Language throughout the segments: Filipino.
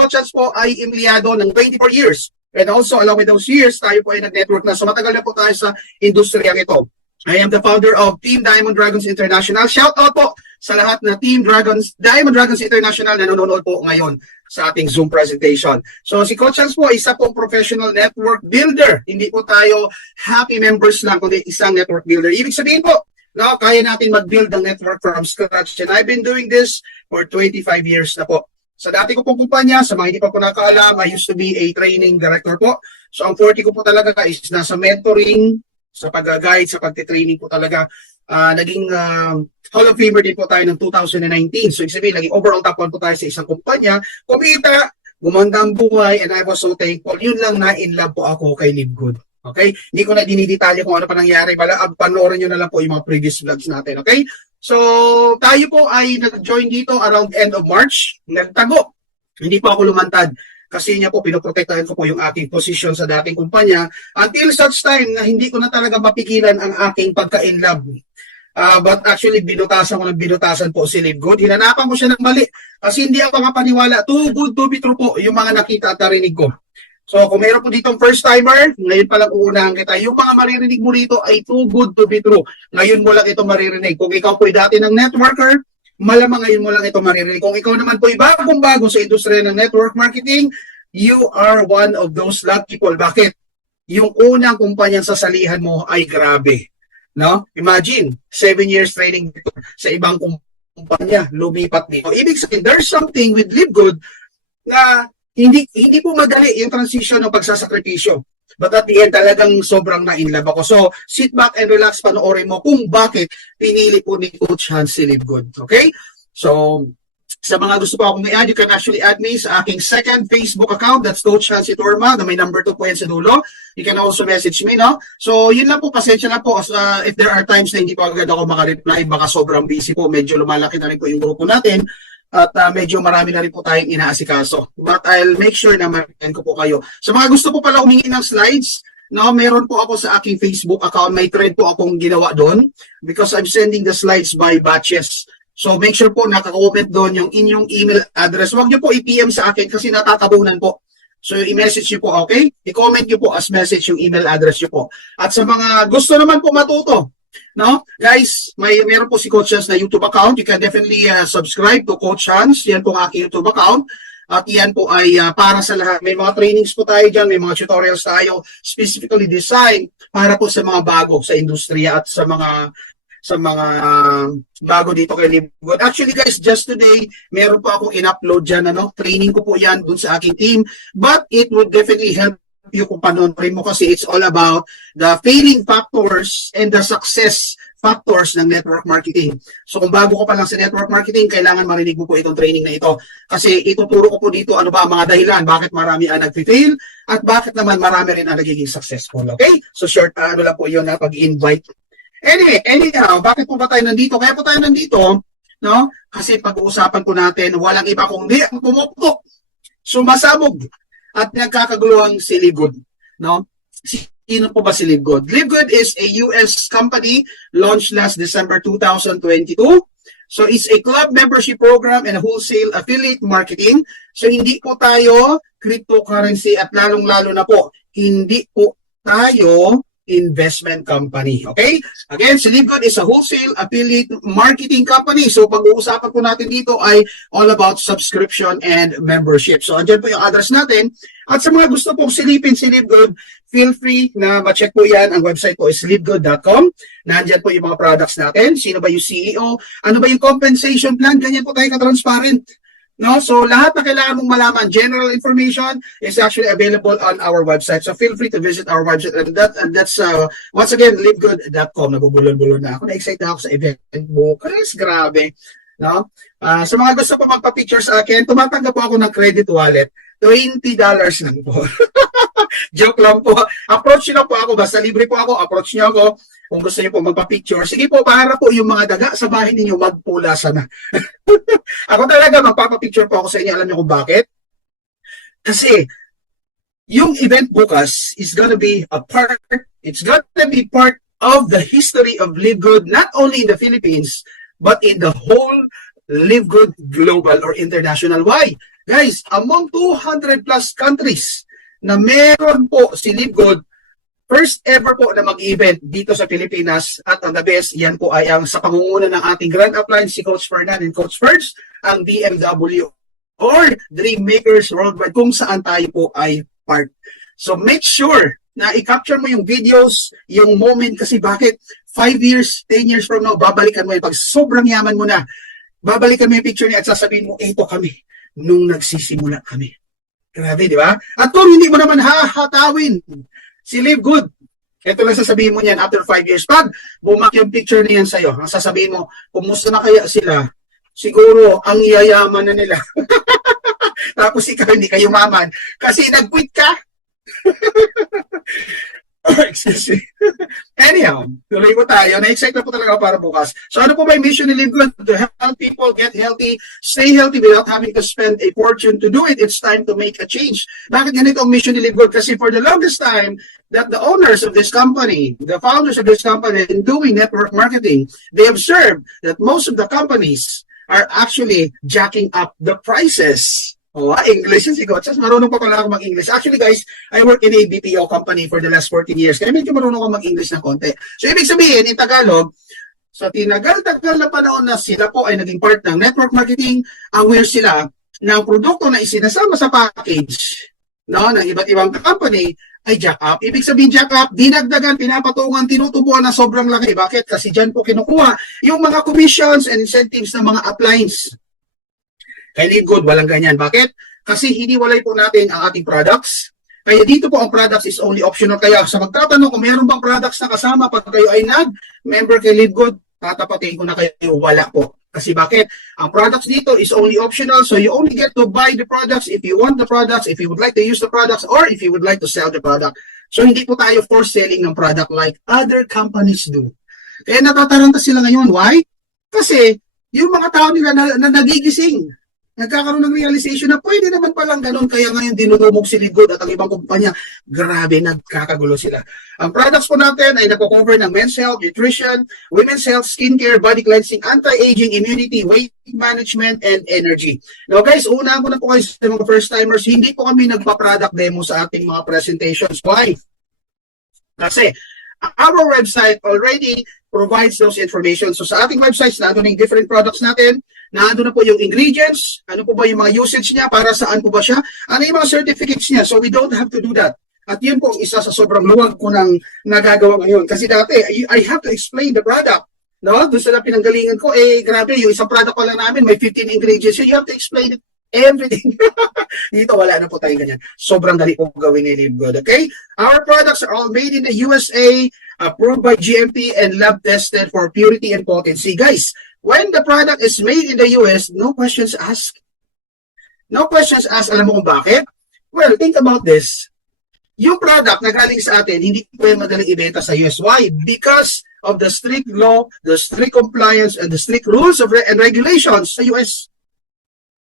Coach Chance po ay empleyado ng 24 years. And also, along with those years, tayo po ay nag-network na. So matagal na po tayo sa industriyang ito. I am the founder of Team Diamond Dragons International. Shout out po sa lahat na Team Diamond Dragons International na nanonood po ngayon sa ating Zoom presentation. So si Coach Chance po, isa pong professional network builder. Hindi po tayo happy members lang, kundi isang network builder. Ibig sabihin po, no, kaya natin mag-build ang network from scratch. And I've been doing this for 25 years na po. Sa dati ko pong kumpanya, sa mga hindi pa po nakaalam, I used to be a training director po. So ang forte ko po talaga is nasa mentoring, sa pag-guide, sa pag-training po talaga. Naging Hall of Famer din po tayo ng 2019. So ibig sabihin, naging overall top 1 po tayo sa isang kumpanya. Kumita, gumanda ang buhay, and I was so thankful. Yun lang na in love po ako kay Live Good. Okay? Hindi ko na dinidetalye kung ano pa nangyari. Panoorin nyo na lang po yung mga previous vlogs natin. Okay? So, tayo po ay nag-join dito around end of March. Nagtago. Hindi po ako lumantad. Kasi niya po, pinoprotektahan ko po yung aking position sa dating kumpanya. Until such time na hindi ko na talaga mapigilan ang aking pagka-inlove. But actually, binutasan ko ng binutasan po si Live Good. Hinanapan ko siya ng mali. Kasi hindi ako makapaniwala. Too good to be true po yung mga nakita at narinig ko. So, kung mayroon po ditong first-timer, ngayon pa lang uunahan kita. Yung mga maririnig mo rito ay too good to be true. Ngayon mo lang ito maririnig. Kung ikaw po ay dati ng networker, malamang ngayon mo lang ito maririnig. Kung ikaw naman po ay bagong-bago sa industriya ng network marketing, you are one of those lucky people. Bakit? Yung unang kumpanyang sasalihan mo ay grabe. No? Imagine, 7 years training dito sa ibang kumpanya, lumipat dito. Ibig sabihin, there's something with Live Good na hindi po madali yung transition ng pagsasakripisyo. But at the end, talagang sobrang na-inlove ako. So, sit back and relax, panoorin mo kung bakit pinili po ni Coach Hans si Live Good. Okay? So, sa mga gusto po akong i-add, you can actually add me sa aking second Facebook account. That's Coach Hans Iturma. Na may number 2 po yan sa dulo. You can also message me, no? So, yun lang po. Pasensya na po. If there are times na hindi po agad ako makareply, baka sobrang busy po. Medyo lumalaki na rin po yung grupo natin. At medyo marami na rin po tayong inaasikaso. But I'll make sure na marihan ko po kayo. So mga gusto po pala humingi ng slides, no, meron po ako sa aking Facebook account. May thread po akong ginawa doon because I'm sending the slides by batches. So make sure po naka-comment doon yung inyong email address. Huwag niyo po i-PM sa akin kasi natatabunan po. So i-message niyo po, okay? I-comment niyo po as message yung email address niyo po. At sa mga gusto naman po matuto, no? Guys, meron po si Coach Hans na YouTube account. You can definitely subscribe to Coach Hans. Yan po ang aking YouTube account. At yan po ay para sa lahat. May mga trainings po tayo dyan. May mga tutorials tayo specifically designed para po sa mga bago sa industriya at sa mga bago dito kay Live Good. Actually guys, just today, meron po akong in-upload dyan. Training ko po yan dun sa aking team. But it would definitely help you kung panoorin mo kasi it's all about the failing factors and the success factors ng network marketing. So kung bago ko pa lang sa network marketing, kailangan marinig mo po itong training na ito. Kasi ituturo ko po dito ano ba ang mga dahilan, bakit marami ang nag-fail at bakit naman marami rin ang nagiging successful. Okay? So short, ano lang po yun na pag-invite. Anyhow, bakit po ba tayo nandito? Kaya po tayo nandito, no? Kasi pag-uusapan po natin, walang iba kundi ang pumupok, sumasabog, at nagkakaguluhang si Live Good, no? Sino po ba si Live Good? Live Good is a US company launched last December 2022. So it's a club membership program and a wholesale affiliate marketing. So hindi po tayo cryptocurrency at lalong-lalo na po, hindi po tayo investment company. Okay? Again, si Live Good is a wholesale affiliate marketing company. So pag-uusapan po natin dito ay all about subscription and membership. So andyan po yung address natin. At sa mga gusto pong silipin si Live Good, feel free na ma-check po yan. Ang website po is livegood.com. Nandyan po yung mga products natin. Sino ba yung CEO? Ano ba yung compensation plan? Ganyan po tayo ka-transparent. No? So lahat na kailangan mong malaman, general information is actually available on our website. So feel free to visit our website. And that's once again, livegood.com. Nabubulol-bulol na ako. Na-excite na ako sa event bukas. Grabe. No? Sa mga gusto pa magpa-picture sa akin, tumatanggap po ako ng credit wallet. $20 lang po. Joke lang po. Approach nyo lang po ako. Basta libre po ako. Approach nyo ako. Kung gusto niyo po magpa-picture, sige po, para po yung mga daga sa bahay ninyo magpulasan na. Ako talaga, magpapapicture po ako sa inyo. Alam niyo kung bakit? Kasi, yung event bukas is gonna be a part, it's gonna be part of the history of Live Good, not only in the Philippines, but in the whole Live Good global or international. Why? Guys, among 200 plus countries na meron po si Live Good, first ever po na mag-event dito sa Pilipinas, at ang the best, yan po ay ang sa pangunguna ng ating Grand Upline, si Coach Fernan and Coach Ferds, ang BMW or Dream Makers Worldwide, kung saan tayo po ay part. So make sure na i-capture mo yung videos, yung moment, kasi bakit 5 years, 10 years from now, babalikan mo yun. Pag sobrang yaman mo na, babalikan mo yung picture niya at sasabihin mo, ito kami, nung nagsisimula kami. Grabe, di ba? At kung hindi mo naman hahatawin si Live Good, ito lang sasabihin mo niyan after 5 years. Pag bumak yung picture niyan sa'yo, ang sasabihin mo, kumusta na kaya sila? Siguro, ang yayaman na nila. Tapos ikaw hindi kayo maman. Kasi nag-quit ka. Excuse me. Anyhow, tuloy po tayo. Na-excite na po talaga ako para bukas. So ano po ba yung mission ni Live Good? To help people get healthy, stay healthy without having to spend a fortune to do it. It's time to make a change. Bakit ganito ang mission ni Live Good? Kasi for the longest time, that the owners of this company, the founders of this company, in doing network marketing, they observed that most of the companies are actually jacking up the prices. Oh, English yun si Coach. Marunong pa pala ako mag-English. Actually guys, I work in a BPO company for the last 14 years. Kaya medyo marunong ako mag-English na konti. So ibig sabihin, in Tagalog, sa tinagal-tagal na panahon na sila po ay naging part ng network marketing, aware sila ng produkto na isinasama sa package, no, ng iba't ibang company ay jack up. Ibig sabihin jack up, dinagdagan, pinapatungan, tinutubuan na sobrang laki. Bakit? Kasi dyan po kinukuha yung mga commissions and incentives ng mga uplines. Kay Live Good, walang ganyan. Bakit? Kasi hiniwalay po natin ang ating products. Kaya dito po ang products is only optional. Kaya sa magtatanong kung mayroon bang products na kasama pag kayo ay nag-member kay Live Good, tatapatin ko na kayo, wala po. Kasi bakit? Ang products dito is only optional. So you only get to buy the products if you want the products, if you would like to use the products, or if you would like to sell the product. So hindi po tayo force selling ng product like other companies do. Kaya natataranta sila ngayon. Why? Kasi yung mga tao nila na nagigising, nagkakaroon ng realization na pwede naman palang ganun, kaya ngayon dinudumog si Live Good at ang ibang kumpanya, grabe, nagkakagulo sila. Ang products po natin ay nakocover ng men's health, nutrition, women's health, skincare, body cleansing, anti-aging, immunity, weight management, and energy. Now guys, una ko na po kayo sa mga first-timers, hindi po kami nagpa-product demo sa ating mga presentations. Why? Kasi our website already provides those information. So sa ating websites, nandun yung different products natin, nandun na po yung ingredients, ano po ba yung mga usage niya, para saan po ba siya, ano yung mga certificates niya. So we don't have to do that. At yun po isa sa sobrang luwag ko nang nagagawa ngayon. Kasi dati, I have to explain the product. No? Doon sa pinanggalingan ko, grabe, yung isang product pa lang namin, may 15 ingredients. So you have to explain it everything. Dito wala na po tayo ganyan. Sobrang dali po gawin ni Live Good. Okay? Our products are all made in the USA, approved by GMP, and lab tested for purity and potency. Guys, when the product is made in the US, no questions asked. No questions asked. Alam mo kung bakit? Well, think about this. Yung product na galing sa atin, hindi po yung madaling ibenta sa US. Why? Because of the strict law, the strict compliance, and the strict rules of and regulations sa US.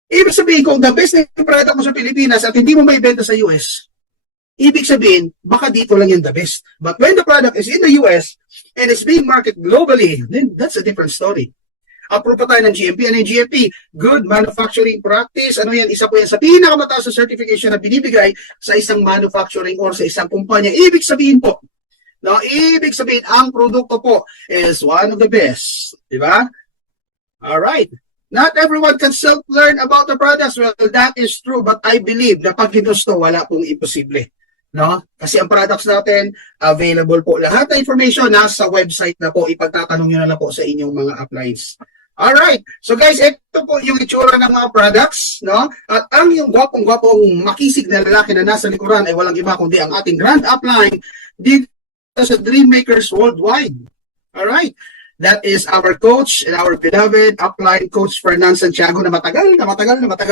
Ibig sabihin, kung the best na yung product mo sa Pilipinas at hindi mo maibenta sa US, ibig sabihin, baka dito lang yung the best. But when the product is in the US and is being marketed globally, then that's a different story. Approve pa tayo ng GMP. Ano yung GMP? Good Manufacturing Practice. Ano yan? Isa po yan sa pinakamataas na certification na binibigay sa isang manufacturing or sa isang kumpanya. Ibig sabihin po, no? Ibig sabihin, ang produkto po is one of the best. Diba? Alright. Not everyone can self-learn about the products. Well, that is true. But I believe na pag ginusto, wala pong imposible. No? Kasi ang products natin, available po. Lahat na information nasa website na po. Ipagtatanong nyo na lang po sa inyong mga uplines. Alright. So guys, ito po yung itsura ng mga products. No? At ang yung gwapong-gwapong makisig na lalaki na nasa likuran ay walang iba kundi ang ating grand upline dito sa Dream Makers Worldwide. Alright. That is our coach and our beloved upline coach Fernan Santiago na matagal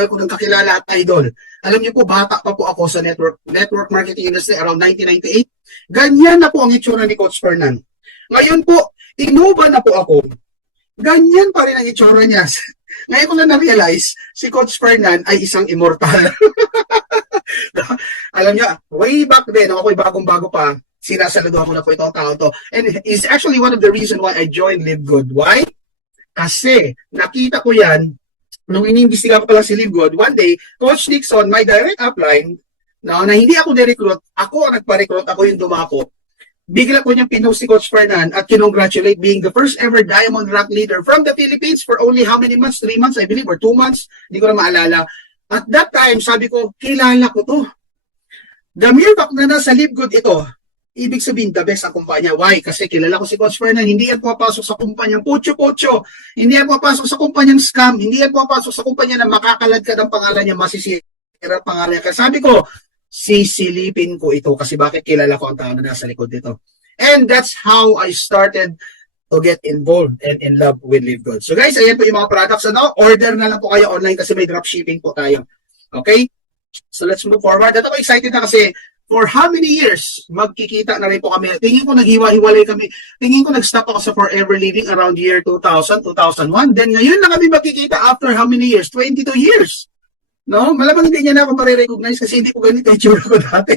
ko nang kakilala at idol. Alam niyo po, bata pa po ako sa network marketing industry around 1998. Ganyan na po ang itsura ni Coach Fernan. Ngayon po, inuba na po ako. Ganyan pa rin ang itsura niya. Ngayon ko na na-realize, si Coach Fernan ay isang immortal. Alam niyo, way back then, ako'y bagong-bago pa, sinasaludo ako na po itong tao to. And it's actually one of the reasons why I joined Live Good. Why? Kasi nakita ko yan nung iniimbestiga ko pa lang si Live Good, one day, Coach Nixon, my direct upline, na hindi ako ni-recruit, ako ang nagpa-recruit, ako yung dumako. Bigla ko niyang pinost si Coach Fernan at kinongratulate being the first ever Diamond Rank leader from the Philippines for only how many months? 3 months, I believe, or 2 months? Hindi ko na maalala. At that time, sabi ko, kilala ko to. The mere fact na nasa Live Good ito, ibig sabihin, the best ang kumpanya. Why? Kasi kilala ko si Coach Fernan, hindi yan pumapasok sa kumpanyang pocho-pocho, hindi yan pumapasok sa kumpanyang scam, hindi yan pumapasok sa kumpanya na makakalad ka ng pangalan niya, masisira ang pangalan niya. Kasi sabi ko, sisilipin ko ito kasi bakit kilala ko ang tao na nasa likod nito. And that's how I started to get involved and in love with Live Good. So guys, ayan po yung mga products. Order na lang po kayo online kasi may dropshipping po tayo. Okay? So let's move forward. At ako excited na kasi for how many years magkikita na rin po kami. Tingin ko naghiwa-hiwalay kami. Tingin ko nag-stop ako sa Forever Living around year 2000, 2001. Then ngayon na kami magkikita after how many years? 22 years. No? Malamang hindi niya na ako marirecognize kasi hindi ko ganito yung tsura ko dati.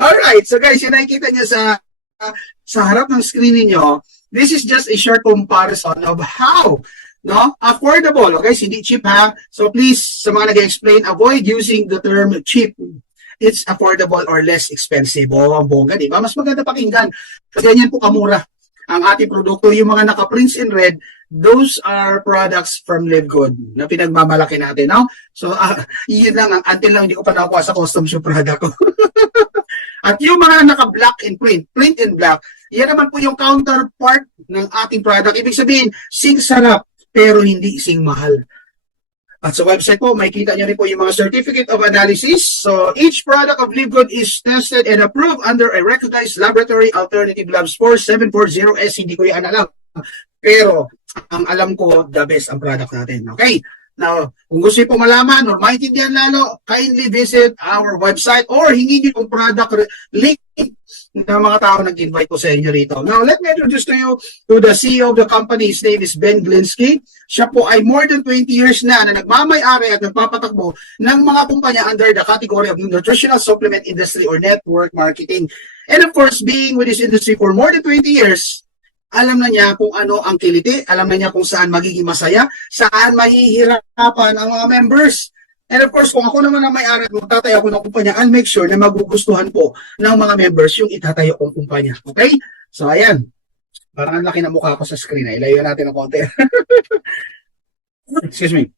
Alright, so guys, yung nakikita niyo sa harap ng screen niyo, this is just a short comparison of how affordable. Okay, hindi cheap ha. So please, sa mga nag-explain, avoid using the term cheap. It's affordable or less expensive. Ang bongga, di ba? Mas maganda pakinggan. Kasi ganyan po kamura ang ating produkto. Yung mga naka-prints in red, those are products from Live Good na pinagmamalaki natin, no? So, yun lang, until lang hindi ko pa nakuha sa custom shoe product ko. At yung mga naka-black and print and black, yan naman po yung counterpart ng ating product. Ibig sabihin, sing sarap, pero hindi sing mahal. At sa website po, makikita nyo rin po yung mga certificate of analysis. So, each product of Live Good is tested and approved under a recognized laboratory Alternative Labs 4740S. Hindi ko yan alam. Pero, ang alam ko, the best ang product natin. Okay? Now, kung gusto nyo po malaman or maintindihan lalo, kindly visit our website or hingi nyo yung product link ng mga tao nag-invite ko sa inyo rito. Now, let me introduce to you to the CEO of the company. His name is Ben Glinsky. Siya po ay more than 20 years na nagmamay-ari at nagpapatakbo ng mga kumpanya under the category of nutritional supplement industry or network marketing. And of course, being with this industry for more than 20 years, alam na niya kung ano ang kiliti, alam na niya kung saan magiging masaya, saan mahihirapan ang mga members. And of course, kung ako naman ang may-ari at magtatayo ako ng kumpanya, I'll make sure na magugustuhan po ng mga members yung itatayo kong kumpanya. Okay? So, ayan. Parang ang laki na mukha ko sa screen. Ilayo natin ng konti. Excuse me.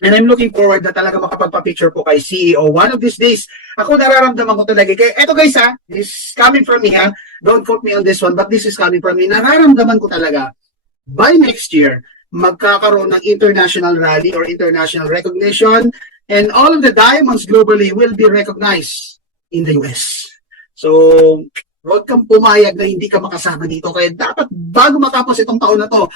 And I'm looking forward na talaga makapagpa-picture po kay CEO. One of these days, ako nararamdaman ko talaga. Kaya, eto guys ha, this is coming from me ha. Don't quote me on this one, but this is coming from me. Nararamdaman ko talaga, by next year, magkakaroon ng international rally or international recognition, and all of the diamonds globally will be recognized in the US. So, huwag kang pumayag na hindi ka makasama dito. Kaya dapat, bago matapos itong taon na to,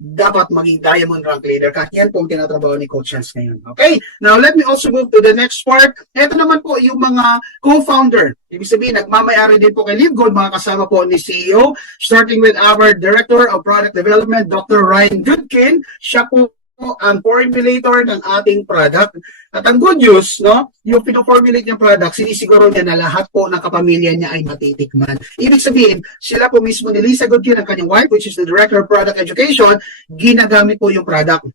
dapat maging diamond rank leader ka. Yan po ang tinatrabaho ni Coach Hans ngayon. Okay? Now, let me also move to the next part. Ito naman po yung mga co-founder. Ibig sabihin, nagmamayari din po kay Live Good, mga kasama po ni CEO, starting with our Director of Product Development, Dr. Ryan Goodkin. Siya po ang formulator ng ating product. At ang good news, no, yung pino-formulate ng product, sinisiguro niya na lahat po ng kapamilya niya ay matitikman. Ibig sabihin, sila po mismo ni Lisa Goodkin, ang kanyang wife, which is the Director of Product Education, ginagamit po yung product.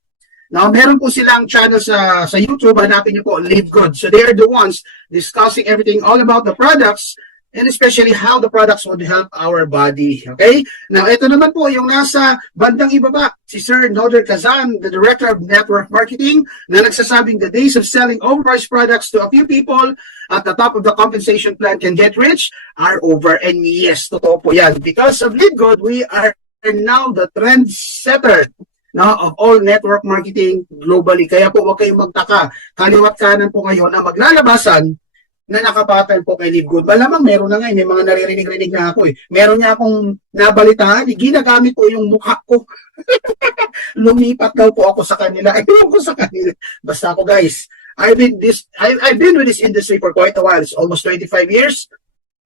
Now, meron po silang channel sa YouTube, hanapin niyo po, Live Good. So, they are the ones discussing everything all about the products and especially how the products would help our body. Okay? Now, ito naman po yung nasa bandang ibaba, si Sir Noder Kazan, the Director of Network Marketing, na nagsasabing the days of selling overpriced products to a few people at the top of the compensation plan can get rich are over. And yes, totoo po yan. Because of Live Good, we are now the trendsetter of all network marketing globally. Kaya po, huwag kayong magtaka. Kaliwat kanan po ngayon na maglalabasan na nakapatan po kay Live Good. Malamang meron na ngayon, may mga naririnig-rinig na ako eh. Meron niya akong nabalitaan, ginagamit po yung mukha ko. Lumipat daw po ako sa kanila. Ewan ko sa kanila. Basta ako guys, I've been with this industry for quite a while. It's almost 25 years.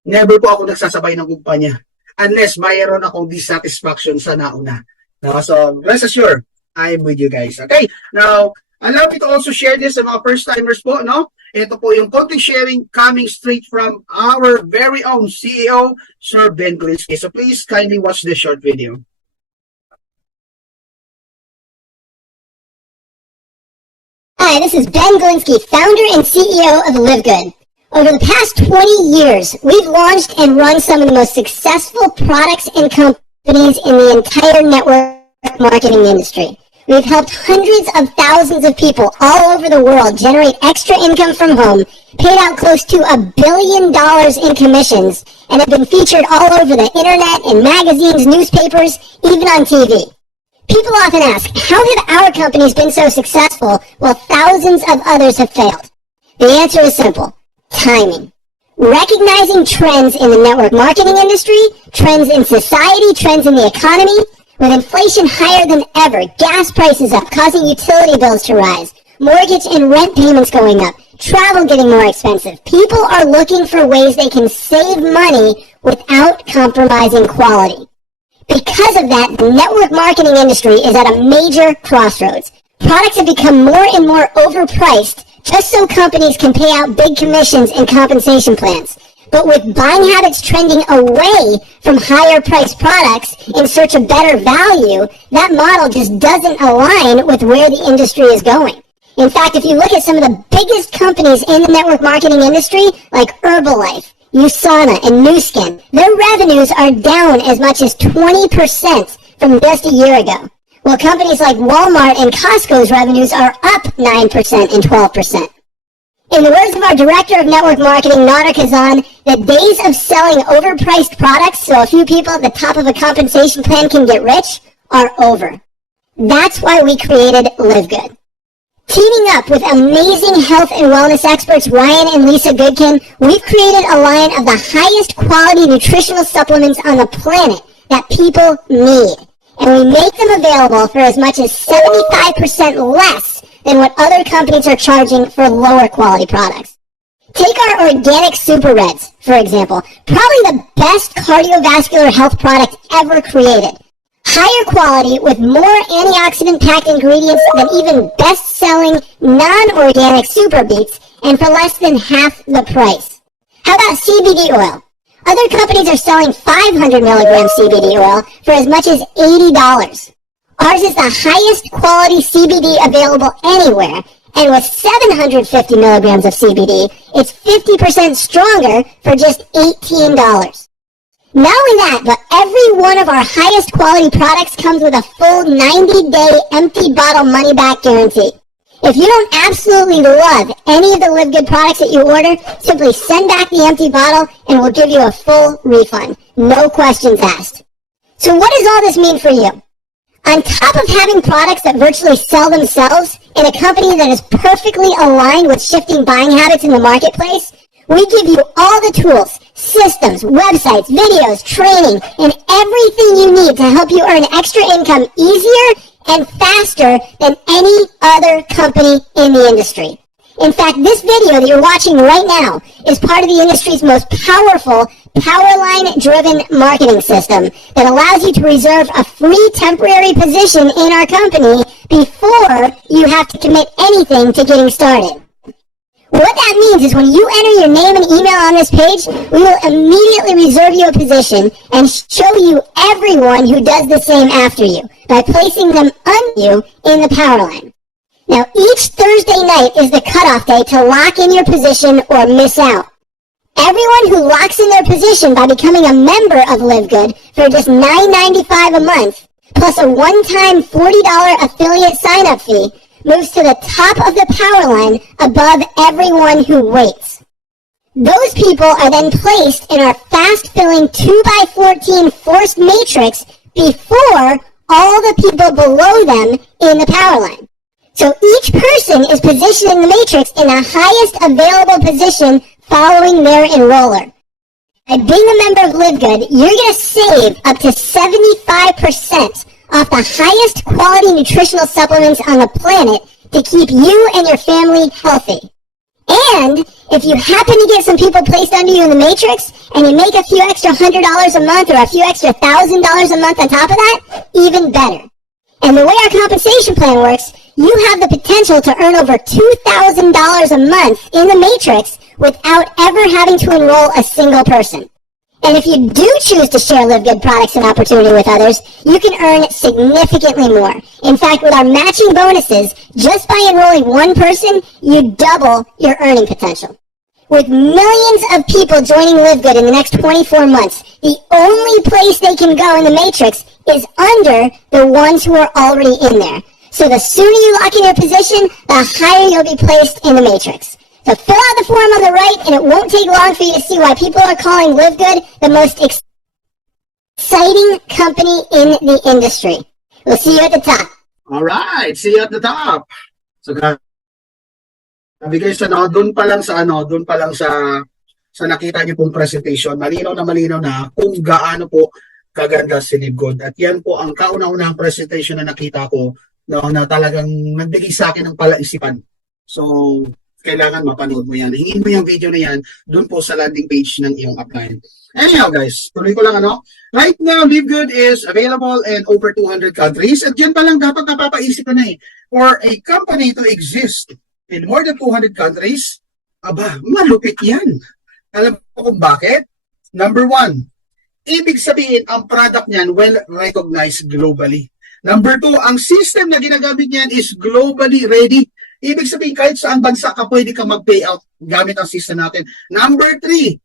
Never po ako nagsasabay ng kumpanya. Unless mayroon akong dissatisfaction sa nauna. No? So, rest assured, I'm with you guys. Okay? Now, allow me to also share this sa mga first-timers po, no? Ito po yung content sharing coming straight from our very own CEO, Sir Ben Glinsky. So please kindly watch this short video. Hi, this is Ben Glinsky, founder and CEO of Live Good. Over the past 20 years, we've launched and run some of the most successful products and companies in the entire network marketing industry. We've helped hundreds of thousands of people all over the world generate extra income from home, paid out close to $1 billion in commissions, and have been featured all over the internet, in magazines, newspapers, even on TV. People often ask, how have our companies been so successful while thousands of others have failed? The answer is simple: timing. Recognizing trends in the network marketing industry, trends in society, trends in the economy. With inflation higher than ever, gas prices up, causing utility bills to rise, mortgage and rent payments going up, travel getting more expensive, people are looking for ways they can save money without compromising quality. Because of that, the network marketing industry is at a major crossroads. Products have become more and more overpriced just so companies can pay out big commissions and compensation plans. But with buying habits trending away from higher priced products in search of better value, that model just doesn't align with where the industry is going. In fact, if you look at some of the biggest companies in the network marketing industry, like Herbalife, USANA, and Nu Skin, their revenues are down as much as 20% from just a year ago. While companies like Walmart and Costco's revenues are up 9% and 12%. In the words of our Director of Network Marketing, Nader Kazan, the days of selling overpriced products so a few people at the top of a compensation plan can get rich are over. That's why we created Live Good. Teaming up with amazing health and wellness experts Ryan and Lisa Goodkin, we've created a line of the highest quality nutritional supplements on the planet that people need. And we make them available for as much as 75% less than what other companies are charging for lower quality products. Take our organic Super Reds, for example, probably the best cardiovascular health product ever created. Higher quality with more antioxidant-packed ingredients than even best-selling non-organic Super Beets, and for less than half the price. How about CBD oil? Other companies are selling 500 milligram CBD oil for as much as $80. Ours is the highest quality CBD available anywhere, and with 750 milligrams of CBD, it's 50% stronger for just $18. Not only that, but every one of our highest quality products comes with a full 90-day empty bottle money-back guarantee. If you don't absolutely love any of the Live Good products that you order, simply send back the empty bottle and we'll give you a full refund. No questions asked. So what does all this mean for you? On top of having products that virtually sell themselves in a company that is perfectly aligned with shifting buying habits in the marketplace, we give you all the tools, systems, websites, videos, training, and everything you need to help you earn extra income easier and faster than any other company in the industry. In fact, this video that you're watching right now is part of the industry's most powerful Powerline-driven marketing system that allows you to reserve a free temporary position in our company before you have to commit anything to getting started. What that means is when you enter your name and email on this page, we will immediately reserve you a position and show you everyone who does the same after you by placing them under you in the Powerline. Now, each Thursday night is the cutoff day to lock in your position or miss out. Everyone who locks in their position by becoming a member of Live Good for just $9.95 a month, plus a one-time $40 affiliate sign-up fee, moves to the top of the Powerline above everyone who waits. Those people are then placed in our fast-filling 2x14 forced matrix before all the people below them in the Powerline. So each person is positioned in the matrix in the highest available position following their enroller. By being a member of Live Good, you're going to save up to 75% off the highest quality nutritional supplements on the planet to keep you and your family healthy. And if you happen to get some people placed under you in the matrix and you make a few extra $100 a month or a few extra $1,000 a month on top of that, even better. And the way our compensation plan works, you have the potential to earn over $2,000 a month in the matrix without ever having to enroll a single person. And if you do choose to share Live Good products and opportunity with others, you can earn significantly more. In fact, with our matching bonuses, just by enrolling one person, you double your earning potential. With millions of people joining Live Good in the next 24 months, the only place they can go in the matrix is under the ones who are already in there. So the sooner you lock in your position, the higher you'll be placed in the matrix. So fill out the form on the right, and it won't take long for you to see why people are calling Live Good the most exciting company in the industry. We'll see you at the top. All right, see you at the top. So, grabe guys, doon pa lang sa nakita niyo pong presentation, malinaw na kung gaano po kaganda si Live Good. At yan po ang kauna-unahang presentation na nakita ko na talagang nagbigay sa akin ng palaisipan. So, kailangan mapanood mo yan. Hingin mo yung video na yan doon po sa landing page ng iyong upline. Anyhow guys, tuloy ko lang Right now, Live Good is available in over 200 countries. At dyan pa lang dapat napapaisip ka na For a company to exist in more than 200 countries, malupit yan. Alam mo kung bakit? Number one, ibig sabihin ang product niyan well-recognized globally. Number two, ang system na ginagamit niyan is globally ready. Ibig sabihin, kahit saan bansa ka, pwede kang mag-payout gamit ang system natin. Number 3,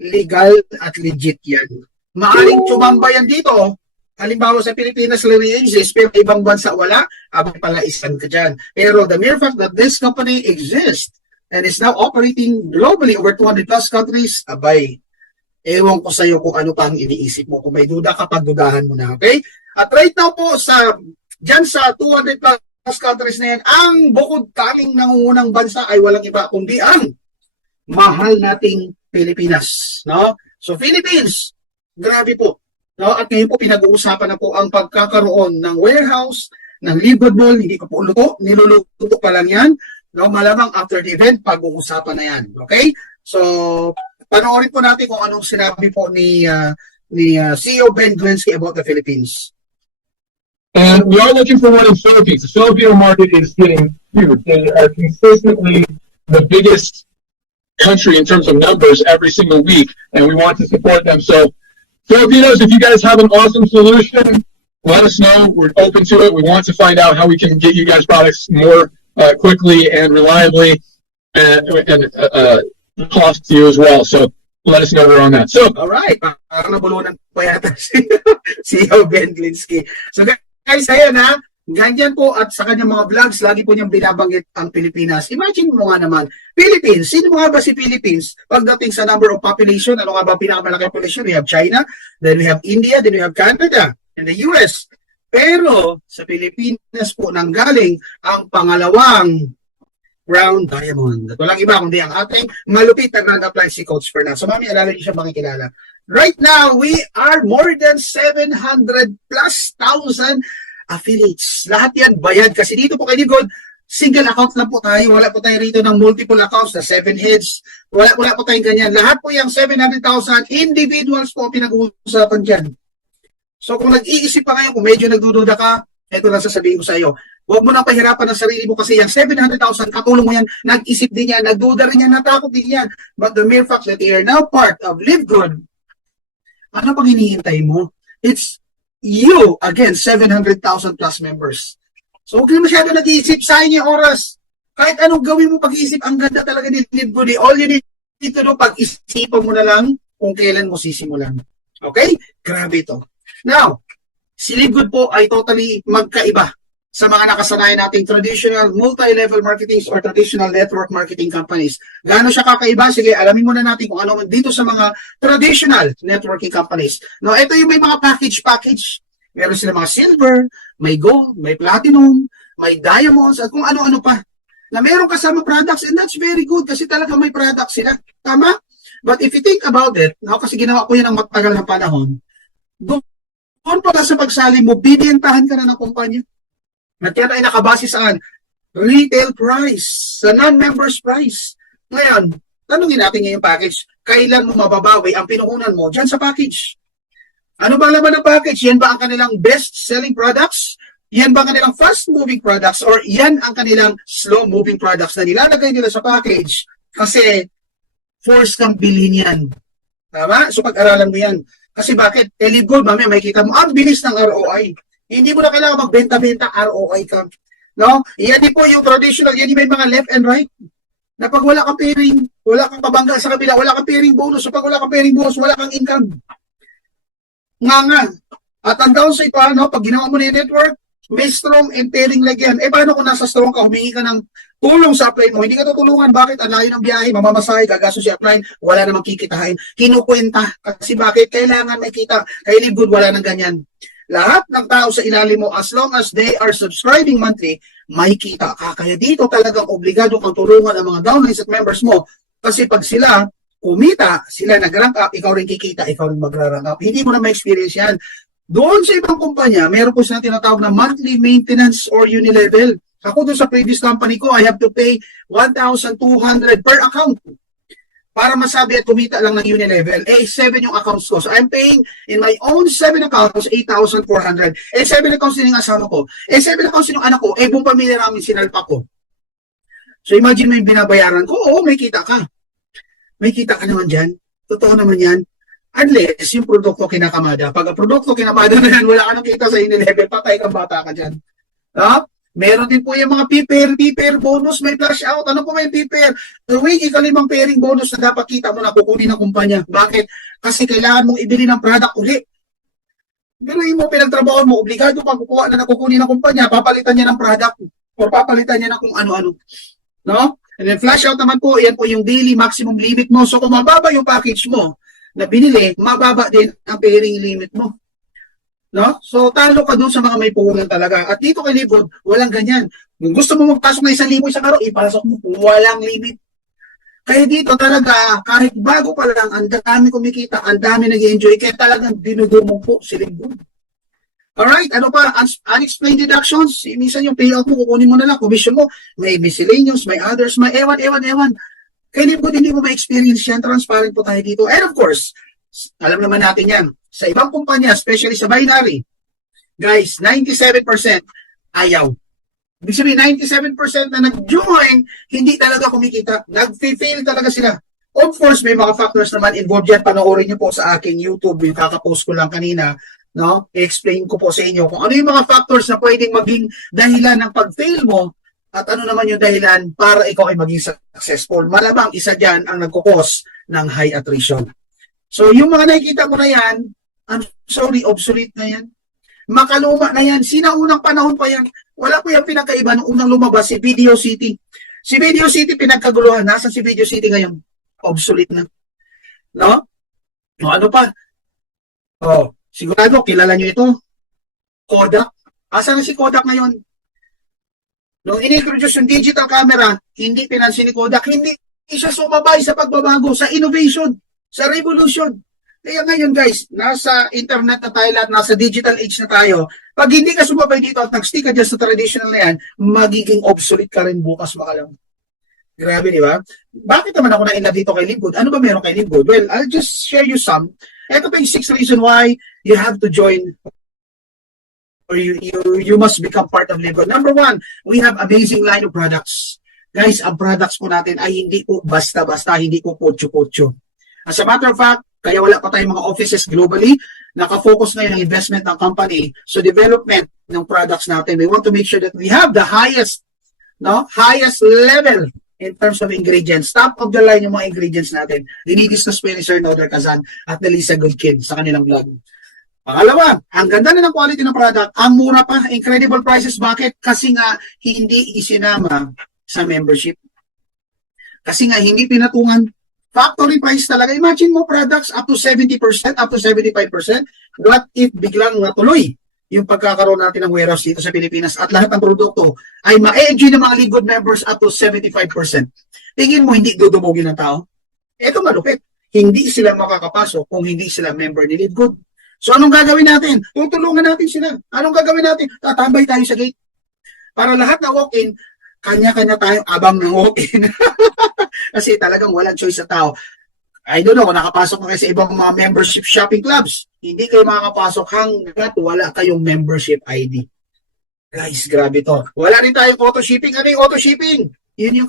legal at legit yan. Maaring tumamba yan dito. Halimbawa sa Pilipinas, exist, pero ibang bansa wala, palaisan ka dyan. Pero the mere fact that this company exists and is now operating globally over 200 plus countries, ewan ko sa'yo kung ano pa ang iniisip mo. Kung may duda ka, pagdudahan mo na, okay? At right now po, dyan sa 200 plus countries na yan, ang bukod kaming nangungunang bansa ay walang iba kundi ang mahal nating Pilipinas, no? So Philippines, grabe po, no? At ngayon po pinag-uusapan na po ang pagkakaroon ng warehouse ng Live Good Mall. Hindi ko po niluluto pa lang yan, no? Malamang after the event pag-uusapan na yan, okay? So panoorin po natin kung anong sinabi po ni CEO Ben Glinsky about the Philippines. And we are looking for one in Philippines. The Filipino market is getting huge. They are consistently the biggest country in terms of numbers every single week, and we want to support them. So, Filipinos, if you guys have an awesome solution, let us know. We're open to it. We want to find out how we can get you guys products more quickly and reliably, and cost to you as well. So, let us know we're on that. So, all right. Parang nabulunan pa yata si CEO Ben Glinsky. So, guys, ayan ganyan po at sa kanyang mga vlogs, lagi po niyang binabanggit ang Pilipinas. Imagine mo nga naman, Philippines, sino nga ba si Philippines? Pagdating sa number of population, ano nga ba pinakamalaki population? We have China, then we have India, then we have Canada, and the US. Pero sa Pilipinas po nanggaling ang pangalawang Crown Diamond. At walang iba kundi ang ating malupit na Grand Apply si Coach Fernand. So mami, alala niyo siya makikilala. Right now, we are more than 700 plus thousand affiliates. Lahat yan bayad kasi dito po kay Live Good, single account lang po tayo. Wala po tayo rito ng multiple accounts na 7 heads. Wala po tayong ganyan. Lahat po yung 700,000 individuals po pinag-uusapan dyan. So kung nag-iisip pa ngayon, kung medyo nagdududa ka, ito lang sasabihin ko sa iyo. Huwag mo nang pahirapan ang sarili mo kasi yung 700,000, katulong mo yan, nag-isip din yan, nagduda rin yan, natakot din yan. But the mere fact that they are now part of Live Good, ano pang hinihintay mo? It's you against 700,000 plus members. So huwag na masyado nag-iisip, sayang yung oras. Kahit anong gawin mo pag-iisip, ang ganda talaga ni Live Good. All you need to do, pag-isipan mo na lang kung kailan mo sisimulan. Okay? Grabe ito. Now, si Live Good po ay totally magkaiba sa mga nakasanayan nating traditional multi-level marketing or traditional network marketing companies. Gaano siya kakaiba? Sige, alamin muna natin kung ano dito sa mga traditional networking companies. No, ito yung may mga package. Meron sila mga silver, may gold, may platinum, may diamonds, at kung ano-ano pa. Na meron kasama products, and that's very good kasi talaga may products sila. Tama? But if you think about it, no, kasi ginawa ko yan ng matagal na panahon, doon pala sa pagsali mo, bibentahan ka na ng kumpanya. At yan ay nakabase saan? Retail price, sa non-members price. Ngayon, tanungin natin ngayong package, kailan mo mababawi ang pinuhunan mo dyan sa package? Ano ba laman ng package? Yan ba ang kanilang best-selling products? Yan ba ang kanilang fast-moving products? Or yan ang kanilang slow-moving products na nilalagay nila sa package? Kasi, force kang bilhin yan. Tama? So pag-aralan mo yan. Kasi bakit? Live Good, mamaya makikita mo, ang bilis ng ROI. Hindi mo na kailangan magbenta-benta, ROI ka. No? Yan din po yung traditional, yan din may mga left and right. Na pag wala kang pairing, wala kang kabangga sa kabila, wala kang pairing bonus. So pag wala kang pairing bonus, wala kang income. Nga. At ang downside pa, no, pag ginawa mo na yung network, may strong and pairing leg yan. Paano kung nasa strong ka, humingi ka ng tulong sa upline mo, hindi ka tutulungan. Bakit? Ang layo ng biyahe, mamamasahe, gagasto si upline, wala namang kikitahin. Kinukwenta. Kasi bakit? Kailangan may kita. Kay Live Good, wala nang ganyan. Lahat ng tao sa ilalim mo, as long as they are subscribing monthly, may kita ka. Kaya dito talagang obligado kang tulungan ang mga downlines at members mo. Kasi pag sila kumita, sila nag-rank up, ikaw rin kikita, ikaw rin magra-rank up. Hindi mo na ma-experience yan. Doon sa ibang kumpanya, meron po silang tinatawag na monthly maintenance or unilevel. Ako doon sa previous company ko, I have to pay 1,200 per account para masabi at kumita lang ng unilevel. 7 yung accounts ko. So I'm paying in my own 7 accounts, 8,400. 7 accounts din yung asama ko. 7 accounts din yung anak ko. Buong pamilya namin sinalpa ko. So imagine mo yung binabayaran ko. Oo, may kita ka. May kita ka naman dyan. Totoo naman yan. Unless yung produkto kinakamada. Pag ang produkto kinakamada na yan, wala ka nang kita sa unilevel, patay kang bata ka dyan. No? Meron din po yung mga P-pair bonus, may flash out. Ano po may P-pair? Tuwing ikalimang pairing bonus na dapat kita mo na kukunin ng kumpanya. Bakit? Kasi kailangan mong ibili ng product uli. Pero yung mo pinagtrabaho mo, obligado pang kukuha na nakukunin ng kumpanya, papalitan niya ng product or papalitan niya ng kung ano-ano. No? And then flash out naman po, yan po yung daily maximum limit mo. So kung mababa yung package mo na binili, mababa din ang pairing limit mo. No? So, talo ka doon sa mga may puhunan talaga. At dito kay Live Good, walang ganyan. Kung gusto mo magpasok na 1,000 isang araw, ipasok mo, walang limit. Kaya dito talaga, kahit bago pa lang, ang dami kumikita, ang dami nag-enjoy, kaya talagang dinudumo po si Live Good. Alright, ano pa? Unexplained deductions. Minsan yung payout mo, kukunin mo na lang, commission mo, may miscellaneous, may others, may ewan. Kaya Live Good, hindi mo ma-experience yan. Transparent po tayo dito. And of course, alam naman natin yan, sa ibang kumpanya, especially sa binary, guys, 97% ayaw. Ibig sabihin, 97% na nag-join, hindi talaga kumikita. Nag-fail talaga sila. Of course, may mga factors naman involved yan. Panoorin nyo po sa aking YouTube, yung kakapost ko lang kanina. No? I-explain ko po sa inyo kung ano yung mga factors na pwedeng maging dahilan ng pag-fail mo at ano naman yung dahilan para ikaw ay maging successful. Malamang isa dyan ang nagkukos ng high attrition. So, yung mga nakikita mo na yan, I'm sorry, obsolete na yan. Makaluma na yan. Sinaunang panahon pa yan. Wala po yung pinakaiba nung unang lumabas si Video City. Si Video City pinagkaguluhan. Nasa si Video City ngayon? Obsolete na. No? O ano pa? O, sigurado, kilala nyo ito? Kodak. Asa na si Kodak ngayon? Nung in-introduce yung digital camera, hindi pinansin ni Kodak. Hindi siya sumabay sa pagbabago, sa innovation, sa revolution. Kaya ngayon guys, nasa internet na tayo lahat, nasa digital age na tayo. Pag hindi ka sumabay dito at nag-stick ka dyan sa traditional na yan, magiging obsolete ka rin bukas makalang. Grabe, di ba? Bakit naman ako na-in dito kay Live Good? Ano ba meron kay Live Good? Well, I'll just share you some. Ito pa yung 6 reason why you have to join or you must become part of Live Good. Number 1, we have amazing line of products. Guys, ang products po natin ay hindi po basta-basta, hindi po potso-potso. As a matter of fact, kaya wala pa tayong mga offices globally, nakafocus ngayon ang investment ng company. So development ng products natin, we want to make sure that we have the highest level in terms of ingredients. Top of the line yung mga ingredients natin. Dinigis na Spanish Sir Noder Kazan at Melissa Goodkid sa kanilang vlog. Pangalawa, ang ganda na ng quality ng product, ang mura pa, incredible prices. Bakit? Kasi nga hindi isinama sa membership. Kasi nga hindi pinatungan. Factory price talaga. Imagine mo products up to 70%, up to 75%. What if biglang natuloy yung pagkakaroon natin ng warehouse dito sa Pilipinas at lahat ng produkto ay ma-enjoy ng mga Live Good members up to 75%. Tingin mo hindi dudumugin ng tao? Ito malupit. Hindi sila makakapasok kung hindi sila member ni Live Good. So anong gagawin natin? Tutulungan natin sila. Anong gagawin natin? Tatambay tayo sa gate. Para lahat na walk-in, kanya-kanya tayong abang ng walk-in. Kasi talagang walang choice sa tao. I don't know kung nakapasok na kayo sa ibang mga membership shopping clubs. Hindi kayo makakapasok hanggat wala kayong membership ID. Guys, grabe to. Wala rin tayong auto shipping. Ano yung auto shipping? Yun yung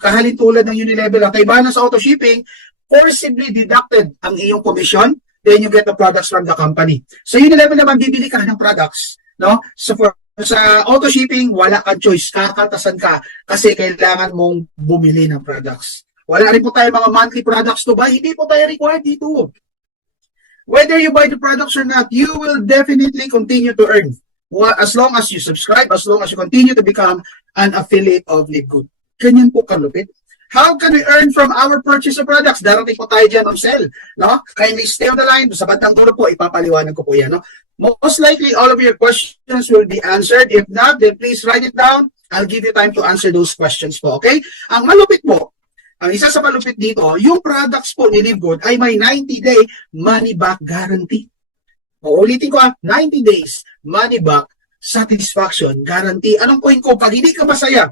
kahalintulad ng Unilevel. Ang kaibahan sa auto shipping, forcibly deducted ang iyong commission, then you get the products from the company. So yun level naman, bibili ka ng products, no? So sa auto shipping, wala kang choice, kakatasan ka kasi kailangan mong bumili ng products. Wala rin po tayo mga monthly products to buy, hindi po tayo required dito. Whether you buy the products or not, you will definitely continue to earn. As long as you subscribe, as long as you continue to become an affiliate of LiveGood. Ganyan po kalupit. How can we earn from our purchase of products? Darating po tayo dyan on sale. No? Kindly stay on the line. Sa bandang dulo po, ipapaliwanag ko po yan. No? Most likely, all of your questions will be answered. If not, then please write it down. I'll give you time to answer those questions po. Okay? Ang malupit po, ang isa sa malupit dito, yung products po ni LiveGood ay may 90-day money-back guarantee. Uulitin ko 90 days money-back satisfaction guarantee. Anong point ko? Pag hindi ka masaya,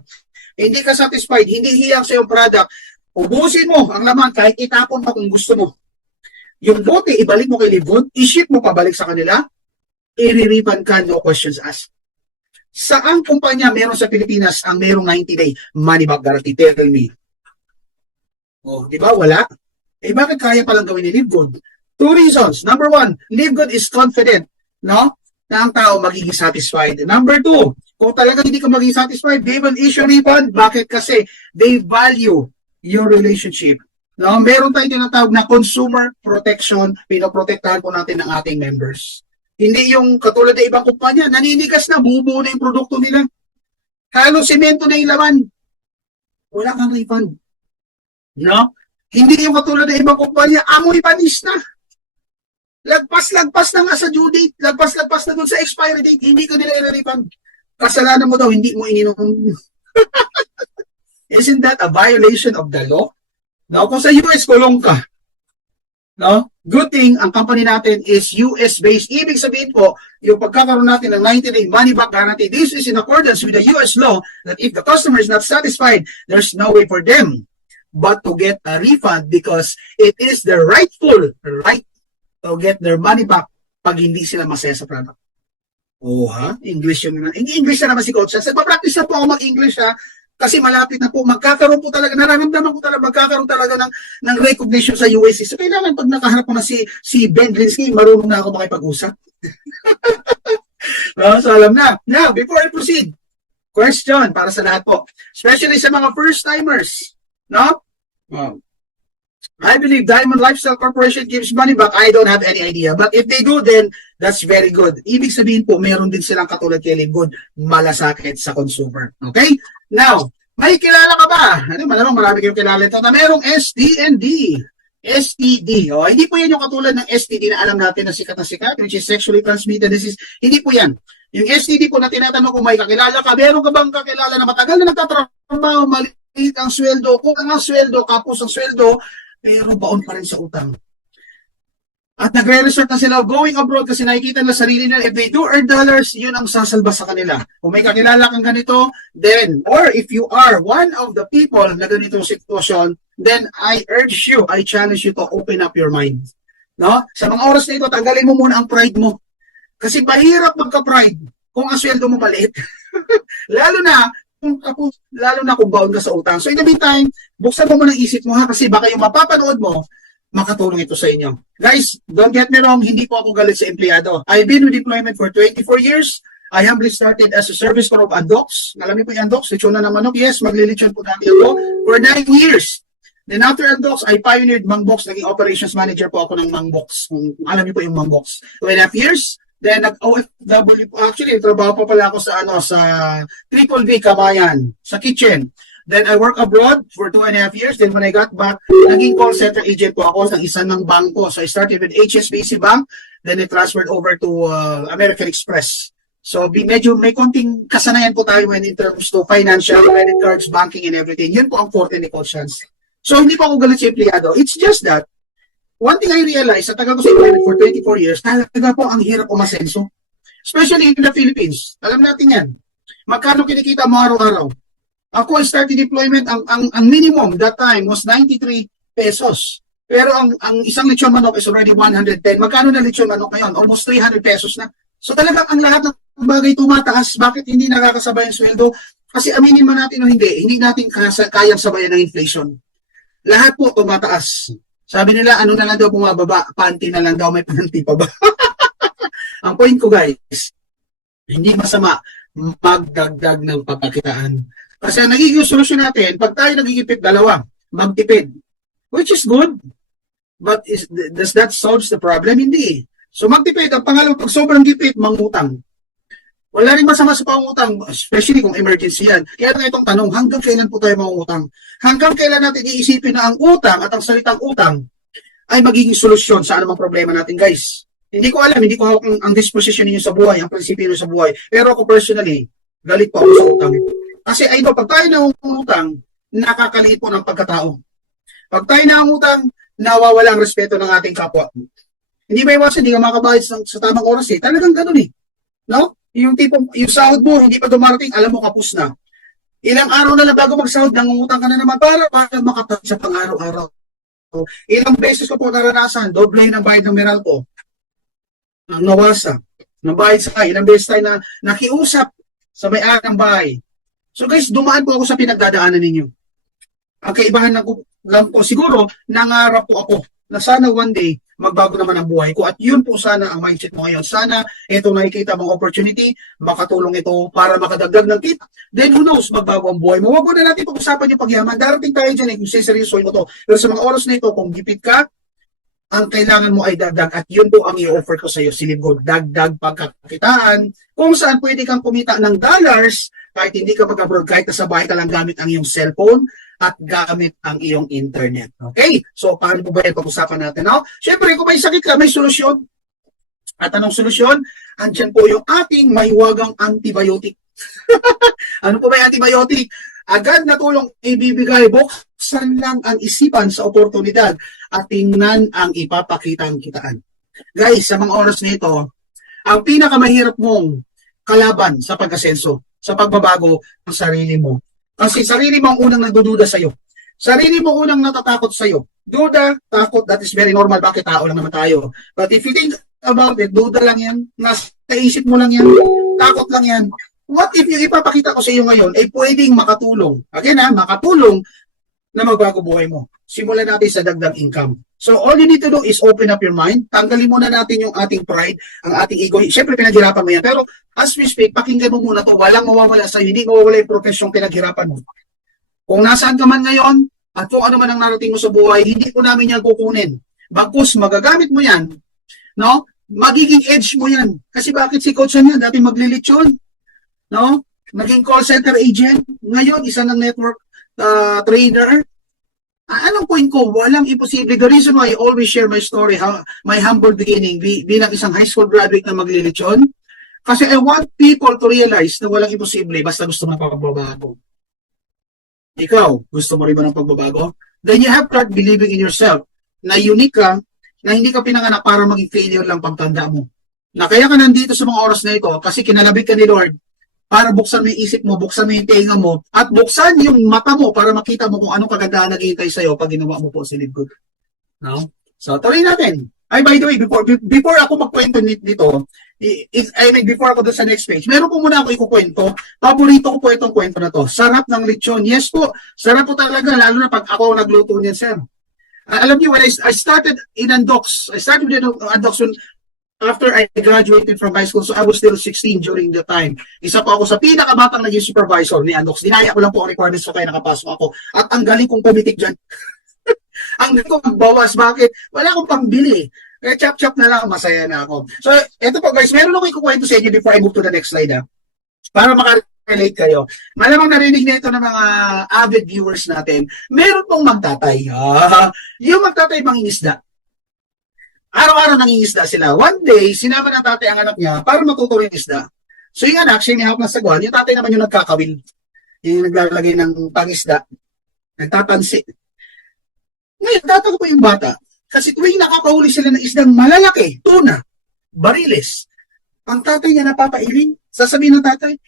hindi ka satisfied, hindi hiyang sa yung product, ubusin mo ang laman kahit itapon pa kung gusto mo. Yung bote, ibalik mo kay LiveGood, i-ship mo pabalik sa kanila, i-refund ka, no questions asked. Saan kumpanya meron sa Pilipinas ang merong 90-day money-back guarantee? Tell me. Oh, di ba? Wala. Eh, bakit kaya palang gawin ni LiveGood? Two reasons. Number one, LiveGood is confident, no? Na ang tao magiging satisfied. Number two, kung talaga hindi ka magiging satisfied, they will issue refund. Bakit? Kasi they value your relationship. No? Meron tayong tinatawag na consumer protection. Pinoprotektahan po natin ng ating members. Hindi yung katulad ng ibang kumpanya, naninigas na, bubuo na yung produkto nila. Halos semento na yung laman. Wala kang refund. No? Hindi yung katulad ng ibang kumpanya, amoy panis na. Lagpas na nga sa due date, lagpas na dun sa expiry date, hindi ko nila i-refund. Kasalanan mo daw, hindi mo ininom. Isn't that a violation of the law? No? Kung sa US, kulong ka. No? Good thing, ang company natin is US-based. Ibig sabihin po, yung pagkakaroon natin ng 90-day money-back guarantee, this is in accordance with the US law that if the customer is not satisfied, there's no way for them but to get a refund because it is their rightful right to get their money back pag hindi sila masaya sa product. Oh ha? English yun naman. English na naman si Coach. Nagpa-practice na po ako mag-English ha. Kasi malapit na po. Magkakaroon po talaga. Nararamdaman ko talaga. Magkakaroon talaga ng recognition sa USC. So kailangan pag nakaharap ko na si Ben Glinsky, marunong na ako makipag-usap. So alam na. Now, before I proceed, question para sa lahat po. Especially sa mga first-timers. No? I believe Diamond Lifestyle Corporation gives money back. I don't have any idea. But if they do, then that's very good. Ibig sabihin po, meron din silang katulad kay LiveGood, malasakit sa consumer. Okay? Now, may kilala ka ba? Ano, malamang marami kayong kilala ito na merong STD. STD. Oh, hindi po yan yung katulad ng STD na alam natin na sikat, which is sexually transmitted disease. Hindi po yan. Yung STD po na tinatanong kung may kakilala ka, meron ka bang kakilala na matagal na nagtatrabaho, maliit ang sweldo, kung ang sweldo, kapos ang sweldo, pero baon pa rin sa utang. At nagre-resort na sila going abroad kasi nakikita nila sarili nila. If they do earn dollars, yun ang sasalba sa kanila. Kung may kakilala kang ganito, then, or if you are one of the people na ganitong sitwasyon, then I urge you, I challenge you to open up your mind. No? Sa mga oras na ito, tanggalin mo muna ang pride mo. Kasi mahirap magka-pride kung ang sweldo mo maliit. lalo na kung baon ka sa utang. So in the meantime, buksan mo muna ang isip mo ha, kasi baka yung mapapanood mo, makatulong ito sa inyo. Guys, don't get me wrong, hindi po ako galit sa empleyado. I've been with deployment for 24 years. I humbly started as a service crew of Andox. Alam niyo po yung Andox, lechon na ng manok. Yes, maglilechon po natin ako for 9 years. Then after Andox, I pioneered Mangbox. Naging operations manager po ako ng Mangbox. Alam niyo po yung Mangbox. 2.5 years. Then nag-OFW po. Actually, trabaho pa pala ako sa Triple V, Kabayan, sa kitchen. Then I work abroad for 2.5 years. Then when I got back, naging call center agent po ako ng isa ng bangko. So I started with HSBC Bank. Then I transferred over to American Express. So medyo may konting kasanayan po tayo when in terms to financial, credit cards, banking, and everything. Yun po ang forte ni Coach Chance. So hindi po ako galit sa empleyado. It's just that, one thing I realized, sa tagal ko sa employment for 24 years, talaga po ang hirap umasenso. Especially in the Philippines. Alam natin yan. Magkano kinikita mo araw-araw? Ako, I started deployment, ang minimum that time was 93 pesos. Pero ang isang lechon manok is already 110. Magkano na lechon manok ngayon? Almost 300 pesos na. So talagang ang lahat ng bagay tumataas. Bakit hindi nakakasabay ang sweldo? Kasi aminin man natin o hindi natin kayang sabayan ng inflation. Lahat po tumataas. Sabi nila, ano na lang daw bumababa, panty na lang daw, may panty pa ba? Ang point ko guys, hindi masama magdagdag ng papakitaan. Kasi ang nagiging solusyon natin, pag tayo nagigipit dalawa, magtipid. Which is good. But does that solve the problem? Hindi. So magtipid. Ang pangalawa, pag sobrang gipit, mangutang. Wala rin masama sa pangutang, especially kung emergency yan. Kaya na itong tanong, hanggang kailan po tayo mangutang? Hanggang kailan natin iisipin na ang utang at ang salitang utang ay magiging solusyon sa anumang problema natin, guys? Hindi ko alam, hindi ko hawak ang disposition ninyo sa buhay, ang prinsipyo ninyo sa buhay. Pero ako personally, galit po ako sa utang. Kasi ay pag tayo nangungutang, nakakaliit po ng pagkatao. Pag tayo nangungutang, nawawala ang respeto ng ating kapwa. Hindi ba iwasan, hindi ka makabayad sa tamang oras eh. Talagang ganun eh. No? Yung tipong, yung sahod mo, hindi pa dumarating, alam mo kapos na. Ilang araw na lang bago magsahod, nangungutang ka na naman para makatag sa pang-araw-araw. Ilang beses ko po naranasan, doble ng bayad ng Meralco. Ang nawasa. Ng bayad sa ilang beses tayo na nakiusap sa may-ari ng bahay. So guys, dumaan po ako sa pinagdadaanan ninyo. Ang kaibahan lang po, siguro, nangarap po ako na sana one day, magbago naman ang buhay ko. At yun po sana ang mindset mo ngayon. Sana ito nakikita mong opportunity, makatulong ito para makadagdag ng kita. Then who knows, magbago ang buhay mo. Huwag mo na natin pag-usapan yung pagyaman. Darating tayo dyan kung siseryosoin mo to. Pero sa mga oras na ito, kung gipit ka, ang kailangan mo ay dagdag. At yun po ang i-offer ko sa iyo, Silibgod. Dagdag pagkakitaan. Kung saan pwede kang kumita ng dollars, kahit hindi ka mag-abroad, kahit nasa bahay ka lang gamit ang iyong cellphone, at gamit ang iyong internet. Okay? So, paano po ba yung pag-usapan natin? No? Siyempre, kung may sakit ka, may solusyon. At anong solusyon? Andyan po yung ating mahiwagang antibiotic. Ano po ba yung antibiotic? Agad na tulong ibibigay, buksan lang ang isipan sa oportunidad at tingnan ang ipapakitang kitaan. Guys, sa mga oras na ito, ang pinakamahirap mong kalaban sa pag-asenso, sa pagbabago ng sarili mo. Kasi sarili mo ang unang nagdududa sa'yo. Sarili mo unang natatakot sa'yo. Duda, takot, that is very normal. Bakit tao lang naman tayo? But if you think about it, duda lang yan. Nasa isip mo lang yan. Takot lang yan. What if yung ipapakita ko sa iyo ngayon ay pwedeng makatulong? Again makatulong na magbago buhay mo. Simulan natin sa dagdag income. So all you need to do is open up your mind. Tanggalin muna natin yung ating pride, ang ating ego. Siyempre pinaghirapan mo yan. Pero as we speak, pakinggan mo muna to. Walang mawawala sa'yo. Hindi mawawala yung profesyong pinaghirapan mo. Kung nasaan ka man ngayon, at kung ano man ang narating mo sa buhay, hindi ko namin yan kukunin. Bagkus, magagamit mo yan. No? Magiging edge mo yan. Kasi bakit si Coach yan? Dati maglilitsyon. No? Naging call center agent. Ngayon, isa ng network trader. Anong point ko? Walang imposible. The reason why I always share my story, my humble beginning, bilang isang high school graduate na maglilitsyon, kasi I want people to realize na walang imposible basta gusto mo ng pagbabago. Ikaw, gusto mo rin ba ng pagbabago? Then you have to start believing in yourself na unique ka, na hindi ka pinanganak para maging failure lang pagtanda mo. Na kaya ka nandito sa mga oras na ito kasi kinalabit ka ni Lord para buksan mo yung isip mo, buksan mo yung tenga mo, at buksan yung mata mo para makita mo kung anong kagandahan naghihintay sa'yo pag ginawa mo po si Silibgod. No? So, tuloy natin. Ay, by the way, before ako magkwento dito, before ako doon sa next page, meron po muna ako ikukwento. Paborito ko po itong kwento na to. Sarap ng lechon. Yes po, sarap po talaga, lalo na pag ako nagluto niyan, sir. Alam niyo, when I started in Andox, I started with Andox after I graduated from high school, so I was still 16 during the time. Isa po ako sa pinakabatang naging supervisor ni Andox. Dinaya ko lang po ang requirements so kaya nakapasok ako. At ang galing kong pumitik dyan. Ang galing kong magbawas. Bakit? Wala akong pambili. Kaya chop-chop na lang, masaya na ako. So, eto po guys, meron ako ikukwento sa inyo before I move to the next slide. Para makarelate kayo. Malamang narinig na ito ng mga avid viewers natin. Meron pong magtatay. Yung magtatay mangingisda. Araw-araw nangingisda sila. One day, sinama na tatay ang anak niya para matuto rin isda. So yung anak, siya nihawak ng sagwan, yung tatay naman yung nagkakawil. Yung naglalagay ng pangisda. Nagtatansi. Ngayon, tatago po yung bata. Kasi tuwing nakakahuli sila ng isdang malalaki, tuna, bariles, ang tatay niya napapailing. Sasabihin ng tatay,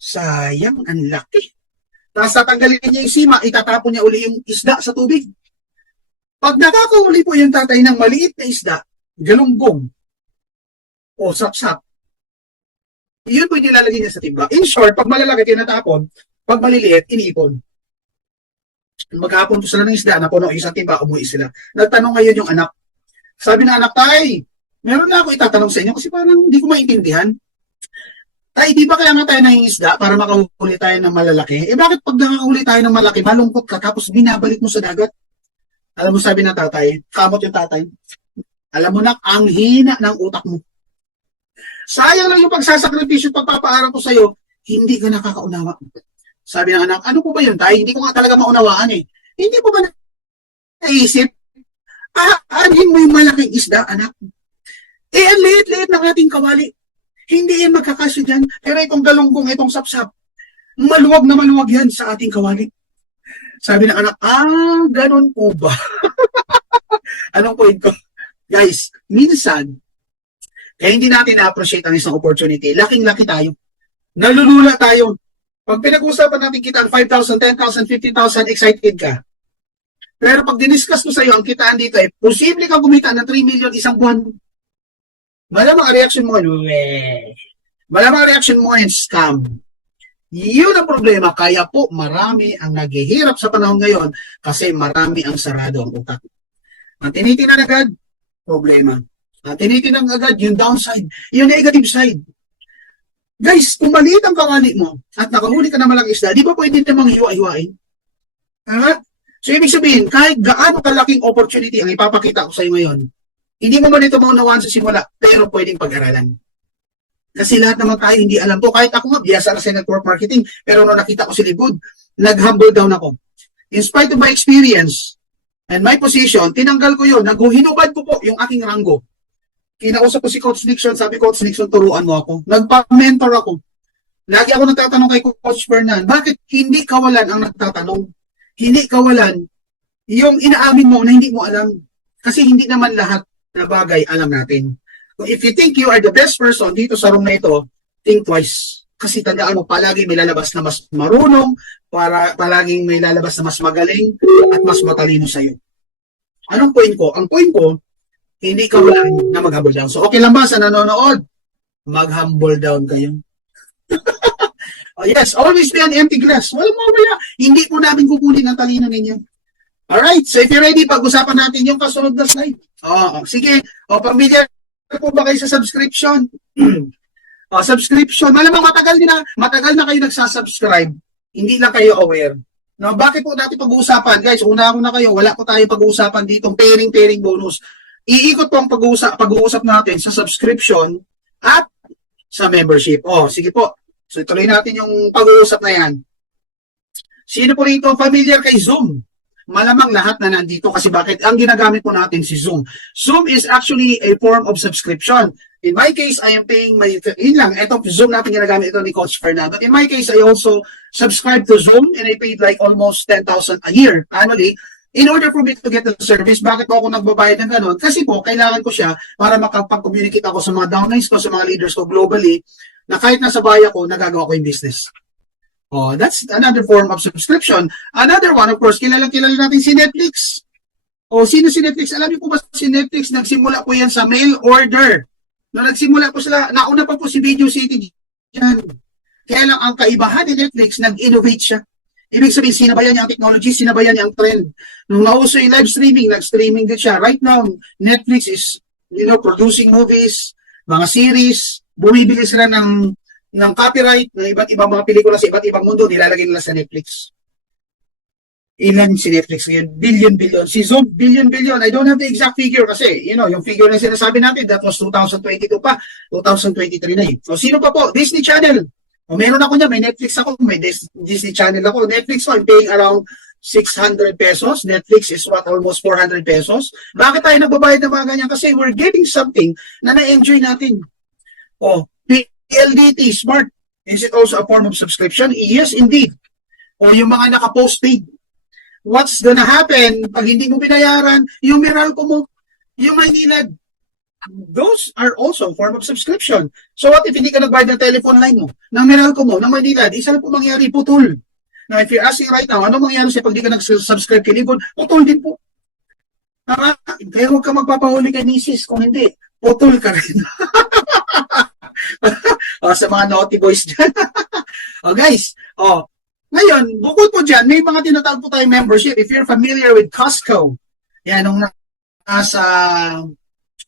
sayang, ang laki. Tapos tatanggalin niya yung sima, itatapon niya uli yung isda sa tubig. Pag nakakahuli po yung tatay ng maliit na isda, galunggong o sapsap, yun po yung nilalagay niya sa timba. In short, pag malalaki tinatapon, pag maliliit, iniipon. Maghapon po sila ng isda, napuno isang timba, umuwi sila. Nagtanong ngayon yung anak. Sabi na anak, tay, meron na ako itatanong sa inyo kasi parang hindi ko maintindihan. Tay, di ba kaya nga tayo nangingisda para makahuli tayo ng malalaki? Eh bakit pag nakahuli tayo ng malaki, malungkot ka tapos binabalik mo sa dagat? Alam mo sabi ng tatay, kamot yung tatay. Alam mo na, ang hina ng utak mo. Sayang lang yung pagsasakripisyo at pagpapaaral ko sa'yo, hindi ka nakakaunawa. Sabi ng anak, ano po ba yun tay? Hindi ko nga talaga maunawaan eh. Hindi po ba naisip? Aanhin mo yung malaking isda, anak. Eh, ang liit-liit ng ating kawali. Hindi yan magkakasya dyan. Pero itong galunggong, itong sapsap, maluwag na maluwag yan sa ating kawali. Sabi ng anak, ganun po ba? Anong point ko? Guys, minsan, kaya hindi natin na-appreciate ang isang opportunity. Laking-laki tayo. Nalulula tayo. Pag pinag-usapan natin kita ang 5,000, 10,000, 15,000, excited ka. Pero pag diniscuss ko sa iyo, ang kitaan dito ay posible kang kumita ng 3 million isang buwan. Malamang ang reaction mo, malamang ang reaction mo ay scam. Yun ang problema. Kaya po, marami ang naghihirap sa panahon ngayon kasi marami ang sarado ang utak. Ang tinitingnan agad, problema. Ang tinitingnan agad, yung downside, yung negative side. Guys, kung maliit ang kawali mo at nakahuli ka na malaking isda, di ba pwede namang hiwa-hiwain? So, ibig sabihin, kahit gaano kalaking opportunity ang ipapakita ko sa iyo ngayon, hindi mo man ito maunawaan sa simula, pero pwedeng pag-aralan. Kasi lahat naman tayo hindi alam to. Kahit ako nga, biyasa na sa network marketing, pero nung nakita ko si Libud, nag-humble down ako. In spite of my experience and my position, tinanggal ko yun. Hinubad ko po yung aking ranggo. Kinausap ko si Coach Nixon, sabi Coach Nixon, turuan mo ako. Nagpa-mentor ako. Lagi ako nagtatanong kay Coach Fernan, bakit hindi kawalan ang nagtatanong? Hindi kawalan yung inaamin mo na hindi mo alam. Kasi hindi naman lahat na bagay alam natin. If you think you are the best person dito sa room na ito, think twice. Kasi tandaan mo, palagi may lalabas na mas marunong, palaging may lalabas na mas magaling, at mas matalino sa'yo. Anong point ko? Ang point ko, hindi ka wala na mag-humble down. So, okay lang ba sa nanonood? Mag-humble down kayo. Yes, always be an empty glass. Walang mawala. Hindi po namin kukunin ang talino ninyo. Alright, so if you're ready, pag-usapan natin yung kasunod na slide. Sige. Pamilya po ba kayo sa subscription? Subscription. Malamang matagal na kayo nagsasubscribe. Hindi lang kayo aware. No, bakit po natin pag-uusapan? Guys, una na kayo. Wala po tayo pag-uusapan dito. Pairing bonus. Iikot po ang pag-uusap natin sa subscription at sa membership. Sige po. So, ituloy natin yung pag-uusap na yan. Sino po rito familiar kay Zoom? Malamang lahat na nandito kasi bakit? Ang ginagamit po natin si Zoom. Zoom is actually a form of subscription. In my case, I am paying yun lang, etong Zoom natin ginagamit ito ni Coach Fernando. But in my case, I also subscribe to Zoom and I paid like almost 10,000 a year annually in order for me to get the service. Bakit po ako nagbabayad ng ganun? Kasi po, kailangan ko siya para makapag-communicate ako sa mga downlines ko, sa mga leaders ko globally, na kahit nasa bahay ako, nagagawa ko yung business. That's another form of subscription. Another one, of course, kilala natin si Netflix. Sino si Netflix? Alam niyo po ba si Netflix, nagsimula po yan sa mail order. Nung nagsimula po sila, nauna pa po si Video City dyan. Kaya lang ang kaibahan ni Netflix, nag-innovate siya. Ibig sabihin, sinabayan niya ang technology, sinabayan niya ang trend. Nung nauso yung live streaming, nag-streaming din siya. Right now, Netflix is, producing movies, mga series, bumibili sila ng copyright ng iba't ibang mga pelikula sa iba't ibang mundo, nilalagay nila sa Netflix. Ilan si Netflix ngayon? Billion. Si Zoom, billion. I don't have the exact figure kasi, yung figure na sinasabi natin, that was 2022 pa, 2023 na eh. Sino pa po? Disney Channel. Meron ako niya, may Netflix ako, may Disney Channel ako. Netflix ko, I'm paying around 600 pesos. Netflix is almost 400 pesos. Bakit tayo nagbabayad ng mga ganyan? Kasi we're getting something na na-enjoy natin. PLDT, Smart. Is it also a form of subscription? Yes, indeed. Yung mga naka-postpaid. What's gonna happen pag hindi mo binayaran? Yung Meralco mo, yung Maynilad, those are also a form of subscription. So what if hindi ka nagbayad ng telephone line mo, ng Meralco mo, ng Maynilad, isa na po mangyari, putol. Now, if you're asking right now, ano mangyari sa pag di ka nag-subscribe kay Libon, putol din po. Kaya huwag ka magpapahuli kay Mrs. Kung hindi, putol ka rin. Sa mga naughty boys dyan. Guys, Ngayon, bukod po dyan, may mga tinatawag po tayong membership. If you're familiar with Costco, yan, nung nasa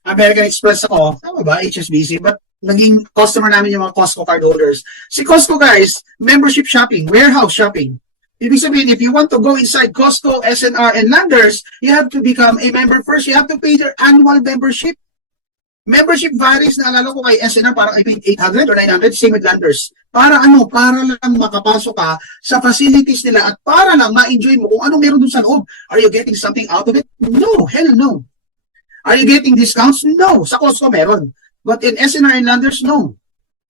American Express ako, tama ba, HSBC, but naging customer namin yung mga Costco card holders. Si Costco, guys, membership shopping, warehouse shopping. Ibig sabihin, if you want to go inside Costco, SNR, and Landers, you have to become a member first. You have to pay their annual membership. Membership varies, naalala ko kay SNR, parang I paid 800 or 900, same with Landers. Para ano? Para lang makapasok ka sa facilities nila at para lang ma-enjoy mo kung anong meron dun sa loob. Are you getting something out of it? No, hell no. Are you getting discounts? No. Sa Costco meron. But in SNR and Landers, no.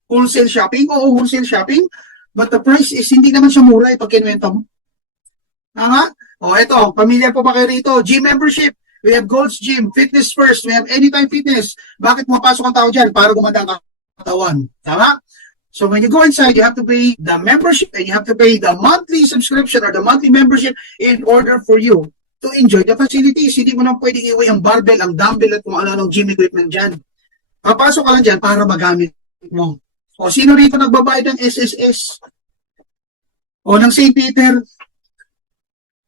Wholesale shopping? Oo, wholesale shopping. But the price is hindi naman siya mura pag kinuwenta mo. Tama? O, eto, pamilya po ba kayo rito? Gym membership. We have Gold's Gym, Fitness First, we have Anytime Fitness. Bakit pumapasok ang tao dyan? Para gumanda ang katawan. Tama? So when you go inside, you have to pay the membership and you have to pay the monthly subscription or the monthly membership in order for you to enjoy the facilities. Hindi mo lang pwedeng iwi ang barbell, ang dumbbell at kung ano-anong gym equipment dyan. Papasok ka lang dyan para magamit mo. O sino rito nagbabayad ng SSS? O ng St. Peter?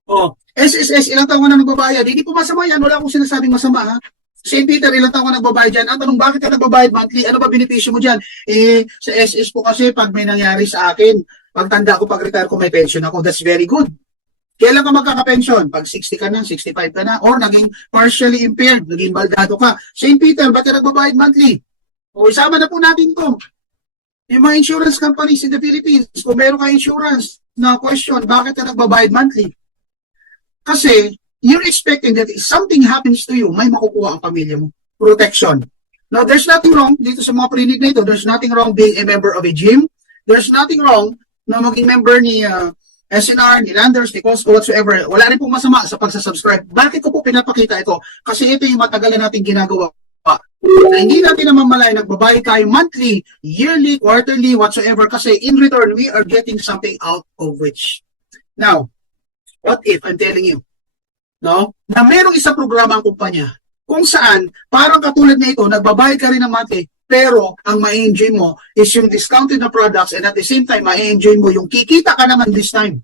O, SSS, ilang taon ka na nagbabayad? Hindi po masama yan. Wala akong sinasabing masama, ha? St. Peter, ilang taon ka nagbabayad dyan? Ang tanong, bakit ka nagbabayad monthly? Ano ba benepisyo mo dyan? Sa SS po kasi, pag may nangyari sa akin, pagtanda ko, pag-retire ko, may pension ako. That's very good. Kailan ka magkaka-pension? Pag 60 ka na, 65 ka na, or naging partially impaired, naging baldado ka. St. Peter, ba't ka nagbabayad monthly? O, isama na po natin ito. Yung mga insurance companies in the Philippines, kung meron ka insurance na question, bakit ka nagbabayad monthly? Kasi, you're expecting that if something happens to you, may makukuha ang pamilya mo. Protection. Now, there's nothing wrong dito sa mga prinig na ito. There's nothing wrong being a member of a gym. There's nothing wrong na maging member ni SNR, ni Landers, ni Costco, whatsoever. Wala rin pong masama sa pagsasubscribe. Bakit ko po pinapakita ito? Kasi ito yung matagal na natin ginagawa. Na hindi natin naman malay, nagbabayad tayo monthly, yearly, quarterly, whatsoever. Kasi in return, we are getting something out of which. Now, what if, I'm telling you, no, na merong isang programa ang kumpanya kung saan, parang katulad na ito, nagbabayad ka rin ng monthly, pero ang ma-enjoy mo is yung discounted na products and at the same time, ma-enjoy mo yung kikita ka naman this time.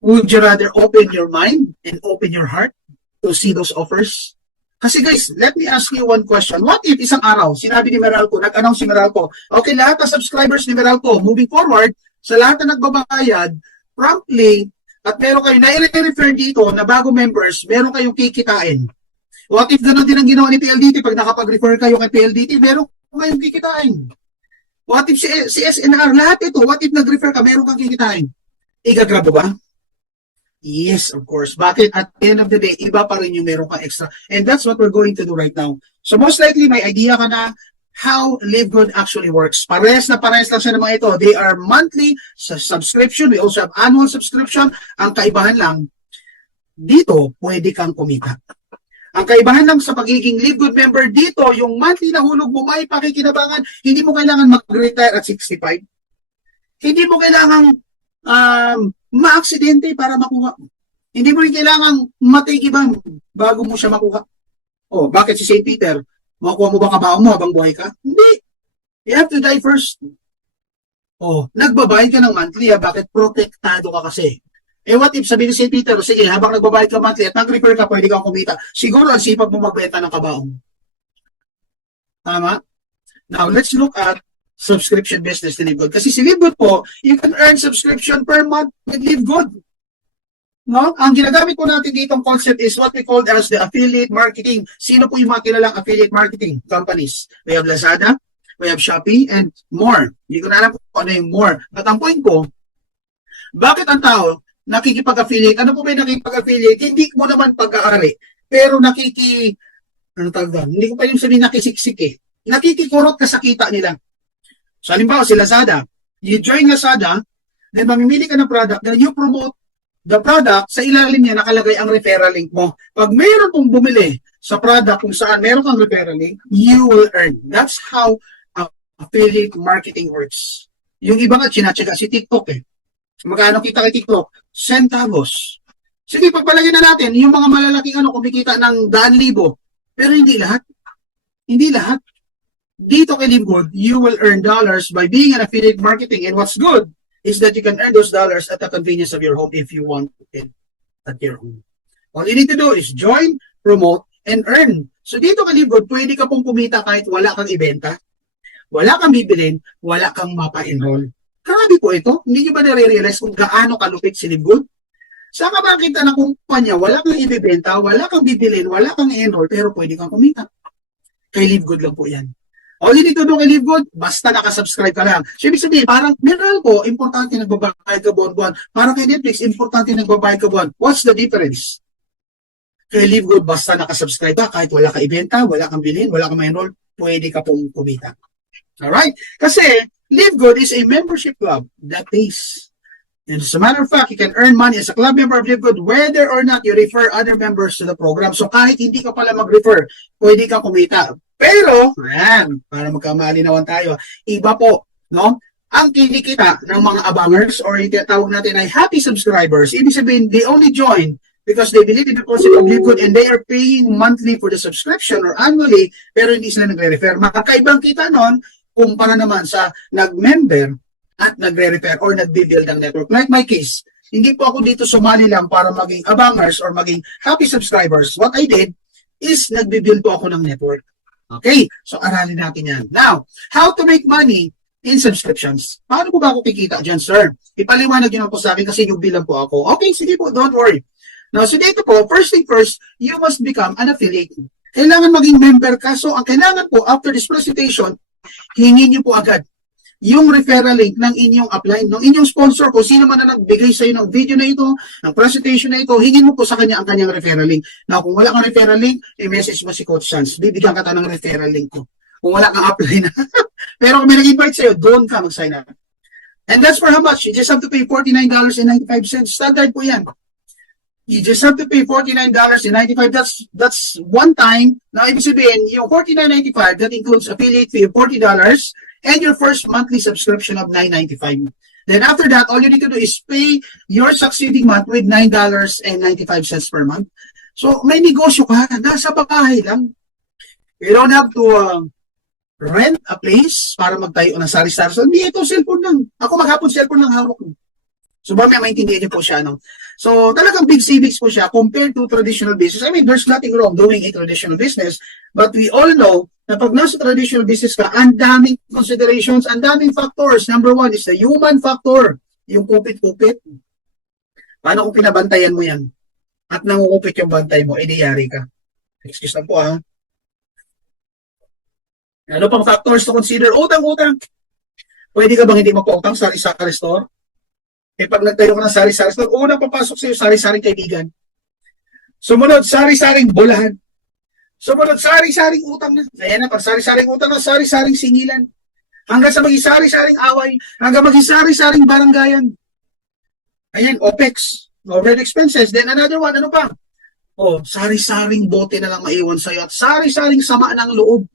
Would you rather open your mind and open your heart to see those offers? Kasi guys, let me ask you one question. What if isang araw, sinabi ni Meralco, nag-announce si Meralco, okay, lahat ng subscribers ni Meralco, moving forward, sa lahat na nagbabayad, promptly, at meron kayo na i-refer dito na bago members, meron kayong kikitain. What if ganoon din ang ginawa ni PLDT? Pag nakapag-refer kayo kay PLDT, meron kayong kikitain. What if si SNR? Lahat ito, what if nag-refer ka, meron kang kikitain? Igagrab ba? Yes, of course. Bakit? At the end of the day, iba pa rin yung meron kang extra. And that's what we're going to do right now. So most likely, may idea ka na how Live Good actually works. Parehas lang siya ng mga ito. They are monthly subscription. We also have annual subscription. Ang kaibahan lang, dito, pwede kang kumita. Ang kaibahan lang sa pagiging Live Good member dito, yung monthly na hulog mo may pakikinabangan, hindi mo kailangan mag-retire at 65. Hindi mo kailangan ma-aksidente para makuha. Hindi mo rin kailangan matigiban bago mo siya makuha. Oh, bakit si St. Peter? Makuha mo ba kabaong mo habang buhay ka? Hindi. You have to die first. Oh, nagbabayad ka ng monthly, bakit? Protektado ka kasi. Eh what if sabihin ni St. Peter, sige, habang nagbabayad ka monthly at nag-refer ka, pwede kang kumita. Siguro ang sipag mo magbenta ng kabaong. Tama? Now, let's look at subscription business ni Live Good. Kasi si Live Good po, you can earn subscription per month with Live Good. No? Ang ginagamit po natin dito ang concept is what we call as the affiliate marketing. Sino po yung mga kilalang affiliate marketing companies? We have Lazada, we have Shopee, and more. Hindi ko na alam kung ano yung more. But ang point ko, bakit ang tao nakikipag-affiliate? Ano po ba yung nakikipag-affiliate? Hindi mo naman pag-aari. Pero ano tawag doon? Hindi ko pa yung sabihin nakisiksik eh. Nakikikurot ka sa kita nila. So, halimbawa si Lazada. You join Lazada, then mamimili ka ng product, then you promote the product, sa ilalim niya nakalagay ang referral link mo. Pag mayroon pong bumili sa product kung saan meron kang referral link, you will earn. That's how affiliate marketing works. Yung iba nga, sinatsaga si TikTok eh. Magkano kita kay TikTok? Centavos. Sige, pagpalagyan na natin, yung mga malalaking kumikita ng 100,000. Pero hindi lahat. Hindi lahat. Dito kay Live Good, you will earn dollars by being an affiliate marketing. And what's good, is that you can earn those dollars at the convenience of your home if you want it at your home. All you need to do is join, promote, and earn. So dito ka Live Good, pwede ka pong kumita kahit wala kang ibenta, wala kang bibilin, wala kang mapa-enroll. Grabe po ito. Hindi nyo ba nare-realize kung gaano kalupit si Live Good? Saan ka makita ng kumpanya, wala kang ibibenta, wala kang bibilin, wala kang i-enroll, pero pwede kang kumita. Kay Live Good lang po yan. All you need to do kay Live Good, basta nakasubscribe ka lang. So, ibig sabihin, parang meron po, importante nagbabayad ka buwan-buwan. Parang kay Netflix, importante nagbabayad ka buwan. What's the difference? Kay Live Good, basta nakasubscribe ka, kahit wala ka ibenta, wala kang bilhin, wala kang ma-enroll, pwede ka pong kumita. Alright? Kasi, Live Good is a membership club that pays. And as a matter of fact, you can earn money as a club member of Live Good whether or not you refer other members to the program. So kahit hindi ka pala mag-refer, pwede ka kumita. Pero, ayan, para magkamalinawan tayo, iba po, no? Ang kinikita ng mga abangers or yung tawag natin ay happy subscribers, ibig sabihin, they only join because they believe in the concept of Live Good and they are paying monthly for the subscription or annually, pero hindi sila nagre-refer. Makaibang kita nun, kumpara naman sa nag-member at nagre-refer or nagbe-build ng network. Like my case, hindi po ako dito sumali lang para maging abangers or maging happy subscribers. What I did is nagbe-build po ako ng network. Okay? So, aralin natin yan. Now, how to make money in subscriptions. Paano po ba ako kikita dyan, sir? Ipaliwanag nyo po sa akin kasi yung bilang po ako. Okay, sige po, don't worry. Now, so dito po, first thing first, you must become an affiliate. Kailangan maging member ka. So, ang kailangan po, after this presentation, hingin nyo po agad yung referral link ng inyong upline, ng inyong sponsor, kung sino man na nagbigay sa iyo ng video na ito, ng presentation na ito, hingin mo po sa kanya ang kanyang referral link. Now, kung wala kang referral link, i-message mo si Coach Sans. Bibigyan ka ng referral link ko. Kung wala kang upline na. Pero kung may nag-invite sa iyo, doon ka mag-sign up. And that's for how much? You just have to pay $49.95. Standard po yan. You just have to pay $49.95. That's one time. Now, ibig sabihin, yung $49.95, that includes affiliate fee of $40 and your first monthly subscription of $9.95. Then after that, all you need to do is pay your succeeding month with $9.95 per month. So, may negosyo ka. Nasa bahay lang. You don't have to rent a place para magtayo ng sari-sari. So, hindi ito, cellphone lang. Ako maghapon, cellphone lang hawak ko. So, mamaya maintindihan niyo po siya, no? So, talagang big savings po siya compared to traditional business. I mean, there's nothing wrong doing a traditional business, but we all know na pag nasa traditional business ka, ang daming considerations, ang daming factors. Number one is the human factor. Yung kupit-kupit. Paano kung pinabantayan mo yan? At nangukupit yung bantay mo, yari ka. Excuse lang po, ha? Ano pang factors to consider? Utang-utang. Pwede ka bang hindi magpautang sa sari-sari store? Eh pag nagtayo ka ng sari-sari store, unang papasok sa iyo, sari-saring kaibigan. Sumunod, sari-saring bulahan. Sumunod, sari-saring utang na. Ayan na, pag sari-saring utang na, sari-saring singilan. Hanggang sa maging sari-saring away, hanggang maging sari-saring baranggayan. Ayan, OPEX, overhead expenses. Then another one, ano pa? Oh, sari-saring bote na lang maiwan sa'yo at sari-saring sama ng loob.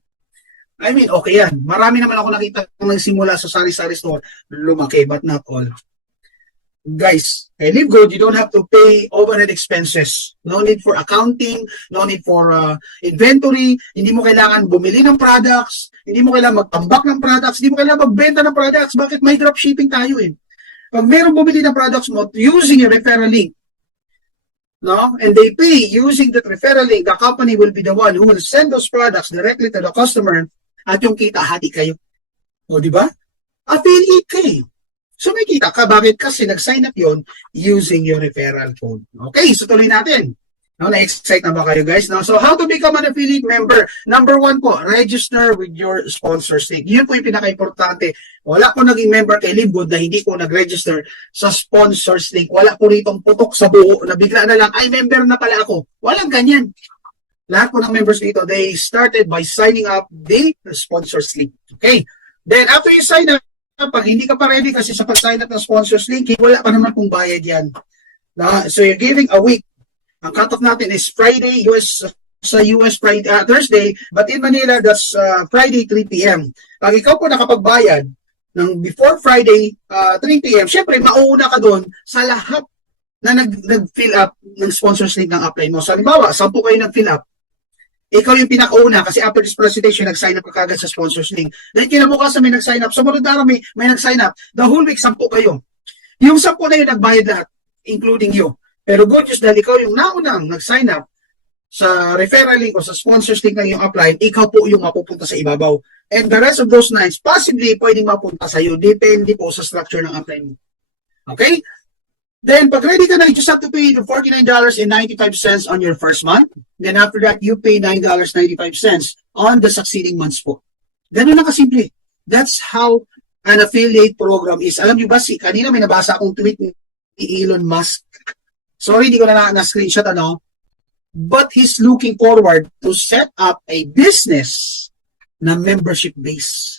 I mean, okay yan. Marami naman ako nakita kung nagsimula sa sari-sari store, lumaki, but not all. Guys, kay Live Good, you don't have to pay overhead expenses. No need for accounting, no need for inventory, hindi mo kailangan bumili ng products, hindi mo kailangan magtambak ng products, hindi mo kailangan magbenta ng products. Bakit? May dropshipping tayo eh. Pag mayroong bumili ng products mo using a referral link, no? And they pay using that referral link, the company will be the one who will send those products directly to the customer at yung kita, hati kayo. O, di ba? Affiliate kayo. So may kita ka. Bakit? Kasi nag-sign up yon using your referral code. Okay, so tuloy natin. Now, na-excite na ba kayo guys? Now, so how to become an affiliate member? Number one po, register with your sponsors link. Yun po yung pinaka-importante. Wala po naging member kay Live Good na hindi po nag-register sa sponsors link. Wala po ritong putok sa buo na bigla na lang, ay member na pala ako. Walang ganyan. Lahat po ng members dito, they started by signing up the sponsors link. Okay? Then, after you sign up, pag hindi ka pa ready kasi sa pag-sign up ng sponsors link, wala pa naman pong bayad yan. So you're giving a week. Ang cut-off natin is Friday, sa US Friday, Thursday, but in Manila, that's Friday, 3 p.m. Pag ikaw po nakapagbayad ng before Friday, 3 p.m., syempre, mauuna ka doon sa lahat na nag-fill up ng sponsors link ng upline mo. So, halimbawa, 10 kayo nag-fill up. Ikaw yung pinakauna kasi after this presentation, nag-sign up ka kagad sa sponsors link. Then kinabukasan may nag-sign up. Sumunod na may nag-sign up. The whole week, 10 kayo. Yung 10 na yun, nagbayad lahat, including you. Pero good news, dahil ikaw yung naunang nag-sign up sa referral link o sa sponsors link na yung apply, ikaw po yung mapupunta sa ibabaw. And the rest of those nights, possibly, pwedeng mapunta sa iyo. Depende po sa structure ng apply mo. Okay? Then, pag ready ka na, you just have to pay the $49.95 on your first month. Then after that, you pay $9.95 on the succeeding months po. Ganun lang kasimple. That's how an affiliate program is. Alam niyo ba, kanina may nabasa akong tweet ni Elon Musk. Sorry, hindi ko na-screenshot, but he's looking forward to set up a business na membership base.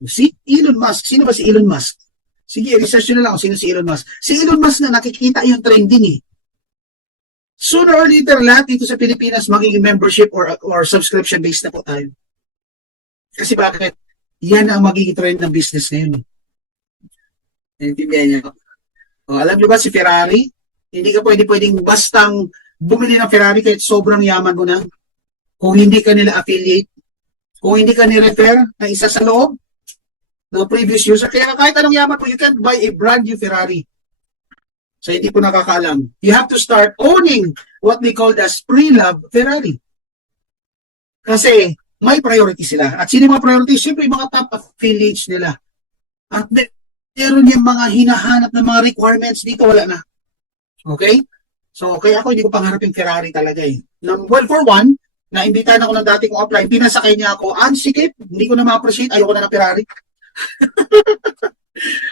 You see? Elon Musk. Sino ba si Elon Musk? Sige, research nyo na lang kung sino si Elon Musk. Si Elon Musk na nakikita yung trending Sooner or later, lahat dito sa Pilipinas magiging membership or subscription based na po tayo. Kasi bakit? Yan ang magiging trend ng business ngayon. Naintindihan niyo? Alam niyo ba si Ferrari? Hindi ka pwedeng bastang bumili ng Ferrari kahit sobrang yaman mo na. Kung hindi ka nila affiliate, kung hindi ka ni-refer na isa sa loob ng previous user, kaya kahit anong yaman mo, you can buy a brand new Ferrari. So, hindi po nakakaalam. You have to start owning what we call as pre-love Ferrari. Kasi, may priority sila. At sino yung mga priority? Siyempre, yung mga top affiliates nila. At meron yung mga hinahanap na mga requirements dito, wala na. Okay? So, kaya ako hindi ko pangharapin Ferrari talaga Well, for one, naimbitahan ako ng dati kong apply, pinasakay niya ako, sikip, hindi ko na ma-appreciate, ayoko na ng Ferrari.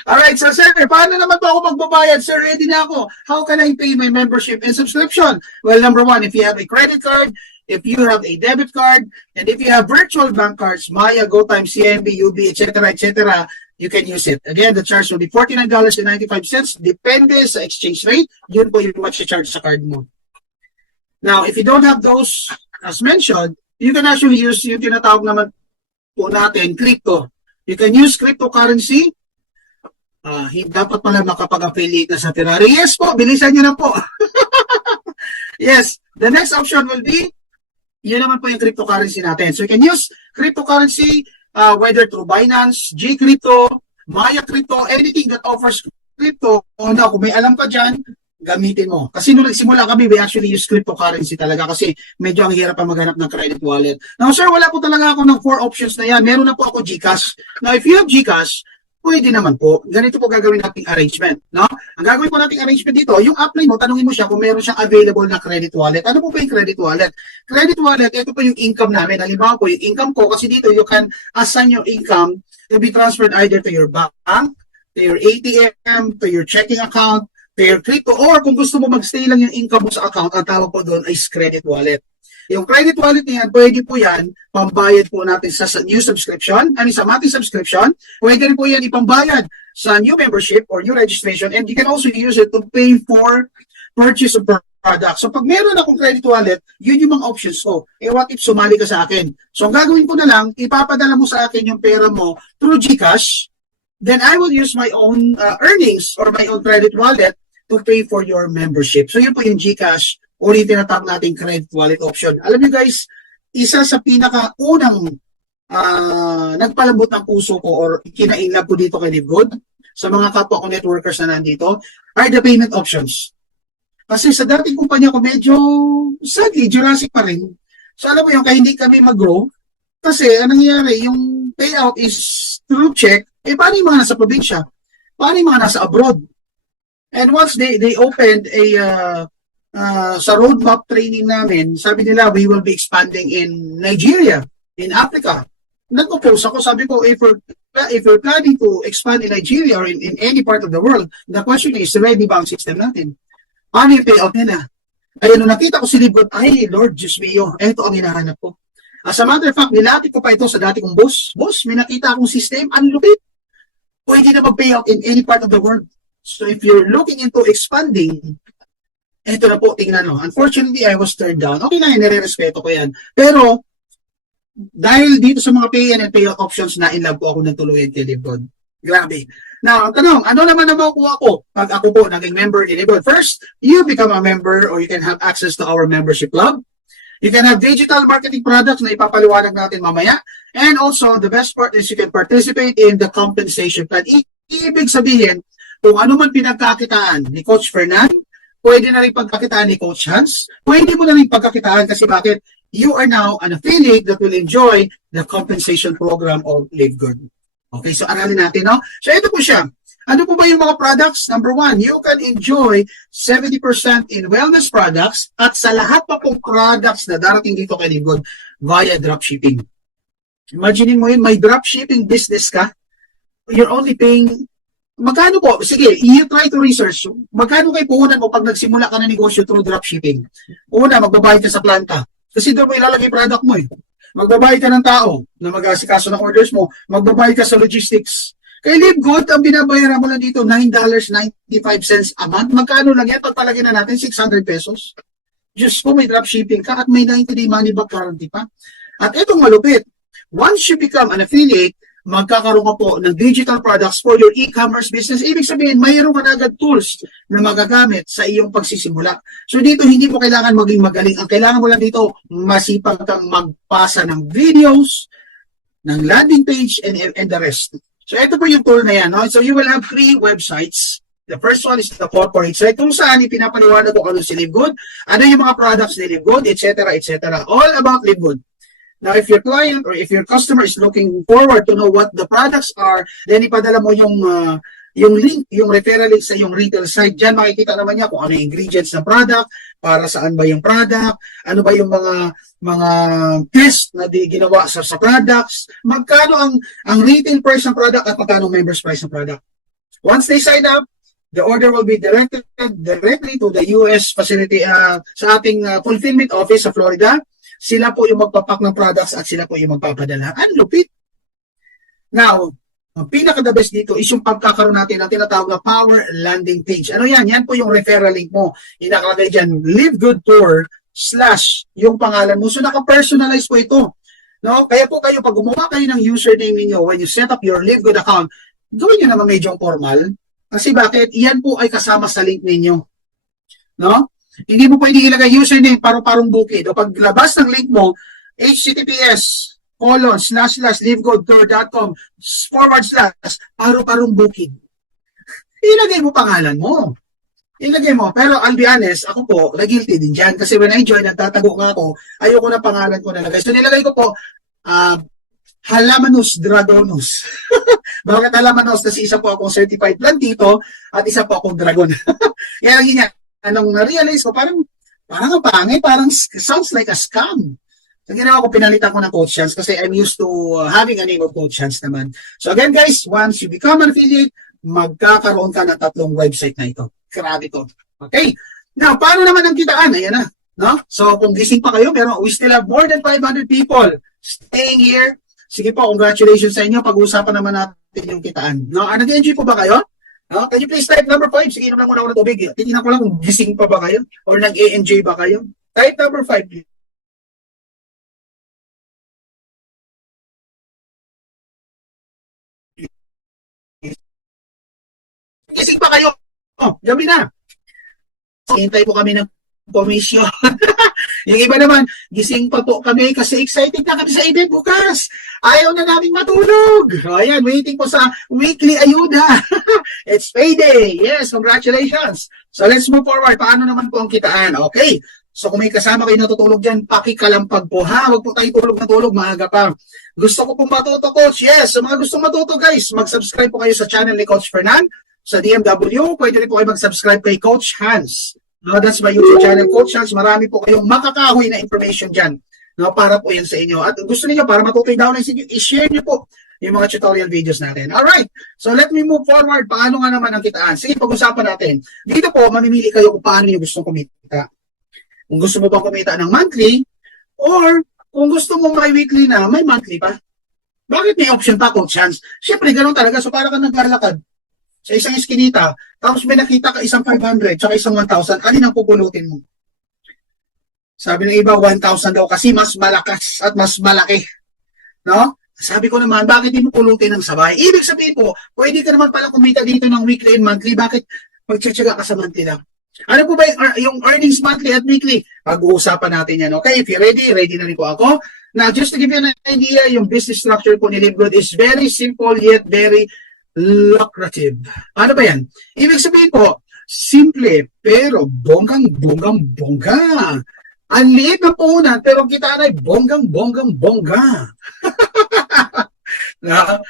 Alright, so sir, paano naman ba ako magbabayad? Sir, ready na ako. How can I pay my membership and subscription? Well, number one, if you have a credit card, if you have a debit card, and if you have virtual bank cards, Maya, GoTime, CMB, UB, etc., you can use it. Again, the charge will be $49.95. Depende sa exchange rate. Yun po yung charge sa card mo. Now, if you don't have those, as mentioned, you can actually use yung tinatawag naman po natin, crypto. You can use cryptocurrency. Dapat pala makapag-affiliate na sa Ferrari. Yes po, bilisan nyo na po. Yes, the next option will be, yun naman po yung cryptocurrency natin. So you can use cryptocurrency, whether through Binance, G-Crypto, Maya Crypto, anything that offers crypto. Kung may alam ka dyan, gamitin mo. Kasi nung nagsimula kami, we actually use cryptocurrency talaga kasi medyo ang hirap pa maghanap ng credit wallet. Now, sir, wala po talaga ako ng 4 options na yan. Meron na po ako GCash. Now, if you have GCash, pwede naman po. Ganito po gagawin nating arrangement. No? Ang gagawin po nating arrangement dito, yung apply mo, tanungin mo siya kung meron siyang available na credit wallet. Ano po ba yung credit wallet? Credit wallet, ito po yung income namin. Halimbawa po, yung income ko, kasi dito you can assign your income to be transferred either to your bank, to your ATM, to your checking account, to your crypto, or kung gusto mo mag-stay lang yung income mo sa account, ang tawag po doon ay credit wallet. Yung credit wallet niyan, pwede po yan, pambayad po natin sa new subscription, sa monthly subscription, pwede rin po yan ipambayad sa new membership or new registration, and you can also use it to pay for purchase of products. So pag meron akong credit wallet, yun yung mga options ko. What if sumali ka sa akin? So ang gagawin ko na lang, ipapadala mo sa akin yung pera mo through GCash, then I will use my own earnings or my own credit wallet to pay for your membership. So yun po yung GCash o yung tinatawag nating credit wallet option. Alam niyo guys, isa sa pinakaunang nagpalambot ng puso ko or kinainlove ko dito kay LiveGood sa mga kapwa ko networkers na nandito are the payment options. Kasi sa dating kumpanya ko medyo sadly Jurassic pa rin. So alam mo yung kaya hindi kami mag-grow kasi anong nangyayari, yung payout is through check, paano yung mga nasa probinsya? Paano yung mga nasa abroad? And once they opened sa roadmap training namin, sabi nila, we will be expanding in Nigeria, in Africa. Nagpo-post ako, sabi ko, if we're planning to expand in Nigeria or in any part of the world, the question is, ready ba ang system natin? Paano yung payout nila? Ayun, nung nakita ko si LiveGood, ay, Lord, Diyos mio, eto ang hinahanap ko. As a matter of fact, nilapit ko pa ito sa dati kong boss. Boss, may nakita akong system, ang lupit. Pwede na mag-payout in any part of the world. So if you're looking into expanding, ito na po, tingnan mo. Unfortunately, I was turned down. Okay na, nire-respeto ko yan. Pero, dahil dito sa mga pay and payout options, na-inlove po ako ng tuluyan kay LiveGood. Grabe. Now, ang tanong, ano naman na makukuha ko pag ako po naging member ni LiveGood? First, you become a member or you can have access to our membership club. You can have digital marketing products na ipapaliwanag natin mamaya. And also, the best part is you can participate in the compensation plan. Ibig sabihin, kung ano man pinagkakitaan ni Coach Fernan, pwede na rin pagkakitaan ni Coach Hans, pwede mo na rin pagkakitaan kasi bakit? You are now an affiliate that will enjoy the compensation program of Live Good. Okay, so aralin natin, no? So ito po siya. Ano po ba yung mga products? Number one, you can enjoy 70% in wellness products at sa lahat pa pong products na darating dito kay Live Good via dropshipping. Imaginin mo yun, may dropshipping business ka, you're only paying, magkano po? Sige, you try to research. Magkano kayo puhunan mo pag nagsimula ka na negosyo through dropshipping? Una, magbabayad ka sa planta. Kasi doon mo ilalagay product mo eh. Magbabayad ka ng tao na mag-asikaso ng orders mo. Magbabayad ka sa logistics. Kay Live Good, ang binabayaran mo lang dito, $9.95 a month. Magkano lang yan? Pagpalagay na natin, 600 pesos. Just po may dropshipping ka at may 90-day money back guarantee pa. At itong malupit, once you become an affiliate, magkakaroon ka po ng digital products for your e-commerce business. Ibig sabihin, mayroon ka na agad tools na magagamit sa iyong pagsisimula. So dito, hindi mo kailangan maging magaling. Ang kailangan mo lang dito, masipag kang magpasa ng videos, ng landing page, and the rest. So ito po yung tool na yan. No? So you will have 3 websites. The first one is the corporate site, kung saan ipinapaliwanag ko ano si Live Good, ano yung mga products ni Live Good, etc., etc. All about Live Good. Now, if your client or if your customer is looking forward to know what the products are, then ipadala mo yung link, yung referral link sa yung retail site. Diyan makikita naman niya kung ano yung ingredients ng product, para saan ba yung product, ano ba yung mga test na ginawa sa products, magkano ang retail price ng product at magkano members price ng product. Once they sign up, the order will be directed directly to the US facility sa ating fulfillment office sa Florida. Sila po yung magpapak ng products at sila po yung magpapadala. Ang lupit. Now, ang pinaka-the best dito is yung pagkakaroon natin ng tinatawag na power landing page. Ano yan? Yan po yung referral link mo. Inakalagay dyan, Live Good Tour / yung pangalan mo. So, naka-personalize po ito. No? Kaya po kayo, pag gumawa kayo ng username ninyo, when you set up your Live Good account, gawin nyo naman medyo formal. Kasi bakit? Yan po ay kasama sa link ninyo. No? Hindi mo pwede ilagay username parang bukid. O paglabas ng link mo, https://livegoodtour.com /parang bukid. Ilagay mo pangalan mo. Ilagay mo. Pero I'll be honest, ako po, na-guilty din dyan. Kasi when I joined, nagtatago nga ako, ayoko na pangalan ko nalagay. So nilagay ko po, Halamanus Dragonus. Bakit Halamanus? Kasi isa po akong certified plantito at isa po akong dragon. Yan ang ganyan. Anong na-realize ko, parang ang pangit, parang sounds like a scam. So, ginawa ko, pinalitan ko ng Coach Hans kasi I'm used to having a name of Coach Hans naman. So again guys, once you become an affiliate, magkakaroon ka ng 3 website na ito. Grabe to. Okay? Now, paano naman ang kitaan? Ayan na. No? So kung gising pa kayo, pero we still have more than 500 people staying here. Sige po, congratulations sa inyo. Pag-uusapan naman natin yung kitaan. No? Nag-enjoy po ba kayo? No? Can you please type number 5? Sige, inom lang muna ako ng tubig. Tingnan ko lang kung gising pa ba kayo or nag-e-enjoy ba kayo. Type number 5, please. Gising pa kayo? Oh, gabi na. Hintay po kami ng komisyon. Yung iba naman, gising pa po kami kasi excited na kami sa event bukas. Ayaw na namin matulog. Ayan, waiting po sa weekly ayuda. It's payday. Yes, congratulations. So let's move forward. Paano naman po ang kitaan? Okay. So kung may kasama kayo natutulog dyan, pakikalampag po ha. Huwag po tayo tulog na tulog, maaga pa. Gusto ko pong matuto, Coach. Yes, so mga gustong matuto guys, mag-subscribe po kayo sa channel ni Coach Fernan. Sa DMW, pwede rin po kayo mag-subscribe kay Coach Hans. No, that's my YouTube channel, Coach Hans. Marami po kayong makakahoy na information dyan. No, para po yan sa inyo. At gusto niyo para matutoy down sa inyo, i-share niyo po yung mga tutorial videos natin. Alright, so let me move forward. Paano nga naman ang kitaan? Sige, pag-usapan natin. Dito po, mamimili kayo kung paano niyo gustong kumita. Kung gusto mo bang kumita ng monthly, or kung gusto mo may weekly na, may monthly pa. Bakit may option pa, Coach Hans? Siyempre, ganun talaga. So, para ka naglalakad sa isang iskinita, tapos may nakita ka isang 500, tsaka isang 1,000, alin ang pupulutin mo? Sabi ng iba, 1,000 daw kasi mas malakas at mas malaki. No? Sabi ko naman, bakit hindi mo pulutin ng sabay? Ibig sabihin po, pwede ka naman pala kumita dito ng weekly and monthly. Bakit magtsatsaga ka sa monthly lang? Ano po ba yung earnings monthly at weekly? Pag-uusapan natin yan. Okay, if you're ready, ready na rin po ako. Now, just to give you an idea, yung business structure po ni Live Good is very simple yet very lucrative. Ano ba yan? Ibig sabihin po, simple pero bonggang-bonggang-bongga. Ang liit na puhunan pero kita ay bonggang-bonggang-bongga. Na,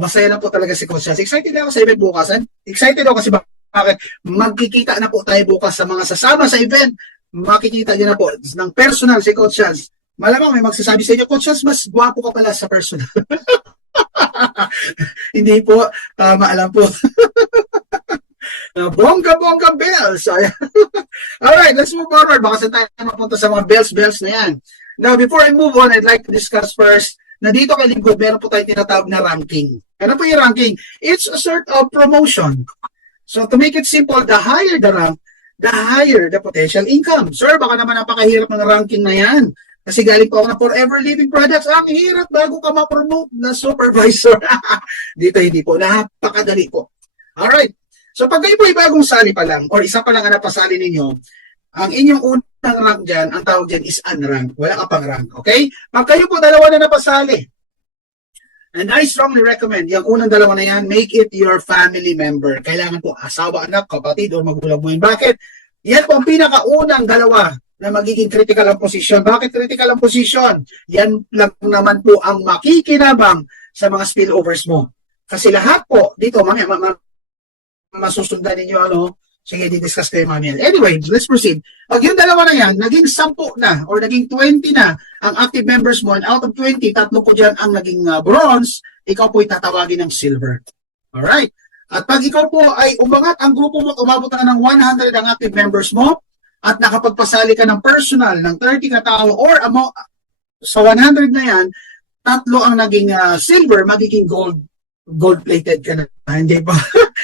masaya na po talaga si Coach Chance. Excited ako sa event bukas. Excited ako kasi bakit? Magkikita na po tayo bukas sa mga sasama sa event. Makikita niyo na po ng personal si Coach Chance. Malamang may magsasabi sa inyo, Coach Chance, mas gwapo ka pala sa personal. Hindi po, maalam po. Bongga-bongga bells. Alright, let's move forward. Baka sa tayo mapunta sa mga bells na yan. Now, before I move on, I'd like to discuss first na dito kay Lingkod, meron po tayong tinatawag na ranking. Ano po yung ranking? It's a sort of promotion. So, to make it simple, the higher the rank, the higher the potential income. Sir, baka naman napakahirap ng ranking na yan. Kasi galing po ako na Forever Living Products. Ang hirap bago ka ma-promote na supervisor. Dito hindi po. Napakadali po. Alright. So, pag kayo po ay bagong sali pa lang, or isa pa lang ang napasali ninyo, ang inyong unang rank dyan, ang tawag dyan is unrank. Wala ka pang rank. Okay? Pag kayo po dalawa na napasali, and I strongly recommend, yung unang dalawa na yan, make it your family member. Kailangan po asawa, anak, kapatid, o magulang mo yun. Bakit? Yan po ang pinakaunang dalawa na magiging critical ang posisyon. Bakit critical ang posisyon? Yan lang naman po ang makikinabang sa mga spillovers mo. Kasi lahat po, dito, masusundan ninyo, sige, di-discuss kayo mamaya. Anyway, let's proceed. Pag yung dalawa na yan, naging 10 na, or naging 20 na ang active members mo, and out of 20, 3 po dyan ang naging bronze, ikaw po itatawagin ng silver. Alright? At pag ikaw po ay umangat ang grupo mo, umabot na ng 100 ang active members mo, at nakapagpasali ka ng personal ng 30 katao, or sa 100 na yan, 3 ang naging silver, magiging gold-plated ka na. Hindi pa.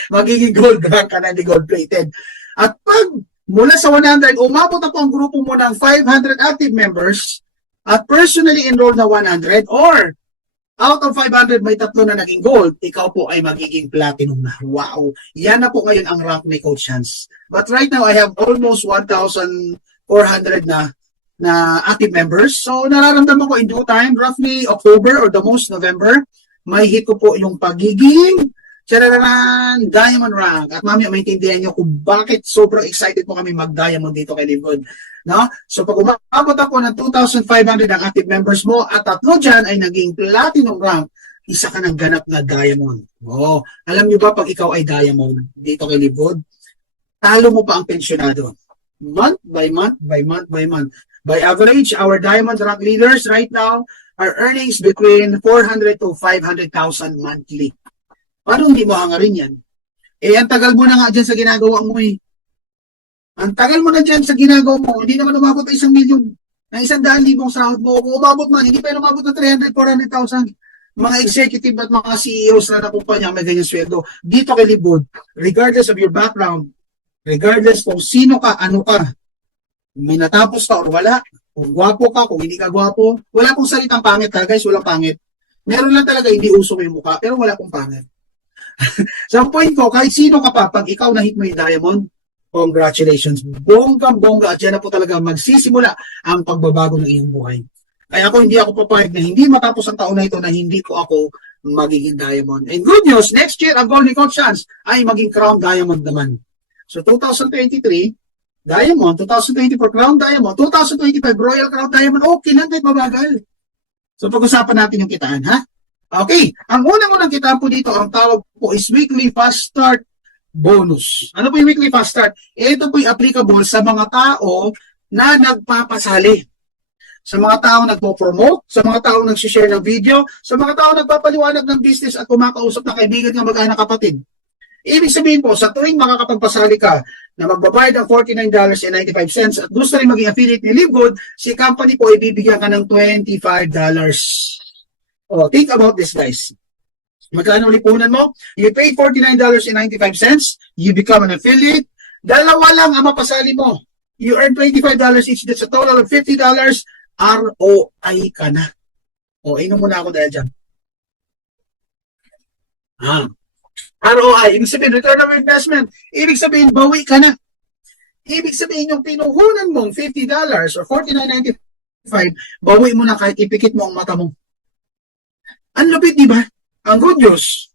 Magiging gold rank ka na, hindi gold-plated. At pag mula sa 100, umabot na po ang grupo mo ng 500 active members at personally enrolled na 100, or out of 500, may 3 na naging gold, ikaw po ay magiging platinum na. Wow! Yan na po ngayon ang rank ni Coach Chance. But right now, I have almost 1,400 na active members. So, nararamdaman ko in due time, roughly October or the most November, may hit ko po yung pagiging diamond rank. At mamaya maintindihan nyo kung bakit sobrang excited po kami mag-diamond dito kay Livgod. No? So pag umabot ako ng 2,500 ang active members mo at 3 dyan ay naging platinum rank, isa ka ng ganap na diamond. Oh, alam nyo ba pag ikaw ay diamond dito kay Livgod, talo mo pa ang pensyonado. Month by month by month by month. By average, our diamond rank leaders right now are earnings between 400 to 500,000 monthly. Paano hindi mo hangarin yan? Ang tagal mo na nga dyan sa ginagawa mo eh. Ang tagal mo na dyan sa ginagawa mo, hindi naman umabot na 1 milyon. Na 100,000 sahod mo. Kung umabot man, hindi pa yung umabot na 300, 400,000. Mga executive at mga CEOs na kumpanya may ganyan sweldo. Dito kay Livgod, regardless of your background, regardless kung sino ka, ano ka, may natapos ka or wala, kung gwapo ka, kung hindi ka gwapo, wala pong salitang pangit ha, guys, walang pangit. Meron lang talaga hindi uso may mukha, pero wala pong pangit. Sa point ko, kahit sino ka pa, pag ikaw na-hit mo yung diamond, congratulations. Bonggang-bongga at yan na po talaga magsisimula ang pagbabago ng iyong buhay. Kaya hindi ako papayag na hindi matapos ang taon na ito na hindi ko ako magiging diamond. And good news, next year, ang goal ni Coach Chance ay maging crown diamond naman. So 2023, diamond, 2024 crown diamond, 2025 royal crown diamond, okay lang kahit mabagal. So pag-usapan natin yung kitaan, ha? Okay, ang unang-unang kitaan po dito, ang tawag po is weekly fast start bonus. Ano po yung weekly fast start? Ito po yung applicable sa mga tao na nagpapasali. Sa mga tao nagpo-promote, sa mga tao nag-share ng video, sa mga tao nagpapaliwanag ng business at kumakausap ng kaibigan ng mag-anak kapatid. Ibig sabihin po, sa tuwing makakapagpasali ka na magbabayad ng $49.95 at gusto rin maging affiliate ni Livgod, si company po ibibigyan ka ng $25. Oh, think about this, guys. Magkano lipunan mo? You pay $49.95, you become an affiliate, dalawa lang ang mapasali mo. You earn $25 each, that's a total of $50, ROI ka na. O, inom muna ako dahil dyan. ROI, ibig sabihin, return of investment. Ibig sabihin, bawi ka na. Ibig sabihin, yung pinuhunan mong $50 or $49.95, bawi mo na kahit ipikit mo ang mata mo. Ang lupit, di ba? Ang good news,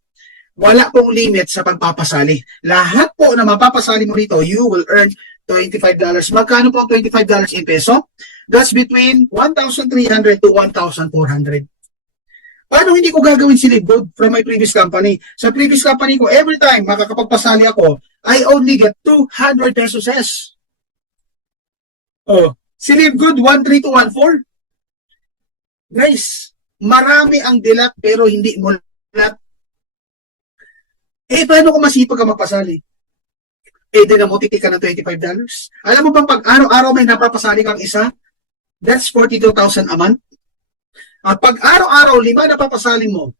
Wala pong limit sa pagpapasali. Lahat po na mapapasali mo rito, you will earn $25. Magkano po ang $25 in peso? That's between 1,300 to 1,400. Paano hindi ko gagawin si Live Good from my previous company? Sa previous company ko, every time makakapagpasali ako, I only get 200 pesos. Oh, si Live Good, 1,3 to 1,4. Guys, marami ang dilat pero hindi mulat. Paano kung masipag ka magpasali? Dinamotitik ka ng $25. Alam mo bang pag araw-araw may napapasali kang isa, that's 42,000 a month. At pag araw-araw 5 napapasali mo,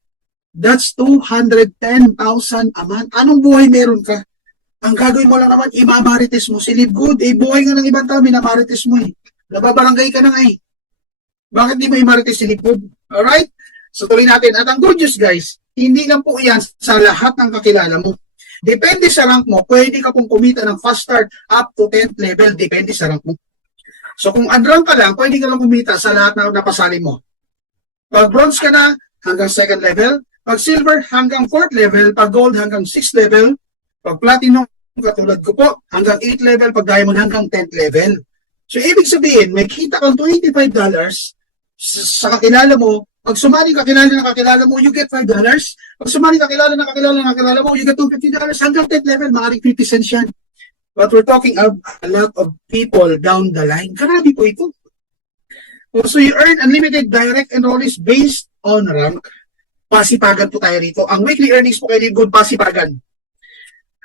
that's 210,000 a month. Anong buhay meron ka? Ang gagawin mo lang naman, imamarites mo si Live Good. Buhay nga ng ibang tao, minamarites mo Nababarangay ka na nga Bakit di mo imarites si Live Good? Alright? So tuloy natin. At ang good news guys, hindi lang po yan sa lahat ng kakilala mo. Depende sa rank mo, pwede ka pong kumita ng fast start up to 10th level. Depende sa rank mo. So kung unrank ka lang, pwede ka lang kumita sa lahat na napasali mo. Pag bronze ka na, hanggang 2nd level. Pag silver, hanggang 4th level. Pag gold, hanggang 6th level. Pag platinum, katulad ko po, hanggang 8th level. Pag diamond, hanggang 10th level. So ibig sabihin, may kita kang $25 sa kakilala mo. Pag sumali kakilala mo, you get $5. Pag sumali kakilala mo, you get $250 hanggang 10th level, maaaring 50 cents yan. But we're talking of a lot of people down the line. Grabe po ito. So you earn unlimited direct enrollees based on rank. Pasipagan po tayo rito. Ang weekly earnings po kay Live Good, pasipagan.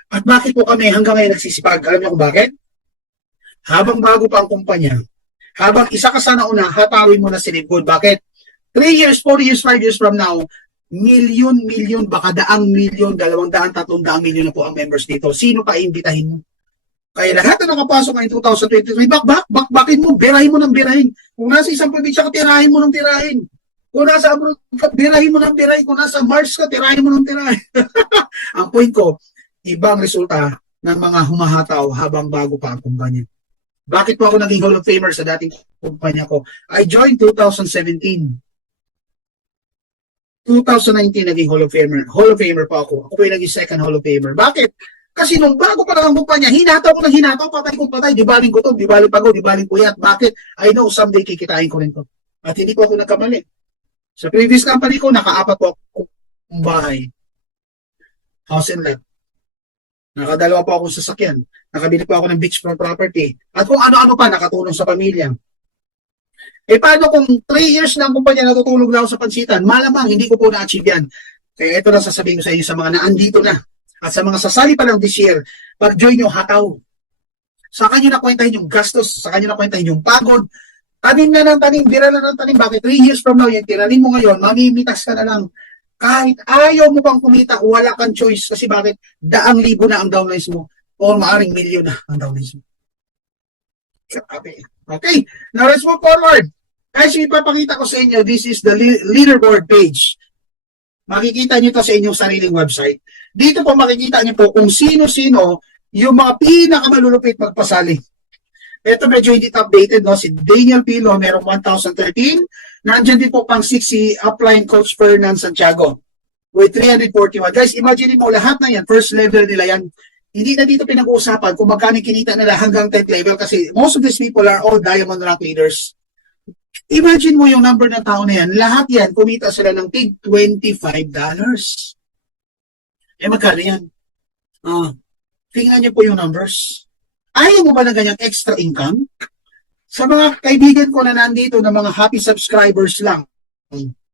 At bakit po kami hanggang ngayon nagsisipag? Alam niyo kung bakit? Habang bago pa ang kumpanya, habang isa ka sa nauna, hatawin mo na si Live Good. Bakit? 3 years, 4 years, 5 years from now, milyon, baka 100 milyon, 200, 300 milyon na po ang members dito. Sino pa iimbitahin mo? Kaya lahat na nakapasok ngayong 2023, bakbakin mo, birahin mo ng birahin. Kung nasa isang probinsya ka, tirahin mo ng tirahin. Kung nasa abroad ka, birahin mo ng birahin. Kung nasa Mars ka, tirahin mo ng tirahin. Ang point ko, ibang resulta ng mga humahataw habang bago pa ang kumpanya. Bakit po ako naging Hall of Famer sa dating kumpanya ko? I joined 2017. 2019 naging Hall of Famer. Hall of Famer pa ako. Ako po yung naging second Hall of Famer. Bakit? Kasi nung bago pa lang ang kumpanya, hinataw ko ng hinataw, patay kong patay, di baling gutom, di baling pagod, di baling puyat. Bakit? I know someday kikitain ko rin to. At hindi po ako nagkamali. Sa previous company ko, naka-4 po ako bahay. House and lot. Nakadalawa po ako sasakyan. Nakabili po ako ng beachfront property. At kung ano-ano pa, nakatulong sa pamilya. Paano kung 3 years na ang kumpanya natutulog na ako sa pansitan? Malamang, hindi ko po na-achieve yan. Kaya ito lang sasabihin ko sa inyo sa mga naandito na. At sa mga sasali pa lang this year, pag-join nyo, hataw. Saka nyo nakwentahin yung gastos, saka nyo nakwentahin yung pagod. Tanim na ng tanim, bira na ng tanim. Bakit 3 years from now, yung tiranin mo ngayon, mamimitas ka na lang. Kahit ayaw mo pang kumita, wala kang choice. Kasi bakit? 100,000 na ang downlines mo. O maaring milyon na ang downlines mo. Okay, now let's move forward. Guys, ipapakita ko sa inyo, this is the leaderboard page. Makikita nyo to sa inyong sariling website. Dito po makikita nyo po kung sino-sino yung mga pinakamalulupit magpasali. Ito medyo hindi updated, no? Si Daniel Pilo, merong 1,013. Nandiyan din po pang 6 si upline coach Fernand Santiago with 341. Guys, imagine mo lahat na yan, first level nila yan. Hindi na dito pinag-uusapan kung magkano kinita nila hanggang 10th level kasi most of these people are all diamond rank leaders. Imagine mo yung number ng tao na yan, lahat yan, kumita sila ng tig $25. Magkano yan? Tingnan niyo po yung numbers. Ayaw mo ba ng ganyang extra income? Sa mga kaibigan ko na nandito na mga happy subscribers lang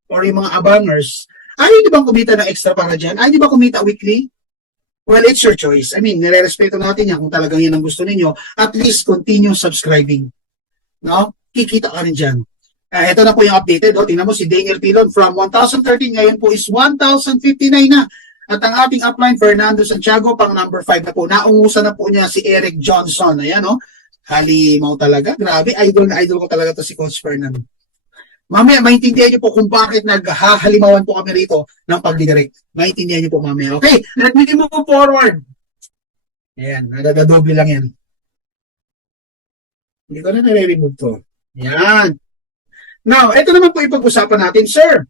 or yung mga abangers, ayaw di ba kumita ng extra para dyan? Ayaw di ba kumita weekly? Well, it's your choice. I mean, nire-respeto natin yan kung talagang yan ang gusto ninyo. At least continue subscribing. No? Kikita ka rin dyan. Ito na po yung updated. Tingnan mo si Daniel Pilon from 1,013 ngayon po is 1,059 na. At ang ating upline, Fernando Santiago, pang number 5 na po. Naungusan na po niya si Eric Johnson. Ayan, no? Halimaw talaga. Grabe, idol na idol ko talaga to si Coach Fernando. Mamaya, maintindihan niyo po kung bakit naghahalimawan po kami rito ng pag-direct. Maintindihan niyo po mamaya. Okay, let me move forward. Ayan, nagagadoble lang yan. Hindi ko na nare-remove to. Ayan. Now, ito naman po ipag-usapan natin, sir.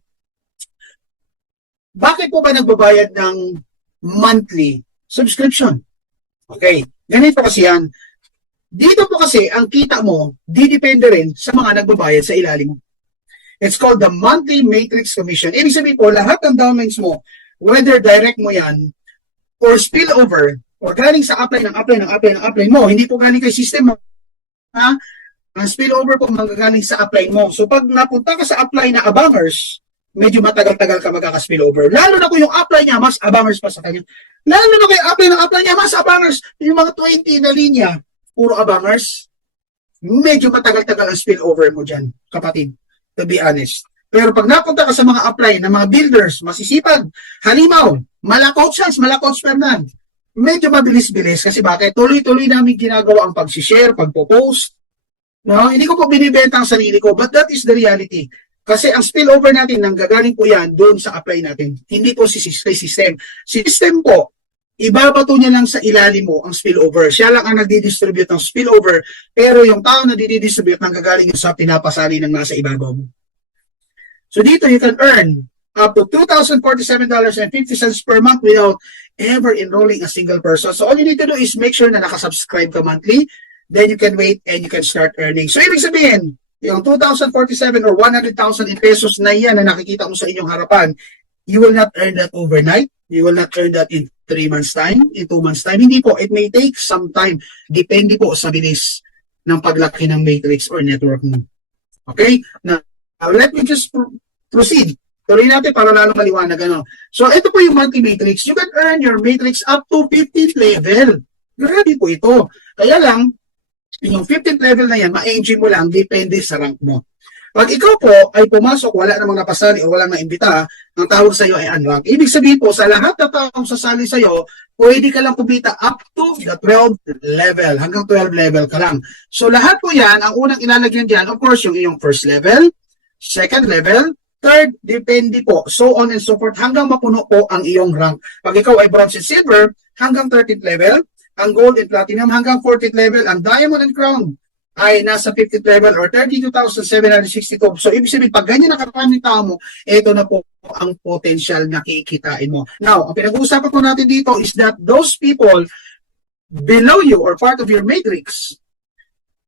Bakit po ba nagbabayad ng monthly subscription. Okay, ganito kasi yan. Dito po kasi, ang kita mo, didepende rin sa mga nagbabayad sa ilalim mo. It's called the monthly matrix commission. Ibig sabihin po, lahat ng downlines mo, whether direct mo yan, or spillover, or galing sa upline mo, hindi po galing kay system, ha? Ang spillover po manggagaling sa upline mo. So pag napunta ka sa upline na abangers, medyo matagal-tagal ka magkaka-spillover. Lalo na kung yung upline niya, mas abangers pa sa kanya. Lalo na kay upline niya, mas abangers. Yung mga 20 na linya, puro abangers, medyo matagal-tagal ang spillover mo dyan, kapatid. To be honest. Pero pag napunta ka sa mga upline ng mga builders, masisipag, halimaw, mala Coach Hans, mala Coach Fernand, medyo mabilis-bilis kasi bakit? Tuloy-tuloy namin ginagawa ang pag-share, pagpo-post. No? Hindi ko po binibenta ang sarili ko, but that is the reality. Kasi ang spillover natin, nanggagaling po yan doon sa apply natin. Hindi po si system. System po, ibabato niya lang sa ilalim mo ang spillover. Siya lang ang nagdi-distribute ng spillover, pero yung tao na di-distribute nanggagaling sa pinapasali ng nasa ibabaw mo. So dito, you can earn up to $2,047.50 per month without ever enrolling a single person. So all you need to do is make sure na nakasubscribe ka monthly, then you can wait and you can start earning. So ibig sabihin, yung 2,047 or 100,000 in pesos na yan na nakikita mo sa inyong harapan, you will not earn that overnight. You will not earn that in 3 months time, in 2 months time. Hindi po. It may take some time. Depende po sa bilis ng paglaki ng matrix or network mo. Okay? Now let me just proceed. Tuloy natin para lalo maliwanag. Ano? So, ito po yung monthly matrix. You can earn your matrix up to 15th level. Grabe po ito. Kaya lang, yung 15th level na yan, ma-engine mo lang, depende sa rank mo. Pag ikaw po ay pumasok, wala namang napasali o walang naimbita, ang tawag sa iyo ay unrank. Ibig sabihin po, sa lahat na taong sasali sa iyo, pwede ka lang kumita up to the 12th level. Hanggang 12 level ka lang. So lahat po yan, ang unang ilalagyan dyan, of course, yung iyong first level, second level, third, depende po. So on and so forth, hanggang mapuno po ang iyong rank. Pag ikaw ay bronze and silver, hanggang 13th level, ang gold and platinum hanggang 40th level, ang diamond and crown ay nasa 50th level or 32,762. So, ibig sabihin, pag ganyan nakaraming tao mo, ito na po ang potential na kikitain mo. Now, ang pinag-uusapan po natin dito is that those people below you or part of your matrix,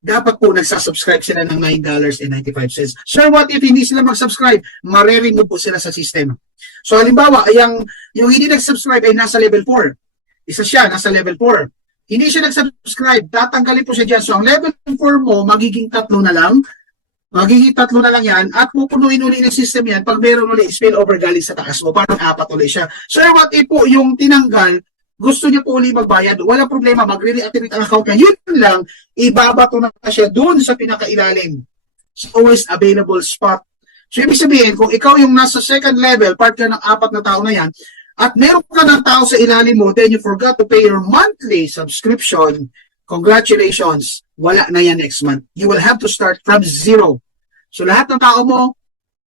dapat po nagsasubscribe sila ng $9.95. Sir, what if hindi sila mag-subscribe? Mareremove po sila sa system. So, halimbawa, yung hindi nag-subscribe ay nasa level 4. Isa siya, nasa level 4. Hindi siya nag-subscribe, tatanggalin po siya dyan. So, ang level 4 mo, magiging 3 na lang. Magiging 3 na lang yan. At pupunuin uli ng system yan pag meron uli spillover galing sa taas mo. Parang 4 uli siya. Sir, what if po yung tinanggal, gusto niyo po uli magbayad? Walang problema, magre-reactivate ang account niya. Yun lang, ibabato na siya doon sa pinakailalim. It's always available spot. So, ibig sabihin, kung ikaw yung nasa second level, part ka ng 4 na tao na yan, at meron ka ng tao sa ilalim mo, then you forgot to pay your monthly subscription, congratulations, wala na yan next month. You will have to start from zero. So lahat ng tao mo,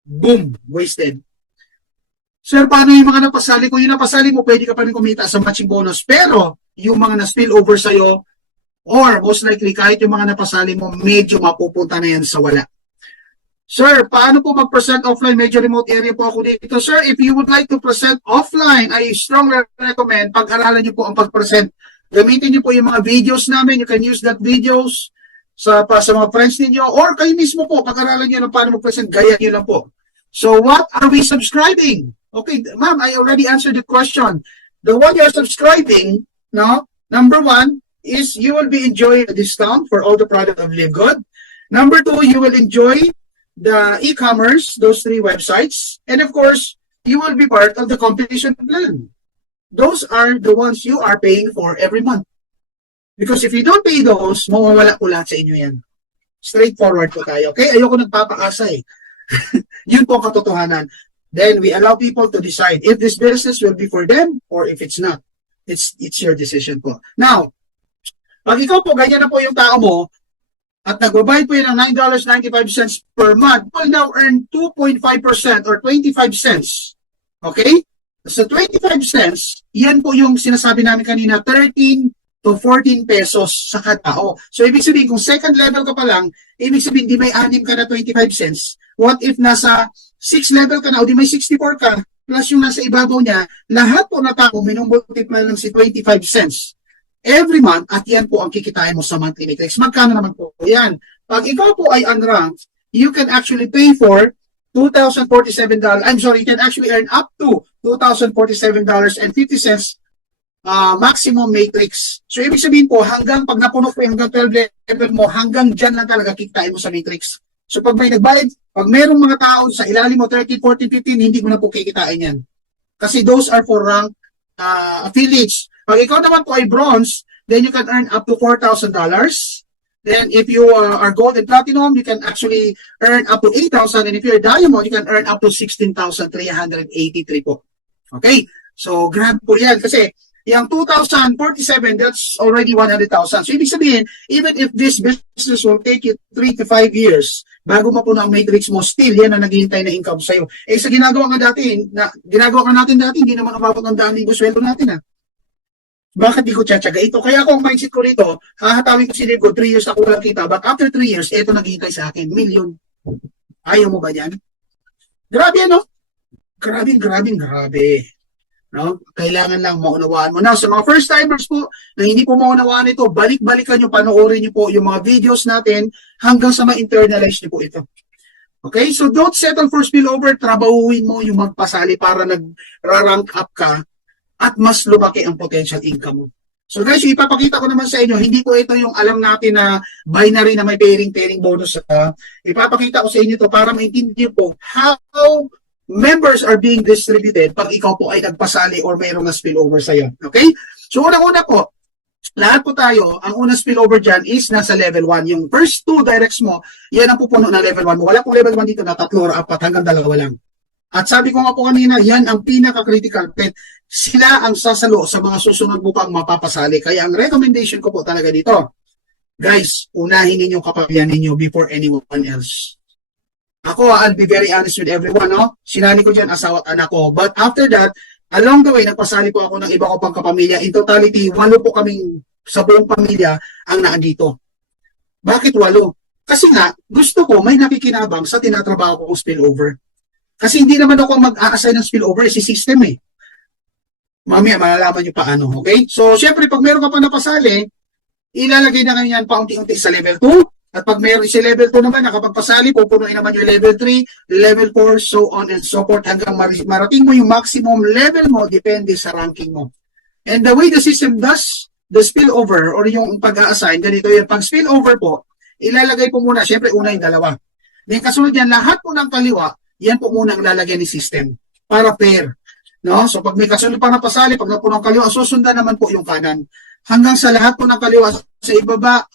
boom, wasted. Sir, paano yung mga napasali? Kung yung napasali mo, pwede ka pa rin kumita sa matching bonus. Pero yung mga na-spill over sa'yo, or most likely kahit yung mga napasali mo, medyo mapupunta na yan sa wala. Sir, paano po mag-present offline? Medyo remote area po ako dito. Sir, if you would like to present offline, I strongly recommend pag-aralan niyo po ang pag-present. Gamitin niyo po yung mga videos namin. You can use that videos sa mga friends niyo or kayo mismo po, pag-aralan niyo na paano mag-present. Gaya niyo lang po. So, what are we subscribing? Okay, ma'am, I already answered the question. The one you're subscribing, no? Number 1 is you will be enjoying a discount for all the product of Live Good. Number 2, you will enjoy the e-commerce, those 3 websites, and of course, you will be part of the competition plan. Those are the ones you are paying for every month. Because if you don't pay those, mawawala po lahat sa inyo yan. Straightforward po tayo, okay? Ayoko nagpapaasa eh. Yun po ang katotohanan. Then we allow people to decide if this business will be for them or if it's not. It's your decision po. Now, pag ikaw po, ganyan na po yung tao mo, at nagbabayad po yan ng $9.95 per month, will now earn 2.5% or 25 cents. Okay? So 25 cents, yan po yung sinasabi namin kanina, 13 to 14 pesos sa katao. So ibig sabihin, kung second level ka pa lang, ibig sabihin, di may 6 ka na 25 cents. What if nasa 6 level ka na o di may 64 ka? plus yung nasa ibabaw niya, lahat po na tao, minumultiply lang si 25 cents every month at yan po ang kikitain mo sa monthly matrix. Magkano naman po yan? Pag ikaw po ay unranked, you can actually pay for $2,047. I'm sorry, you can actually earn up to $2,047.50 maximum matrix. So, ibig sabihin po, hanggang pag napuno po yung hanggang 12 level mo, hanggang dyan lang talaga kikitain mo sa matrix. So, pag may nagbayad, pag merong mga tao sa ilalim mo, 13, 14, 15, hindi mo na po kikitain yan. Kasi those are for rank affiliates. Pag ikaw naman po ay bronze, then you can earn up to $4,000. Then, if you are gold and platinum, you can actually earn up to 8,000. And if you're diamond, you can earn up to 16,383 po. Okay? So, grabe po yan. Kasi, yung 2,047, that's already 100,000. So, ibig sabihin, even if this business will take you 3 to 5 years, bago mapuno ang matrix mo, still, yan ang naghihintay na income sa'yo. Eh, sa ginagawa natin dati, hindi naman umabot ng daming sweldo natin, ha? Bakit di ko tsatsaga ito? Kaya ako ang mindset ko rito, hahatawin ko si Live 3 years ako lang kita, but after 3 years, ito naghihintay sa akin, million. Ayaw mo ba yan? Grabe, ano? Grabe. No? Kailangan lang maunawaan mo. Now, sa mga first-timers po, na hindi po maunawaan ito, balik-balikan nyo, panoorin nyo po yung mga videos natin hanggang sa ma-internalize nyo po ito. Okay? So, don't settle for spillover. Trabahuin mo yung magpasali para nag-rank up ka at mas lumaki ang potential income mo. So guys, yung ipapakita ko naman sa inyo, hindi po ito yung alam natin na binary na may pairing bonus. Ipapakita ko sa inyo ito para maintindihan po how members are being distributed pag ikaw po ay nagpasali or mayroong na spillover sa'yo. Okay? So unang-una po, lahat po tayo, ang unang spillover dyan is nasa level 1. Yung first 2 directs mo, yan ang pupuno na level 1 mo. Wala pong level 1 dito na 3 or 4 hanggang 2 lang. At sabi ko nga po kanina, yan ang pinaka-critical pet. Sila ang sasalo sa mga susunod mo pang mapapasali. Kaya ang recommendation ko po talaga dito, guys, unahin ninyo kapabihan ninyo before anyone else. Ako, I'll be very honest with everyone, no? Sinani ko dyan, asawa at anak ko. But after that, along the way, nagpasali po ako ng iba ko pang kapamilya. In totality, 8 po kaming sa buong pamilya ang naandito. Bakit 8? Kasi nga, gusto ko may nakikinabang sa tinatrabaho kong spillover. Kasi hindi naman ako mag-a-assign ng spillover, si system eh. Mamaya, malalaman nyo paano, okay? So, syempre, pag meron ka pa napasali, ilalagay na kanyan paunti-unti sa level 2. At pag meron si level 2 naman, nakapagpasali, pupunuin naman yung level 3, level 4, so on and so forth, hanggang marating mo yung maximum level mo, depende sa ranking mo. And the way the system does the spillover, or yung pag-a-assign, ganito yun, pag spillover po, ilalagay po muna, syempre, una yung 2. Then kasunod yan, lahat po ng kaliwa, yan po muna ang lalagyan ni system para fair. No? So pag may kasunod pa na pasali, pag napuno ang kaliwa, susundan naman po yung kanan. Hanggang sa lahat po ng kaliwa sa ibaba,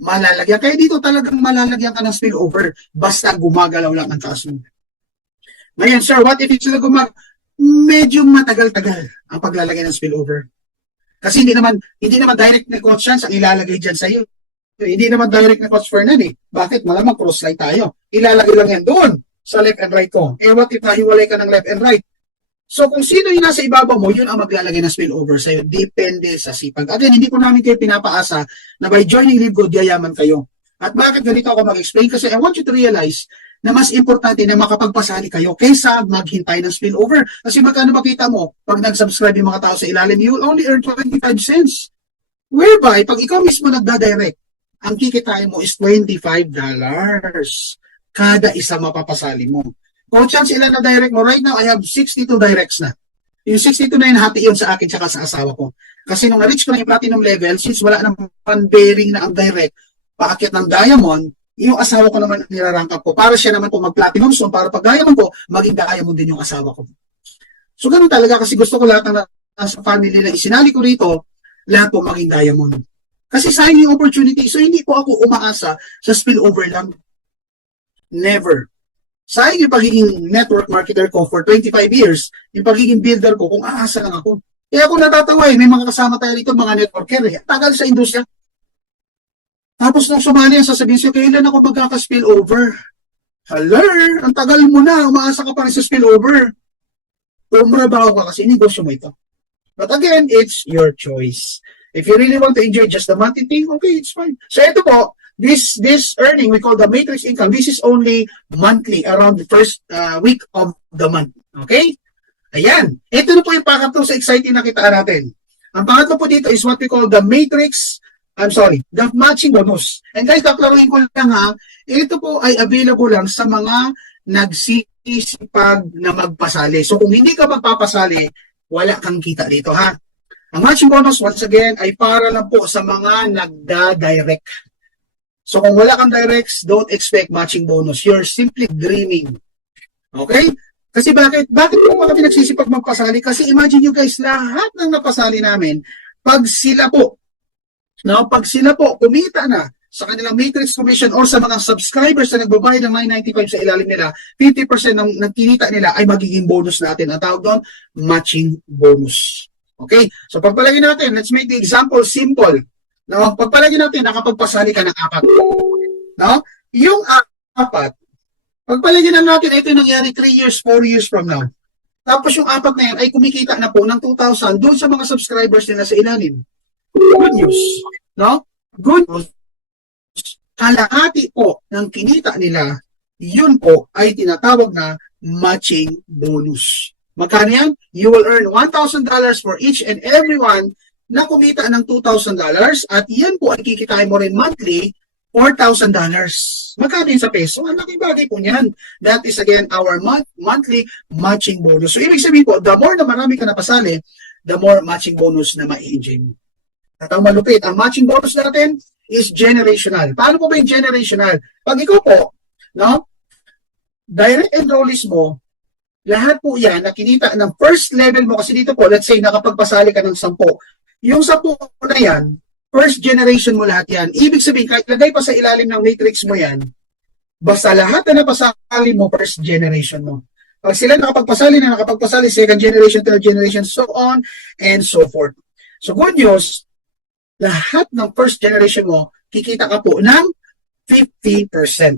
malalagyan. Kaya dito talagang malalagyan ka ng spillover basta gumagalaw lang ang taas mo. Ngayon, sir, what if it's medyo matagal-tagal ang paglalagay ng spillover? Kasi hindi naman direct na coach chance ang ilalagay dyan sa iyo. Hindi naman direct na coach Fernan eh. Bakit? Malamang cross-line tayo. Ilalagay lang yan doon sa left and right ko. Eh, what if nahiwalay ka ng left and right? So, kung sino yung nasa ibabaw mo, yun ang maglalagay ng spillover sa'yo. Depende sa sipag. Again, hindi po namin kayo pinapaasa na by joining Live Good, yayaman kayo. At bakit ganito ako mag-explain? Kasi I want you to realize na mas importante na makapagpasali kayo kaysa maghintay ng spillover. Kasi magkano makita mo pag nag-subscribe yung mga tao sa ilalim, you will only earn 25 cents. Whereby, pag ikaw mismo nagdadirect, ang kikitain mo is $25 kada isa mapapasali mo. Kung chance ilan na direct mo, right now I have 62 directs na. Yung 62 na yun, hati yun sa akin tsaka sa asawa ko. Kasi nung na-reach ko na yung platinum level, since wala naman bearing na ang direct, paakyat ng diamond, yung asawa ko naman nirarank up ko. Para siya naman po mag-platinum, so para pag diamond ko, maging diamond din yung asawa ko. So ganun talaga kasi gusto ko lahat ng nasa family na isinali ko rito, lahat po maging diamond. Kasi sayang yung opportunity. So hindi po ako umaasa sa spillover lang. Never. Sayang yung pagiging network marketer ko for 25 years, yung pagiging builder ko, kung aasa lang ako. Kaya ako natatawa eh, may mga kasama tayo rito, mga networker eh. Tagal sa industriya. Tapos nung sumali yan, sasabihin siya, kailan ako magkaka-spill over? Hello, ang tagal mo na, umaasa ka pa rin sa spillover. Tumrabaho ka kasi negosyo mo ito. But again, it's your choice. If you really want to enjoy just the monthly thing, okay, it's fine. So ito po, this earning we call the matrix income. This is only monthly, around the first week of the month. Okay? Ayan. Ito na po yung pangatlo sa exciting na kitaan natin. Ang pangatlo po dito is what we call the the matching bonus. And guys, kaklaruhin ko lang ha, ito po ay available lang sa mga nagsisipag na magpasali. So kung hindi ka magpapasali, wala kang kita dito ha. Ang matching bonus, once again, ay para lang po sa mga nagda-direct. So kung wala kang directs, don't expect matching bonus. You're simply dreaming. Okay? Kasi bakit? Bakit po kami nagsisipag magpasali? Kasi imagine nyo guys, lahat ng napasali namin, pag sila po kumita na sa kanilang matrix commission or sa mga subscribers na nagbabayad ng 995 sa ilalim nila, 50% ng kinita nila ay magiging bonus natin. Ang tawag doon, matching bonus. Okay? So pagpalagay natin, let's make the example simple. No? Pagpalagay natin, nakapagpasali ka ng 4. No? Yung 4, pagpalagyan natin, ito yung nangyari 3 years, 4 years from now. Tapos yung 4 na yan ay kumikita na po ng 2,000 doon sa mga subscribers nila sa ilalim. Good news. No? Good news. Kalahati po ng kinita nila, yun po ay tinatawag na matching bonus. Magkano yan? You will earn $1,000 for each and every one na kumita ng $2,000 at yan po ay kikitain mo rin monthly $4,000. Magkano yun sa peso? Ang laking bagay po niyan. That is again our monthly matching bonus. So ibig sabihin po, the more na marami ka napasali, the more matching bonus na ma-enjoy mo. At ang malupit, ang matching bonus natin is generational. Paano po ba yung generational? Pag ikaw po, no, direct enrollees mo, lahat po yan na kinita ng first level mo, kasi dito po, let's say nakapagpasali ka ng 10. Yung 10 na yan, first generation mo lahat yan. Ibig sabihin, kahit lagay pa sa ilalim ng matrix mo yan, basta lahat na napasali mo, first generation mo. Pag sila nakapagpasali, second generation, third generation, so on and so forth. So good news, lahat ng first generation mo, kikita ka po ng 50%.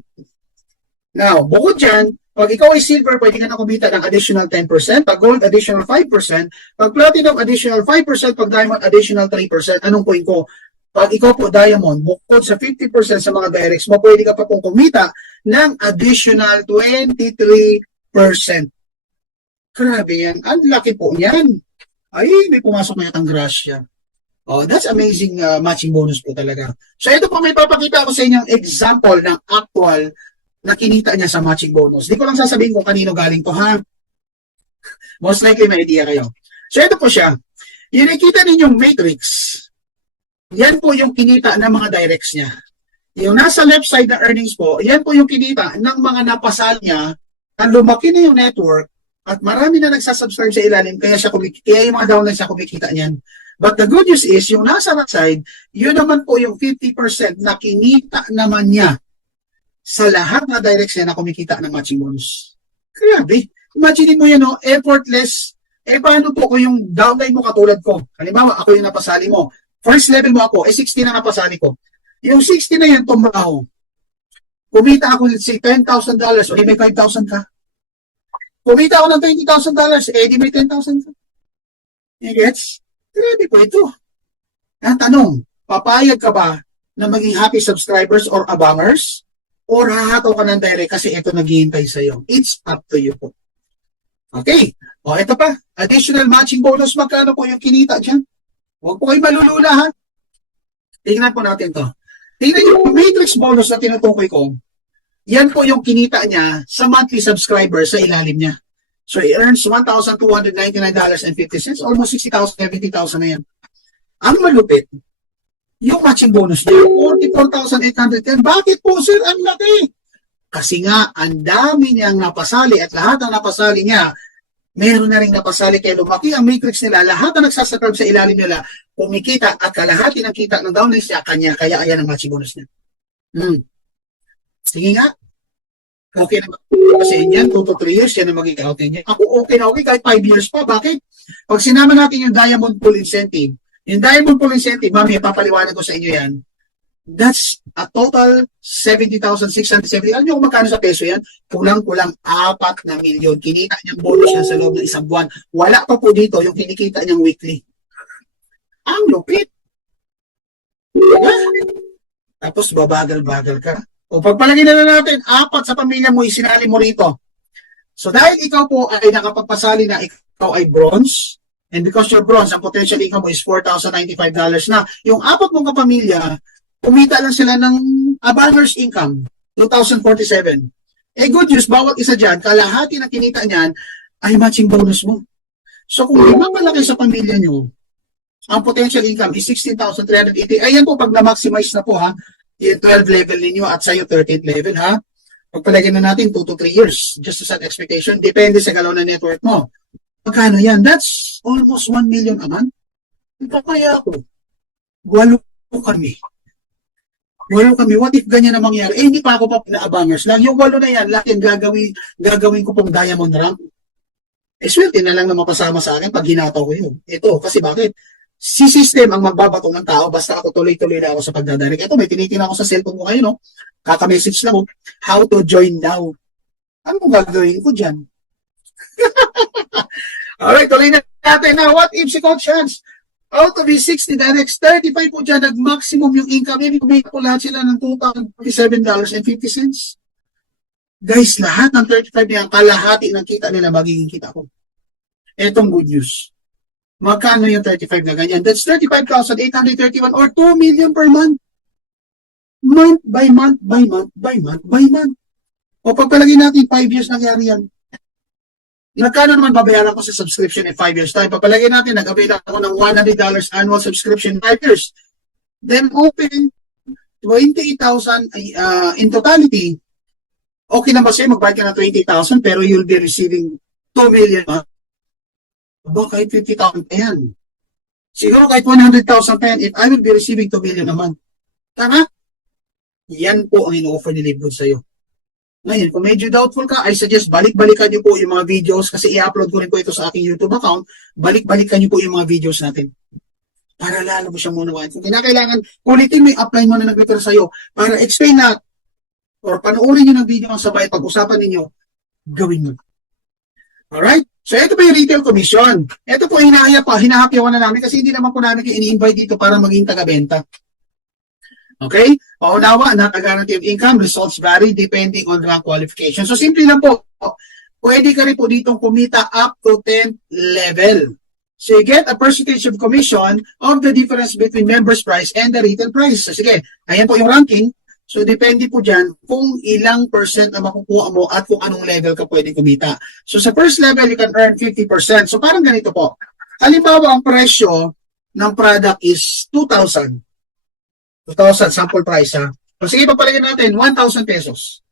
Now, bukod dyan, pag ikaw ay silver, pwede ka na kumita ng additional 10%. Pag gold, additional 5%. Pag platinum, additional 5%. Pag diamond, additional 3%. Anong point ko? Pag ikaw po diamond, bukod sa 50% sa mga directs mo, pwede ka pa pong kumita ng additional 23%. Grabe yan. Ang laki po yan. Ay, may pumasok na yatang grasya. Oh, that's amazing matching bonus po talaga. So ito po, may papakita ko sa inyong example ng actual na kinita niya sa matching bonus. Di ko lang sasabihin kung kanino galing to, ha? Most likely may idea kayo. So ito po siya. Yung nakita ninyong matrix, yan po yung kinita ng mga directs niya. Yung nasa left side na earnings po, yan po yung kinita ng mga napasal niya, ang lumaki na yung network, at marami na nagsasubscribe sa ilalim, kaya yung mga downline siya kumikita niyan. But the good news is, yung nasa right side, yun naman po yung 50% na kinita naman niya sa lahat na directs niya na kumikita ng matching bonus. Grabe. Imagine mo yan, no? Effortless. Paano po kung yung downline mo katulad ko? Halimbawa, ako yung napasali mo. First level mo ako, 60 na napasali ko. Yung 60 na yan, tumbaho. Kumita ako, let's say, $10,000, o di may 5,000 ka. Kumita ako ng $20,000, di may 10,000 ka. You gets? Grabe po ito. Ang tanong, papayag ka ba na maging happy subscribers or abangers? Or hahataw ka ng direct kasi ito naghihintay sa'yo. It's up to you po. Okay. O, ito pa. Additional matching bonus. Magkano po yung kinita dyan? Huwag po kayo malulula, ha? Tingnan po natin to. Tingnan yung matrix bonus na tinutukoy ko. Yan po yung kinita niya sa monthly subscriber sa ilalim niya. So, he earns $1,299.50. Almost 60,000, 70,000 na yan. Ang malupit, yung matching bonus niya, 44,810. Bakit po, sir? Ang laki. Kasi nga, ang dami niyang napasali at lahat ng napasali niya, meron na rin napasali kaya lumaki ang matrix nila. Lahat na nagsasubscribe sa ilalim nila, kumikita at kalahati ng kita ng downline siya, kanya. Kaya ayan ang matching bonus niya. Sige nga. Okay na. Kasi yan, 2 to 3 years, yan ang magiging outing niya. Ako okay na okay, kahit 5 years pa. Bakit? Pag sinama natin yung Diamond Pool Incentive, yung Diamond Pool Incentive, mami, papaliwanag ko sa inyo yan. That's a total 70,670. Alam niyo kung magkano sa peso yan? Kulang-kulang 4 na milyon. Kinita niyang bonus yan sa loob ng isang buwan. Wala pa po dito yung kinikita niyang weekly. Ang lupit. Tapos babagal-bagal ka. O pagpalagay na natin, 4 sa pamilya mo, isinali mo rito. So dahil ikaw po ay nakapagpasali na, ikaw ikaw ay bronze, and because you're bronze, ang potential income mo is $4,095 na. Yung apat mong kapamilya, kumita lang sila ng aboners income, 2,047. Eh good news, bawat isa dyan, kalahati na kinita niyan ay matching bonus mo. So kung lima malaki sa pamilya nyo, ang potential income is 16,380. Ayan po pag na-maximize na po ha, yung 12 level ninyo at sa'yo 13th level ha. Pagpalagyan na natin 2 to 3 years just to set expectation. Depende sa galaw na network mo. Magkano yan? That's almost 1 million a month. Ito kaya ako. 8 kami. 8 kami. What if ganyan na mangyari? Eh, hindi pa ako pa na-abangers lang. Yung 8 na yan, lahat yung gagawin ko pong diamond rank. Eh, swerte na lang na mapasama sa akin pag hinataw ko yun. Ito, kasi bakit? Si system ang magbabato ng tao basta ako tuloy-tuloy na ako sa pagdadirect. Ito, may tinitingnan ako sa cellphone ko ngayon, no? Kaka-message lang, how to join now. Anong gagawin ko dyan? Alright, tuloy na natin na. What if si Coach Chance? Out of his 60 directs, 35 po dyan, nag-maximum yung income. Ibig sabihin po lahat sila ng $2,057.50. Guys, lahat ng 35 niya, kalahati ng kita nila magiging kita ko. Etong good news. Magkano yung 35 na ganyan? That's 35,831 or 2 million per month. Month by month by month by month by month. O pagpalagay natin, 5 years nangyari yan. Magkano naman babayaran ko sa subscription in 5 years time? Pagpalagay natin, nag-avail ako ng $100 annual subscription 5 years. Then open 28,000 in totality. Okay na ba sa'yo? Magbayad ka ng 20,000 pero you'll be receiving 2 million. Ba, kahit 50,000 pa yan. Siguro kahit 100,000 pa yan, if I will be receiving 2 million a month. Tama? Yan po ang ino-offer ni LiveGood sa'yo. Ngayon, kung medyo doubtful ka, I suggest balik-balikan niyo po yung mga videos kasi i-upload ko rin po ito sa aking YouTube account. Balik-balikan niyo po yung mga videos natin. Para lalo mo siyang munawaan. Kung kinakailangan, ulitin mo yung upline mo na nag-refer sa'yo para explain na or panoorin niyo ng video ang sabay pag-usapan ninyo, gawin mo. Alright? So, ito po yung retail commission. Ito po, hinahapyawan na namin kasi hindi naman po namin ini-invite dito para maging taga-benta. Okay? Paunawa na guaranteed income, results vary depending on rank qualification. So, simple lang po. Pwede ka rin po ditong kumita up to 10th level. So, you get a percentage of commission of the difference between members price and the retail price. So, sige, ayan po yung ranking. So, depende po dyan kung ilang percent ang makukuha mo at kung anong level ka pwede kumita. So, sa first level, you can earn 50%. So, parang ganito po. Halimbawa, ang presyo ng product is 2,000. 2,000 sample price, ha? So, sige, papalagyan natin, 1,000 pesos.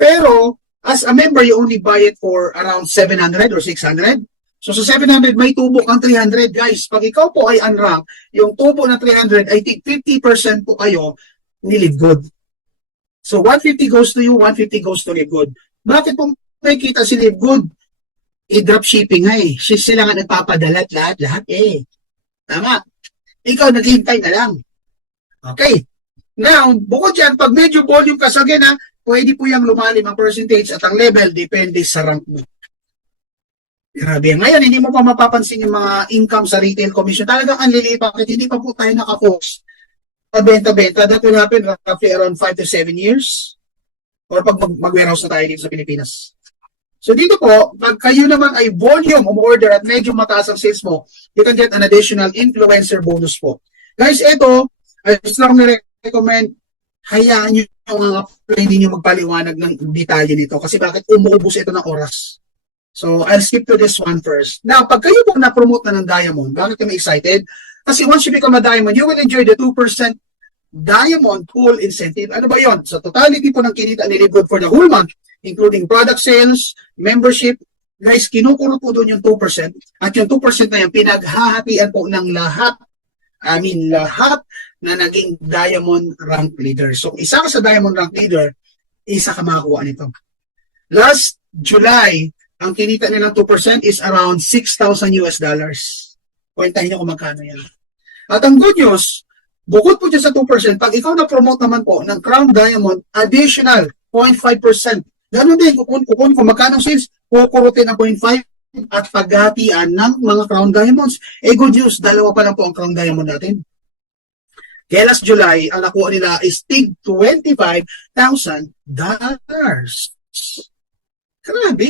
Pero, as a member, you only buy it for around 700 or 600. So, sa 700, may tubo kang 300. Guys, pag ikaw po ay unrank, yung tubo na 300, I think 50% po kayo ni LiveGood. So, 150 goes to you, 150 goes to LiveGood. Bakit po may kita si LiveGood? I-drop shipping nga eh. Sila nga nagpapadala lahat eh. Tama. Ikaw naghihintay na lang. Okay. Now, bukod dyan, pag medyo volume ka sa gina, pwede po yung lumalim ang percentage at ang level depende sa rank mo. Grabe. Ngayon, hindi mo pa mapapansin yung mga income sa retail commission. Talagang ang liliit bakit hindi pa po tayo nakafocus. Benta-benta, that will happen roughly around 5 to 7 years or pag mag-warehouse na tayo dito sa Pilipinas. So dito po, pag kayo naman ay volume umorder at medyo mataas ang sales mo, you can get an additional influencer bonus po. Guys, ito, I strongly recommend, hayaan nyo yung mga hindi nyo magpaliwanag ng detalye nito kasi bakit umuubos ito ng oras. So, I'll skip to this one first. Now, pag kayo po na-promote na ng Diamond, bakit kami excited? Kasi once you become a Diamond, you will enjoy the 2% Diamond Pool Incentive. Ano ba yon? So, totality po ng kinita ni LiveGood for the whole month, including product sales, membership. Guys, kinukulot po doon yung 2%. At yung 2% na yan, pinaghahatian po ng lahat na naging Diamond Rank Leader. So, isa ka sa Diamond Rank Leader, isa ka makakuha nito. Last July, ang kinita nilang 2% is around $6,000 US. Kwentahin nyo kung magkano yan. At ang good news, bukod po dyan sa 2%, pag ikaw na-promote naman po ng Crown Diamond, additional 0.5%. Ganun din, kung magkano sales, kukurutin ang 0.5 at paghatian ng mga Crown Diamonds. Good news, dalawa pa lang po ang Crown Diamond natin. Kaya last July, ang nakuha nila is tig $25,000. Grabe.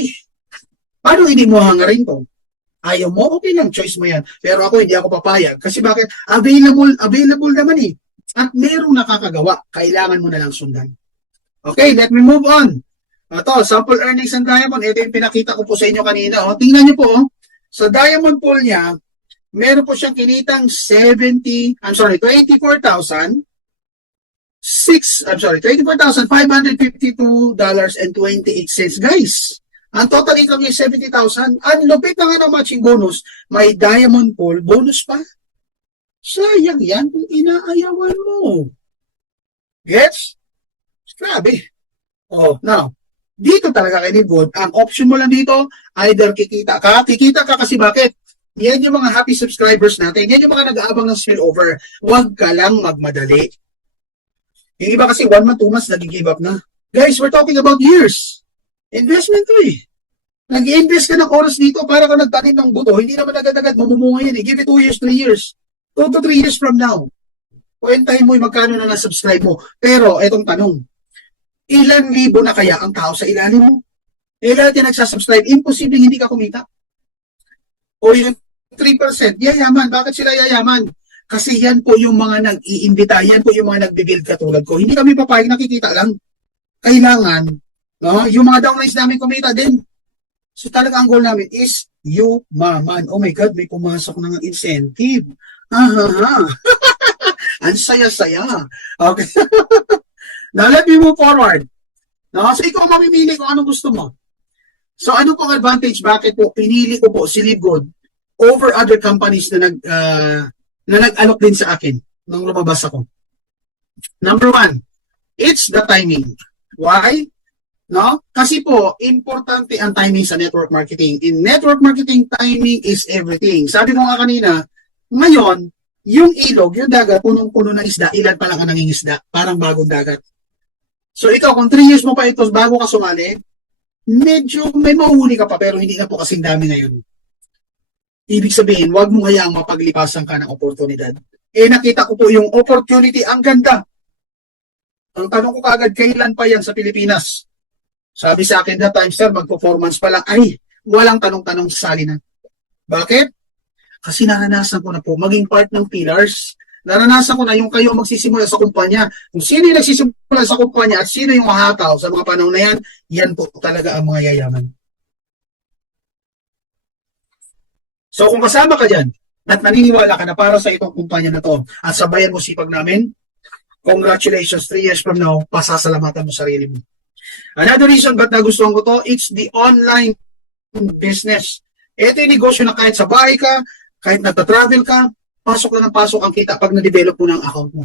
Paano hindi mo hangarin to? Ayaw mo, okay lang, choice mo yan. Pero ako, hindi ako papayag. Kasi bakit? Available naman eh. At merong nakakagawa. Kailangan mo na lang sundan. Okay, let me move on. Ito, sample earnings ng Diamond. Ito yung pinakita ko po sa inyo kanina. Oh. Tingnan niyo po, oh. Sa Diamond Pool niya, meron po siyang kinitang 24,552.28 guys. Ang total income niya is 70,000. Ang lupit na nga ng matching bonus, may Diamond Pool bonus pa. Sayang yan kung inaayawan mo. Gets? Grabe. Oh, now, dito talaga kay Good. Ang option mo lang dito, either kikita ka kasi bakit? Yan yung mga happy subscribers natin. Yan yung mga nag-aabang ng spillover. Huwag ka lang magmadali. Yung iba kasi 1 month, 2 months, nag-give up na. Guys, we're talking about years. Investment to eh. Nag-invest ka ng oras dito para ka nagtanim ng buto. Hindi naman agad-agad mamumunga yan eh. Give it 2 years, 3 years. 2 to 3 years from now. Kwentahin mo yung magkano na na-subscribe mo. Pero, etong tanong. Ilan libo na kaya ang tao sa ilalim mo? Lahat yung nagsasubscribe, imposible hindi ka kumita. O yung 3%, yayaman. Bakit sila yayaman? Kasi yan po yung mga nag-iimbita, yan po yung mga nagbibuild katulad ko. Hindi kami papayag, nakikita lang. Kailangan, no? Yung mga downlines namin kumita din. So talaga ang goal namin is yumaman. Oh my God, may pumasok ng incentive. Ang saya-saya. Okay. Now, let me move forward. No? So, ikaw mamimili kung anong gusto mo. So, ano pong advantage? Bakit po pinili ko po si Livegood over other companies na nag-alok din sa akin nung lumabas ako? Number 1, it's the timing. Why? No? Kasi po, importante ang timing sa network marketing. In network marketing, timing is everything. Sabi ko nga kanina, ngayon, yung ilog, yung dagat, punong-puno ng isda, ilan pa lang ka nangingisda? Parang bagong dagat. So ikaw, kung 3 years mo pa ito bago ka sumali, medyo may mauhuli ka pa pero hindi na po kasing dami ngayon. Ibig sabihin, huwag mo hayaang mapaglipasan ka ng oportunidad. Nakita ko po yung opportunity, ang ganda. Ang tanong ko kaagad, kailan pa yan sa Pilipinas? Sabi sa akin that time, sir, mag-performance pa lang. Ay, walang tanong-tanong sasali na. Bakit? Kasi naranasan ko na po maging part ng pillars. Naranasan ko na yung kayo magsisimula sa kumpanya. Kung sino yung nagsisimula sa kumpanya at sino yung mahataw sa mga panahon na yan, yan po talaga ang mga yayaman. So kung kasama ka dyan at naniniwala ka na para sa itong kumpanya na to at sabayan mo sipag namin, congratulations, 3 years from now, pasasalamatan mo sarili mo. Another reason ba't nagustuhan ko to, it's the online business. Ito yung negosyo na kahit sa bahay ka, kahit nagta-travel ka, pasok na ng pasok ang kita pag na-develop mo ng account mo.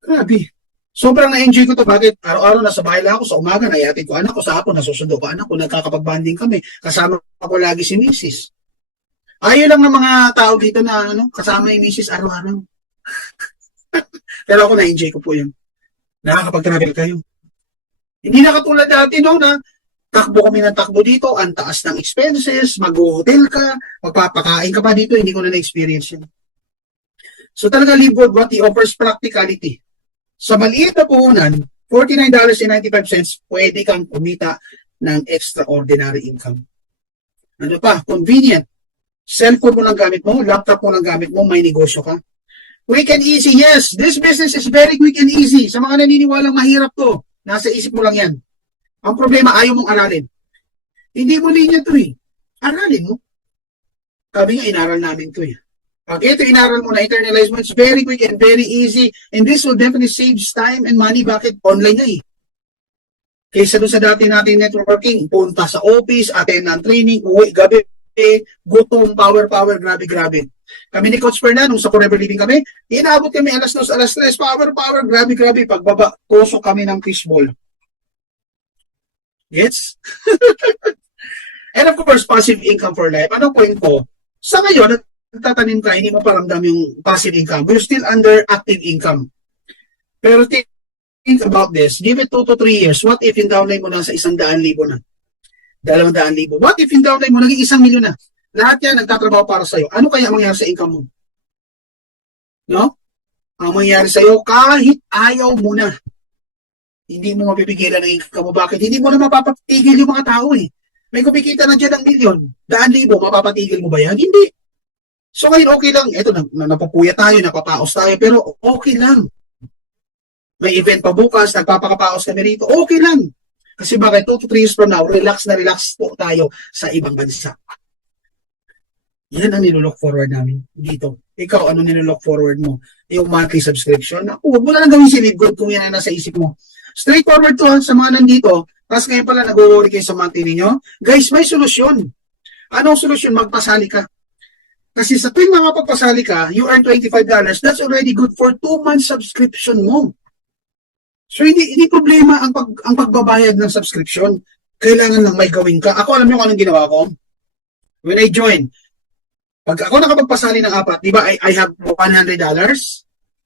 Grabe. Sobrang na-enjoy ko to. Bakit? Araw-araw nasa bahay lang ako. Sa umaga, naihatid ko anak ko. Sa hapon, nasusundo ko anak ko. Nagkakapag-banding kami. Kasama ko lagi si Mrs. Ayaw lang ng mga tao dito na kasama yung Mrs. araw-araw. Pero ako na-enjoy ko po yun. Nakakapag-travel kayo. Hindi na katulad dati na takbo kami ng takbo dito, ang taas ng expenses, mag-hotel ka, magpapakain ka pa dito, hindi ko na na-experience yun. So talaga Livegood, what he offers practicality. Sa maliit na puhunan, $49.95, pwede kang kumita ng extraordinary income. Ano pa? Convenient. Cellphone mo lang gamit mo, laptop mo lang gamit mo, may negosyo ka. Quick and easy, yes. This business is very quick and easy. Sa mga naniniwalang mahirap to, nasa isip mo lang yan. Ang problema, ayaw mong aralin. Hindi mo linya to eh. Aralin mo. Sabi nga, inaral namin to eh. Pag ito inaral mo na, internalize mo, it's very quick and very easy. And this will definitely save time and money. Bakit? Online na eh. Kaysa doon sa dati natin networking, punta sa office, attend ng training, uwi, gabi, gutom, power, grabe. Kami ni Coach Fernand, nung sa Forever Living kami, inaabot kami alas 2, alas 3, power, grabe. Pagbaba, tusok kami ng fishball. Gets? And of course, passive income for life. Ano point ko? Sa ngayon, nagtatanim ka, hindi mo paramdam yung passive income. We're still under active income. Pero think about this. Give it 2 to 3 years. What if yung downline mo nasa 100,000 na? 200,000. What if yung downline mo naging 1 milyon na? Lahat yan nagtatrabaho para sa'yo. Ano kaya mangyari sa income mo? No? Ang mangyari sa'yo, kahit ayaw mo na, hindi mo mapipigilan ang income mo. Bakit? Hindi mo na mapapatigil yung mga tao eh. May kumikita na dyan ng milyon, 100,000, mapapatigil mo ba yan? Hindi. So ngayon okay lang, eto napapuya tayo, napapaos tayo, pero okay lang. May event pa bukas, nagpapakapaos kami rito, okay lang. Kasi bakit 2 to 3 years from now, relax na relax po tayo sa ibang bansa. Yan ang nilook forward namin dito. Ikaw, ano nilook forward mo? Yung monthly subscription? Ako, huwag mo na lang gawin si Live Good kung yan ang nasa isip mo. Straightforward to sa mga nandito. Tapos ngayon pala nag-worry kayo sa monthly ninyo. Guys, may solusyon. Anong solusyon? Magpasali ka. Kasi sa tuwing makapagpasali ka, you earn $25. That's already good for 2 months subscription mo. So hindi problema ang pagbabayad ng subscription. Kailangan lang may gawin ka. Ako alam niyo kung anong ginawa ko? When I joined, pag ako nakapagpasali ng 4, di ba, I have $100.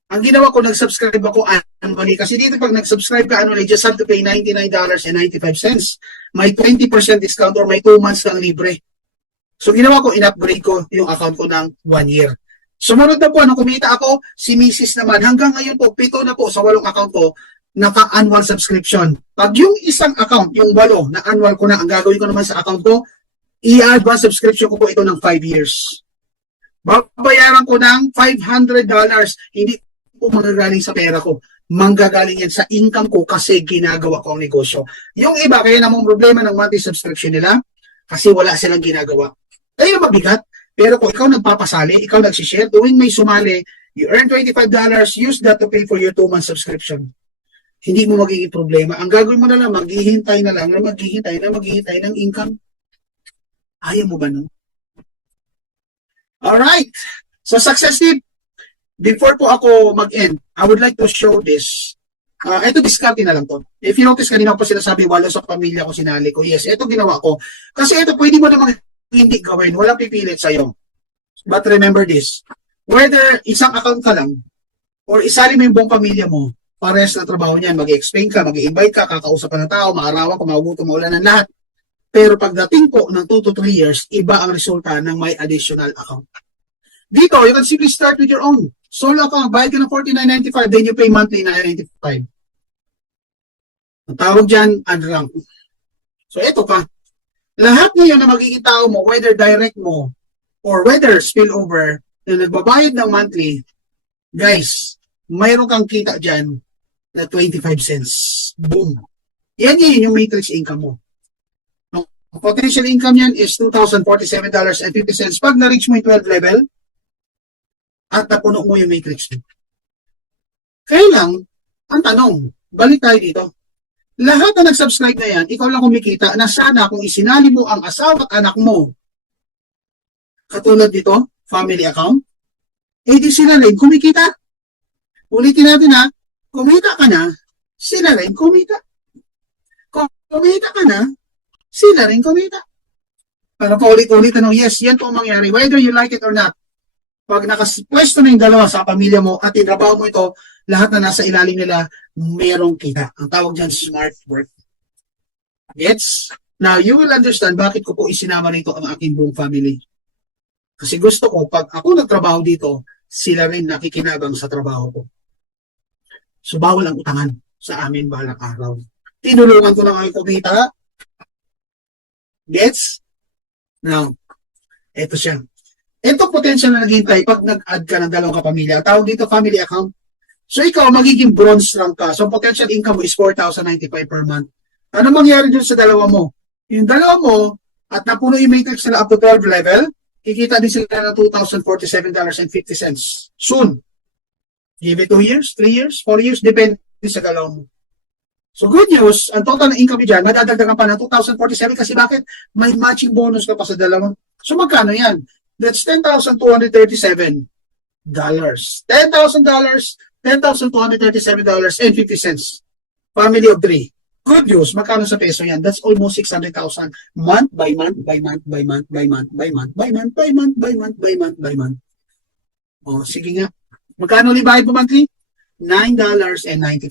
Ang ginawa ko, nag-subscribe ako annually. Kasi dito pag nag-subscribe ka annually, just have to pay $99.95. May 20% discount or may 2 months kang libre. So ginawa ko, in-upgrade ko yung account ko ng 1 year. Sumunod na po, nung kumita ako, si Mrs. naman, hanggang ngayon po, 7 na po sa 8 account ko, naka-annual subscription. Pag yung isang account, yung 8 na annual ko na, ang gagawin ko naman sa account ko, i-advance subscription ko po ito ng 5 years. Babayaran ko ng $500. Hindi po manggagaling sa pera ko. Manggagaling yan sa income ko kasi ginagawa ko ang negosyo. Yung iba, kaya namang problema ng monthly subscription nila kasi wala silang ginagawa. Kaya mabigat. Pero kung ikaw nagpapasali, ikaw nagsishare, tuwing may sumali, you earn $25, use that to pay for your 2-month subscription. Hindi mo magiging problema. Ang gagawin mo na lang, maghihintay ng income. Ayaw mo ba no? Alright. So, success tip. Before po ako mag-end, I would like to show this. Ito, discarte na lang to. If you notice, kanina ko pa sinasabi, walo sa pamilya ko, sinali ko. Yes, ito ginawa ko. Kasi ito, pwede mo namang hindi gawin. Walang pipilit sa'yo. But remember this. Whether isang account ka lang, or isali mo yung buong pamilya mo, parehas na trabaho niyan. Mag-explain ka, mag-invite ka, kakausap ka ng tao, maarawan ka, magugutom, maulan ng lahat. Pero pagdating po ng 2 to 3 years, iba ang resulta ng may additional account. Dito, you can simply start with your own. Solo account, bayad ka ng $49.95, then you pay monthly $9.95. Ang tawag dyan, unrank. So, ito pa. Lahat ngayon na magiging tao mo, whether direct mo, or whether spillover, na nagbabayad ng monthly, guys, mayroon kang kita dyan na 25 cents. Boom. Yan yung matrix income mo. Ang potential income yan is $2,047.50 pag na-reach mo yung 12 level at napuno mo yung matrix mo. Kaya lang, ang tanong, balik tayo dito. Lahat na nag-subscribe na yan, ikaw lang kumikita na sana kung isinali mo ang asawa at anak mo, katulad dito, family account, di sila rin kumikita. Ulitin natin ha, kumita ka na, sila rin kumita. Kumita ka na, sila rin kumita. Para paulit-ulit, yes, yan po ang mangyari, whether you like it or not. Pag nakapwesto na yung dalawa sa pamilya mo at tinrabaho mo ito, lahat na nasa ilalim nila, merong kita. Ang tawag dyan, smart work. Gets? Now, you will understand bakit ko po isinama rito ang aking buong family. Kasi gusto ko, pag ako nagtrabaho dito, sila rin nakikinabang sa trabaho ko. So, bawal ang utangan sa amin balang araw. Tinulungan ko lang ang kumita. Gets? Now, eto siya. Ito potential na naghihintay pag nag-add ka ng 2 kapamilya. Tawag dito family account. So, ikaw, magiging bronze rank ka. So, potential income mo is $4,095 per month. Ano mangyari dun sa dalawa mo? Yung dalawa mo, at napuno yung matrix nila up to 12 level, kikita din sila ng $2,047.50 soon. Give it 2 years, 3 years, 4 years, depende sa dalawa mo. So, good news, ang total na income dyan, madadagdagan pa ng $2,047 kasi bakit? May matching bonus ka pa sa dalawa. So, magkano yan? That's $10,237. $10,000, $10,237.50. Family of 3. Good news, magkano sa peso yan? That's almost 600,000 month by month by month by month by month by month by month by month by month by month by month. Oh, sige nga. Magkano libayad mo monthly? $9.95.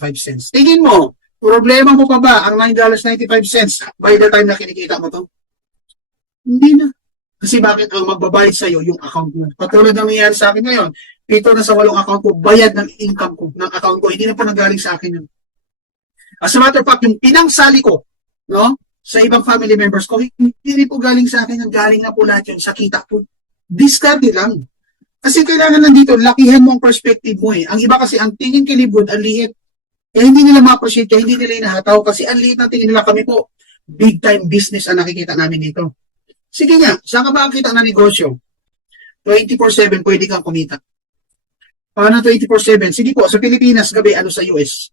Tingin mo, problema mo pa ba ang $9.95 by the time na kinikita mo to? Hindi na. Kasi bakit ang magbabayad sa'yo yung account mo? Patulad ng nangyayari sa akin ngayon, 7 na sa 8 account ko, bayad ng income ko, ng account ko, hindi na po nanggaling sa akin yun. As a matter of fact, yung pinangsali ko, no, sa ibang family members ko, hindi rin po galing sa akin, ang galing na po lahat yun sa kita po. Discarded lang. Kasi kailangan nandito, lakihan mo ang perspective mo eh. Ang iba kasi, ang tingin kay Livgood, ang liit. Eh, hindi nila ma-appreciate, kaya hindi nila inahataw kasi ang liit na tingin nila kami po. Big time business ang nakikita namin dito. Sige nga, saan ka makakita ng negosyo? 24/7 pwede kang kumita. Paano 24/7? Sige po, sa Pilipinas, gabi, ano sa US?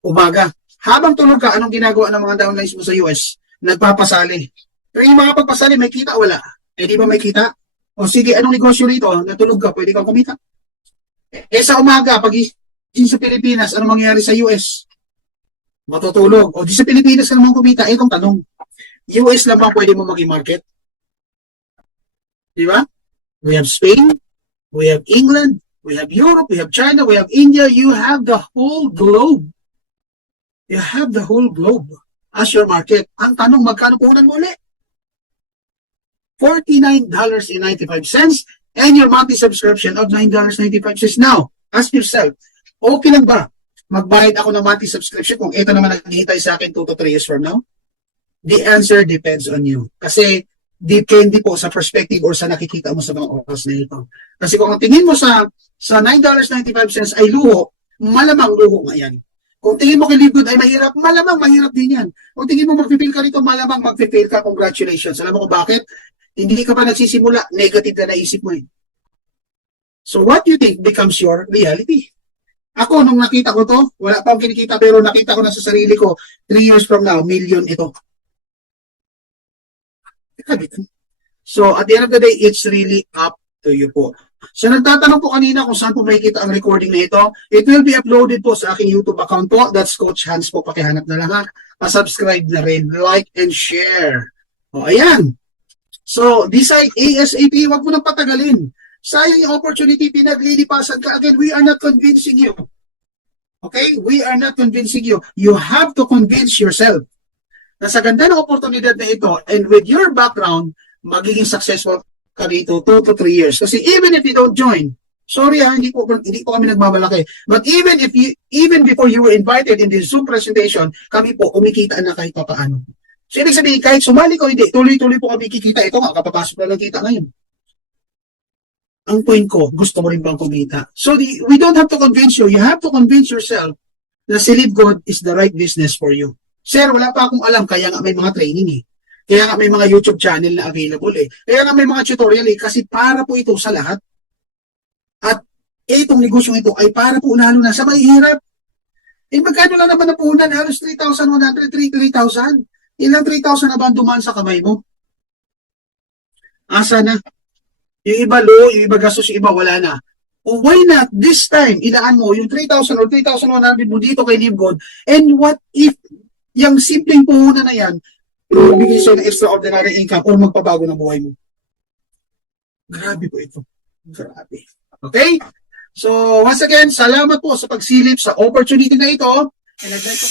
Umaga. Habang tulog ka, anong ginagawa ng mga downlines mo sa US? Nagpapasali. Pero yung mga pagpasali, may kita, wala. Eh, di ba may kita? O sige, anong negosyo rito? Natulog ka, pwede kang kumita. Eh, sa umaga, pag sa Pilipinas, anong mangyayari sa US? Matutulog. O di sa Pilipinas ka naman kumita. Eh, itong tanong. US lang ba pwede mo maging market? Di ba? We have Spain, we have England, we have Europe, we have China, we have India. You have the whole globe. You have the whole globe as your market. Ang tanong, magkano puhunan mo ulit? $49.95 and your monthly subscription of $9.95. Now, ask yourself, okay lang ba magbayad ako ng monthly subscription kung ito naman naghihintay sa akin 2 to 3 years from now? The answer depends on you. Kasi depende po sa perspective or sa nakikita mo sa mga oras na ito. Kasi kung ang tingin mo sa $9.95 ay luho, malamang luho nga yan. Kung tingin mo kay Livgood ay mahirap, malamang mahirap din yan. Kung tingin mo mag-fail ka rito, malamang mag-fail ka. Congratulations. Alam mo kung bakit? Hindi ka pa nagsisimula, negative na naisip mo eh. So what you think becomes your reality. Ako, nung nakita ko to, wala pa akong kinikita pero nakita ko na sa sarili ko, 3 years from now, million ito. So at the end of the day, it's really up to you po. So nagtatanong po kanina kung saan po makikita ang recording na ito. It will be uploaded po sa aking YouTube account po. That's Coach Hans po. Pakihanap na lang ha. Pa-subscribe na rin. Like and share. O ayan. So decide ASAP. Huwag mo nang patagalin. Sayang yung opportunity. Pinaglilipasan ka. Again, we are not convincing you. Okay? We are not convincing you. You have to convince yourself na sa ganda ng oportunidad na ito and with your background, magiging successful ka dito 2 to 3 years. Kasi even if you don't join, sorry ha, hindi po kami nagmamalaki. But even before you were invited in this Zoom presentation, kami po kumikita na kahit papaano. So ibig sabihin, kahit sumali ko, hindi, tuloy-tuloy po kami kikita. Ito nga, kapapasok na lang kita ngayon. Ang point ko, gusto mo rin bang kumita? So we don't have to convince you. You have to convince yourself na si Livgood is the right business for you. Sir, wala pa akong alam, kaya nga may mga training eh. Kaya nga may mga YouTube channel na available eh. Kaya nga may mga tutorial eh. Kasi para po ito sa lahat. At itong negosyong ito ay para po lalo na sa mahihirap. Eh magkano lang naman na puhunan? Halos 3,100, 3,000. Ilang 3,000 na ba dumaan sa kamay mo? Asa na? Yung iba low, yung iba gastos, yung iba wala na. O why not this time, ilaan mo yung 3,000 or 3,100 mo dito kay Livgood. And what if yung simpleng puhunan na yan, bigay sa'yo ng extraordinary income or magpabago ng buhay mo. Grabe po ito. Grabe. Okay? So, once again, salamat po sa pagsilip sa opportunity na ito. And I'd like to